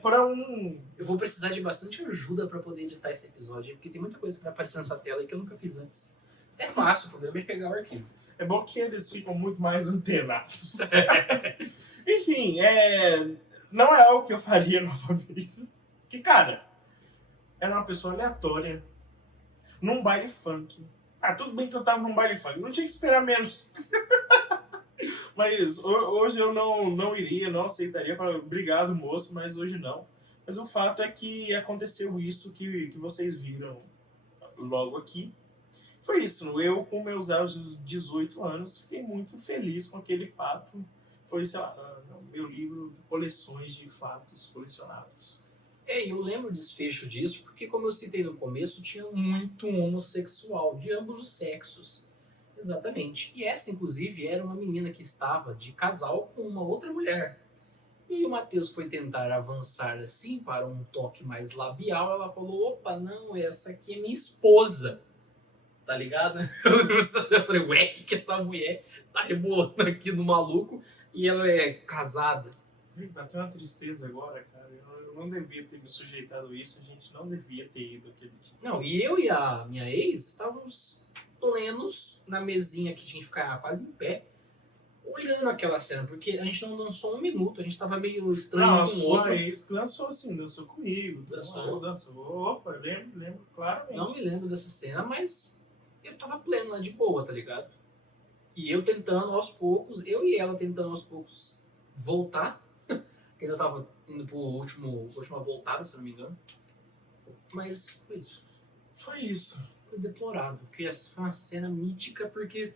Pra um... Eu vou precisar de bastante ajuda pra poder editar esse episódio, porque tem muita coisa que vai aparecer nessa tela e que eu nunca fiz antes. É fácil, o problema é pegar o arquivo. É bom que eles ficam muito mais antenados. Enfim, não é algo que eu faria novamente. Que, cara, era uma pessoa aleatória. Num baile funk. Ah, tudo bem que eu tava num baile funk. Não tinha que esperar menos. Mas hoje eu não iria, não aceitaria. Obrigado, moço, mas hoje não. Mas o fato é que aconteceu isso que vocês viram logo aqui. Foi isso. Eu, com meus aos 18 anos, fiquei muito feliz com aquele fato. Foi, sei lá, meu livro de coleções de fatos colecionados. Eu lembro o desfecho disso, porque como eu citei no começo, tinha muito homossexual, de ambos os sexos. Exatamente. E essa, inclusive, era uma menina que estava de casal com uma outra mulher. E o Matheus foi tentar avançar assim, para um toque mais labial. Ela falou, opa, não, essa aqui é minha esposa. tá ligado? Eu falei, ué, que essa mulher tá rebolando aqui no maluco e ela é casada? Bateu uma tristeza agora, cara. Eu não devia ter me sujeitado a isso, a gente não devia ter ido aquele dia. Não, e eu e a minha ex estávamos plenos na mesinha que tinha que ficar quase em pé, olhando aquela cena, porque a gente não dançou um minuto, a gente tava meio estranho Não, um a com o sua outro. ex dançou sim, dançou comigo. Dançou? Dançou. Opa, lembro claramente. Não me lembro dessa cena, mas eu tava pleno lá de boa, tá ligado? E eu tentando aos poucos, eu e ela tentando aos poucos voltar, que ainda tava indo pro última voltada, se não me engano. Mas foi isso. Foi isso. Foi deplorável, porque essa foi uma cena mítica, porque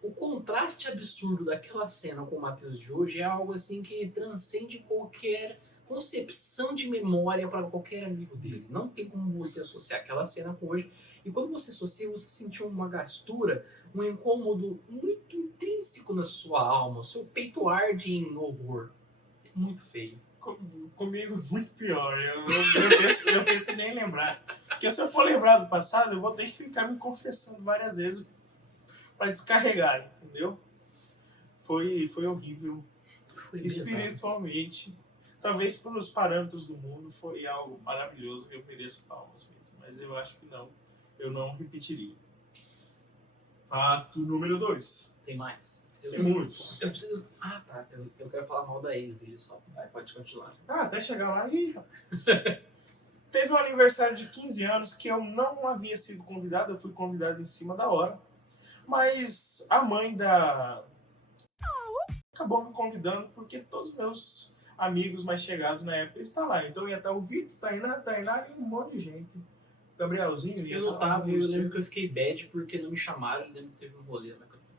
o contraste absurdo daquela cena com o Matheus de hoje é algo assim que transcende qualquer concepção de memória para qualquer amigo dele. Não tem como você associar aquela cena com hoje. E quando você associa, você sentiu uma gastura, um incômodo muito intrínseco na sua alma. O seu peito arde em horror. É muito feio. Comigo muito pior. Eu tento nem lembrar. Porque se eu for lembrar do passado, eu vou ter que ficar me confessando várias vezes para descarregar, entendeu? Foi horrível. Foi Espiritualmente. Talvez pelos parâmetros do mundo foi algo maravilhoso. Eu mereço palmas mesmo. Mas eu acho que não. Eu não repetiria. Fato número 2. Tem mais? Tem muitos. Eu preciso... Ah, tá. Eu quero falar mal da ex dele só. Vai, pode continuar. Até chegar lá e... Teve um aniversário de 15 anos que eu não havia sido convidado. Eu fui convidado em cima da hora. Mas a mãe da... acabou me convidando porque todos os meus amigos mais chegados na época estão lá. Então ia estar o Vitor, Tainá e um monte de gente. Gabrielzinho ia Eu não estar lá, tava, eu lembro que eu fiquei bad porque não me chamaram, eu lembro que teve um rolê na cabeça.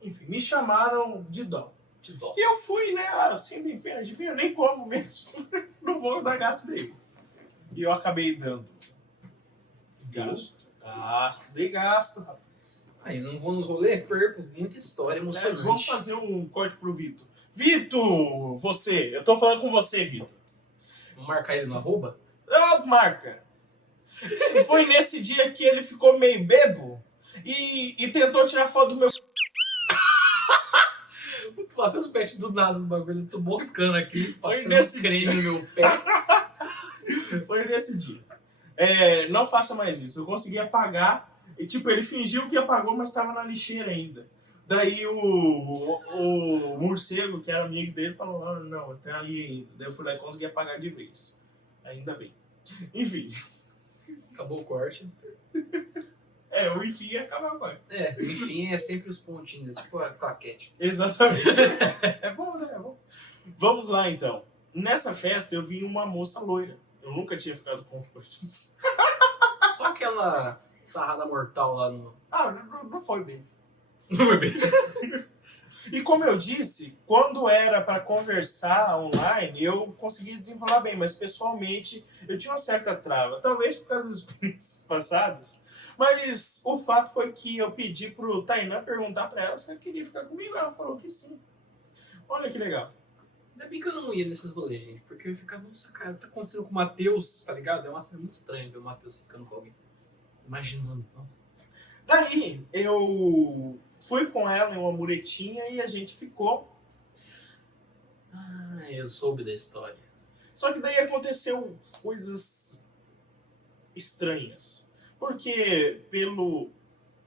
Enfim, me chamaram de dó. De dó. E eu fui, né, assim, bem pena de mim, eu nem como mesmo. Não vou dar gasto dele. E eu acabei dando. Dei gasto, rapaz. Aí eu não vou nos rolês, perco muita história emocionante. Mas vamos fazer um corte pro Vitor. Vitor, você, eu tô falando com você, Vitor. Vamos marcar ele no arroba? Marca. Foi nesse dia que ele ficou meio bebo e tentou tirar foto do meu... Tu bateu os pets do nada, os bagulho, eu tô moscando aqui, passando nesse creme no meu pé. Foi nesse dia. Não faça mais isso. Eu consegui apagar. E tipo, ele fingiu que apagou, mas estava na lixeira ainda. Daí o morcego, que era amigo dele, falou, não, tem ali ainda. Daí eu fui lá e consegui apagar de vez. Ainda bem. Enfim. Acabou o corte. O enfim acaba agora. Enfim, é sempre os pontinhos, tipo a claquete. Exatamente. É bom, né? É bom. Vamos lá, então. Nessa festa, eu vi uma moça loira. Eu nunca tinha ficado com loiras. Só aquela sarrada mortal lá no... Não foi bem. Não foi bem. E como eu disse, quando era para conversar online, eu conseguia desenrolar bem, mas pessoalmente eu tinha uma certa trava. Talvez por causa das experiências passadas. Mas o fato foi que eu pedi pro Tainá perguntar para ela se ela queria ficar comigo. Ela falou que sim. Olha que legal. Ainda bem que eu não ia nesses rolês, gente, porque eu ia ficar, nossa, cara, tá acontecendo com o Matheus, tá ligado? É uma cena muito estranha ver o Matheus ficando com alguém. Imaginando, não. Daí, eu fui com ela em uma muretinha e a gente ficou. Eu soube da história. Só que daí aconteceu coisas estranhas. Porque, pelo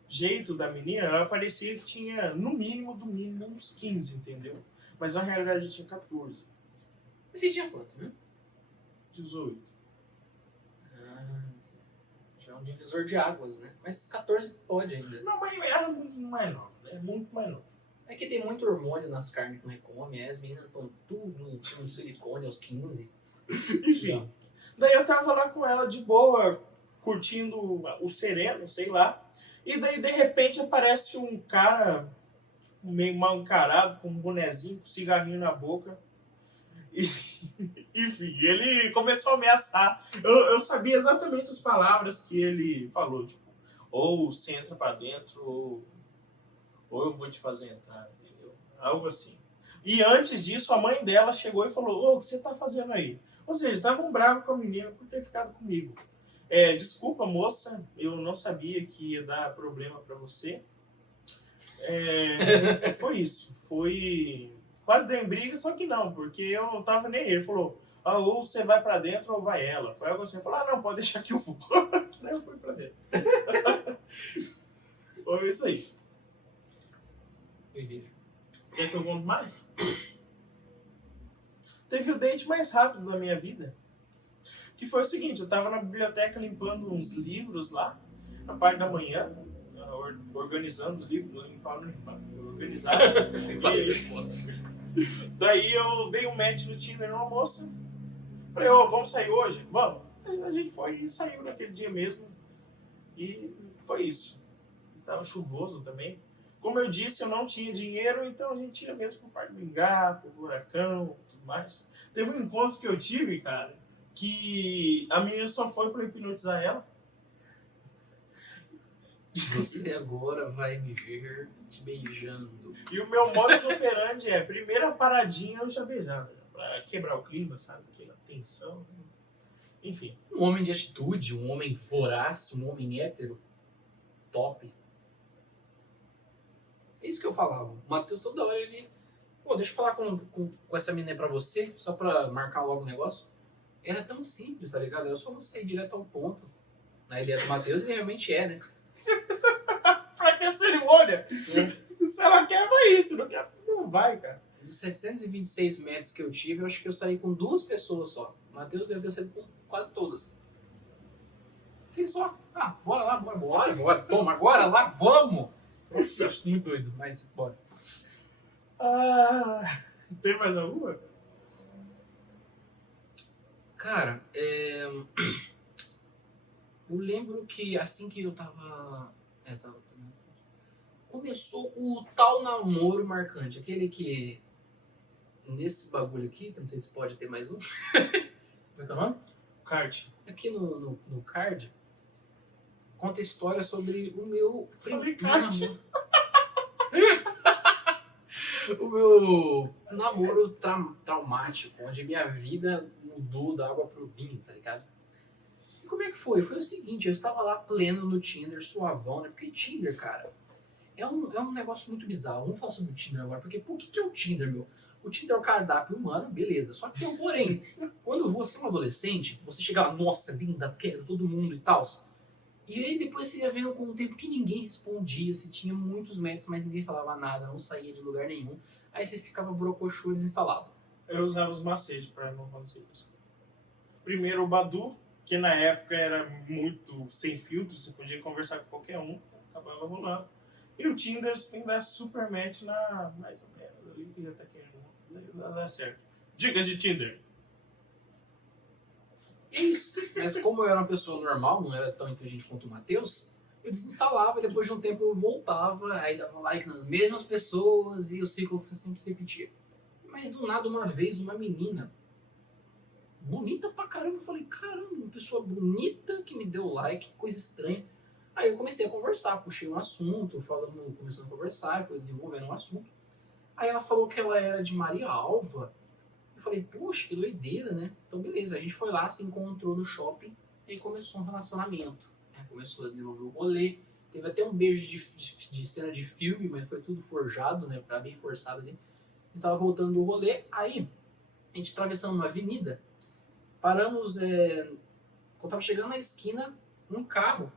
jeito da menina, ela parecia que tinha, no mínimo, uns 15, entendeu? Mas na realidade tinha 14. Mas você tinha quanto, né? 18. Já é um divisor de águas, né? Mas 14 pode ainda. Não, mas era muito mais nova, né? Muito mais nova. É que tem muito hormônio nas carnes que não come, as meninas estão tudo com silicone aos 15. Enfim. Daí eu tava lá com ela de boa, curtindo o sereno, sei lá. E daí, de repente, aparece um cara meio mal encarado, com um bonezinho, com um cigarrinho na boca. E, enfim, ele começou a ameaçar. Eu sabia exatamente as palavras que ele falou, tipo, ou você entra pra dentro, ou eu vou te fazer entrar, entendeu? Algo assim. E antes disso, a mãe dela chegou e falou, o que você tá fazendo aí? Ou seja, estavam bravos com a menina por ter ficado comigo. Desculpa, moça, eu não sabia que ia dar problema pra você. Foi isso. Foi. Quase deu em briga, só que não, porque eu tava nem aí. Ele falou: ou você vai pra dentro ou vai ela. Foi algo assim. Eu falei: não, pode deixar que eu vou. Daí eu fui pra dentro. Foi isso aí. Doideira. Quer que eu conte mais? Teve o date mais rápido da minha vida. Que foi o seguinte: eu tava na biblioteca limpando uns livros lá, na parte da manhã, organizando os livros, organizar. Daí eu dei um match no Tinder numa moça. Falei: vamos sair hoje? Vamos. Aí a gente foi e saiu naquele dia mesmo. E foi isso. Tava chuvoso também. Como eu disse, eu não tinha dinheiro, então a gente ia mesmo pro Parque do Ingá, pro Buracão, tudo mais. Teve um encontro que eu tive, cara, que a menina só foi pra eu hipnotizar ela. Você agora vai me ver te beijando. E o meu modus operandi primeira paradinha eu já beijava, pra quebrar o clima, sabe? Aquela tensão. Enfim. Um homem de atitude, um homem voraz, um homem hétero, top. É isso que eu falava. O Matheus toda hora ele... Pô, deixa eu falar com essa menina aí pra você, só pra marcar logo o negócio. Era tão simples, tá ligado? Era só você ir direto ao ponto. Na ideia do Matheus, ele realmente né? Pra que cerimônia? Se ela quer, vai isso. Não quer, não vai, cara. Dos 726 metros que eu tive, eu acho que eu saí com 2 pessoas só. O Matheus deve ter saído com quase todas. Fiquei só, bora lá, bora. Toma, agora lá, vamos! Nossa, eu estou muito doido, mas bora. Tem mais alguma? Cara, eu lembro que assim que eu tava começou o tal namoro marcante, aquele que nesse bagulho aqui, que eu não sei se pode ter mais um. Como é que é o nome? Card. Aqui no card conta a história sobre o meu card. O meu namoro traumático, onde minha vida mudou da água pro vinho, tá ligado? E como é que foi? Foi o seguinte, eu estava lá pleno no Tinder, suavão, né? Porque Tinder, cara, é um negócio muito bizarro. Vamos falar sobre o Tinder agora, porque o que é o Tinder, meu? O Tinder é o cardápio humano, beleza. Só que tem um porém. Quando você é um adolescente, você chega lá, nossa, linda, quero todo mundo e tal. E aí depois você ia vendo com o tempo que ninguém respondia, se tinha muitos matches, mas ninguém falava nada, não saía de lugar nenhum. Aí você ficava brocochô e desinstalava. Eu usava os macetes pra não acontecer isso. Primeiro o Badu, que na época era muito sem filtro, você podia conversar com qualquer um, acabava rolando. E o Tinder tem que dar super match na mais ou menos ali, que já tá querendo dar certo. Dicas de Tinder. É isso. Mas como eu era uma pessoa normal, não era tão inteligente quanto o Matheus, eu desinstalava e depois de um tempo eu voltava, aí dava like nas mesmas pessoas e o ciclo sempre se repetia. Mas do nada, uma vez, uma menina bonita pra caramba, eu falei, caramba, uma pessoa bonita que me deu like, coisa estranha. Aí eu comecei a conversar, puxei um assunto, começando a conversar, foi desenvolvendo um assunto. Aí ela falou que ela era de Maria Alva. Eu falei, puxa, que doideira, né? Então beleza, a gente foi lá, se encontrou no shopping e aí começou um relacionamento. Começou a desenvolver o rolê. Teve até um beijo de cena de filme, mas foi tudo forjado, né? Bem forçado ali. A gente tava voltando do rolê, aí a gente atravessando uma avenida, paramos, quando tava chegando na esquina, um carro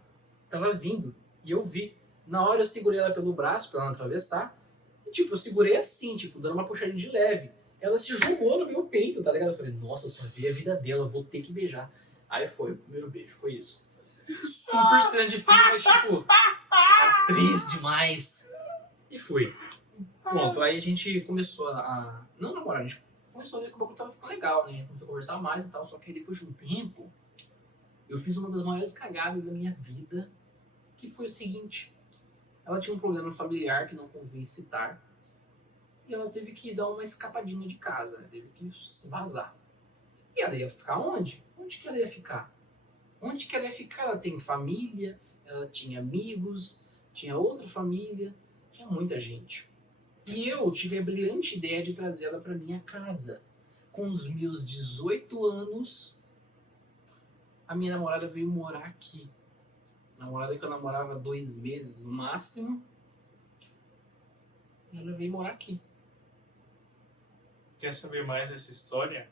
tava vindo, e eu vi. Na hora eu segurei ela pelo braço pra ela não atravessar, e tipo, eu segurei assim, tipo, dando uma puxadinha de leve. Ela se jogou no meu peito, tá ligado? Eu falei, nossa, eu só vi a vida dela, vou ter que beijar. Aí foi, o primeiro beijo, foi isso. Super cena de filme, mas tipo, atriz demais. E foi. Pronto, aí a gente começou a não namorar, a gente começou a ver que o bagulho tava ficando legal, né? Começou a conversar mais e tal, só que aí depois de um tempo, eu fiz uma das maiores cagadas da minha vida, que foi o seguinte. Ela tinha um problema familiar que não convinha citar, e ela teve que dar uma escapadinha de casa, né? Teve que vazar. E ela ia ficar onde? Onde que ela ia ficar? Onde que ela ia ficar? Ela tem família, ela tinha amigos, tinha outra família, tinha muita gente. E eu tive a brilhante ideia de trazê-la para minha casa. Com os meus 18 anos, a minha namorada veio morar aqui. Namorada que eu namorava 2 meses no máximo. E ela veio morar aqui. Quer saber mais dessa história?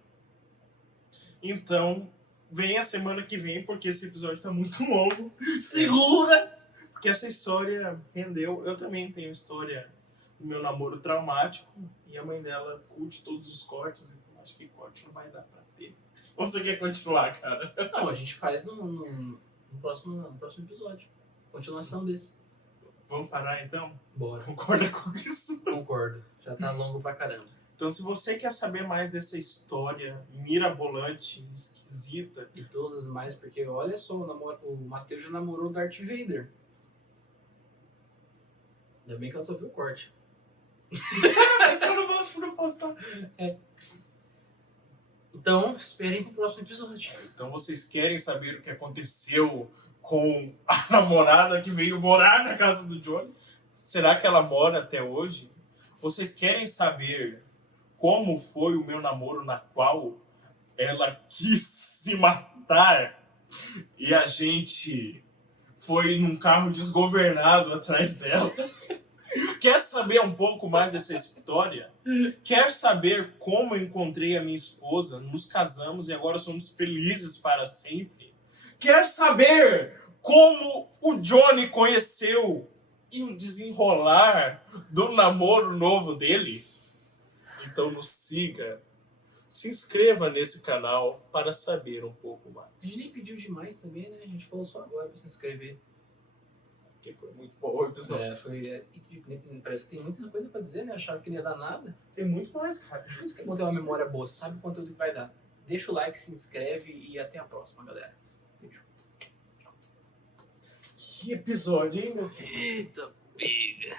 Então, vem a semana que vem, porque esse episódio tá muito longo. Segura! Porque essa história rendeu. Eu também tenho história do meu namoro traumático. E a mãe dela curte todos os cortes, então acho que corte não vai dar pra ter. Ou você quer continuar, cara? Não, a gente faz no próximo episódio. Continuação desse. Vamos parar então? Bora. Concorda com isso? Concordo. Já tá longo pra caramba. Então, se você quer saber mais dessa história mirabolante, esquisita, E todas as mais, porque olha só, o Matheus já namorou o Darth Vader. Ainda bem que ela só viu o corte. mas eu não vou postar. Então, esperem pro próximo episódio. Então, vocês querem saber o que aconteceu com a namorada que veio morar na casa do Johnny? Será que ela mora até hoje? Vocês querem saber como foi o meu namoro na qual ela quis se matar e a gente foi num carro desgovernado atrás dela? Quer saber um pouco mais dessa história? Quer saber como eu encontrei a minha esposa, nos casamos e agora somos felizes para sempre? Quer saber como o Johnny conheceu e o desenrolar do namoro novo dele? Então nos siga, se inscreva nesse canal para saber um pouco mais. A gente nem pediu demais também, né? A gente falou só agora pra se inscrever. Porque foi muito bom o episódio. Parece que tem muita coisa pra dizer, né? Achava que não ia dar nada. Tem muito mais, cara. Por isso que é bom ter uma memória boa, você sabe o conteúdo que vai dar. Deixa o like, se inscreve e até a próxima, galera. Beijo. Que episódio, hein, meu filho? Eita, pega.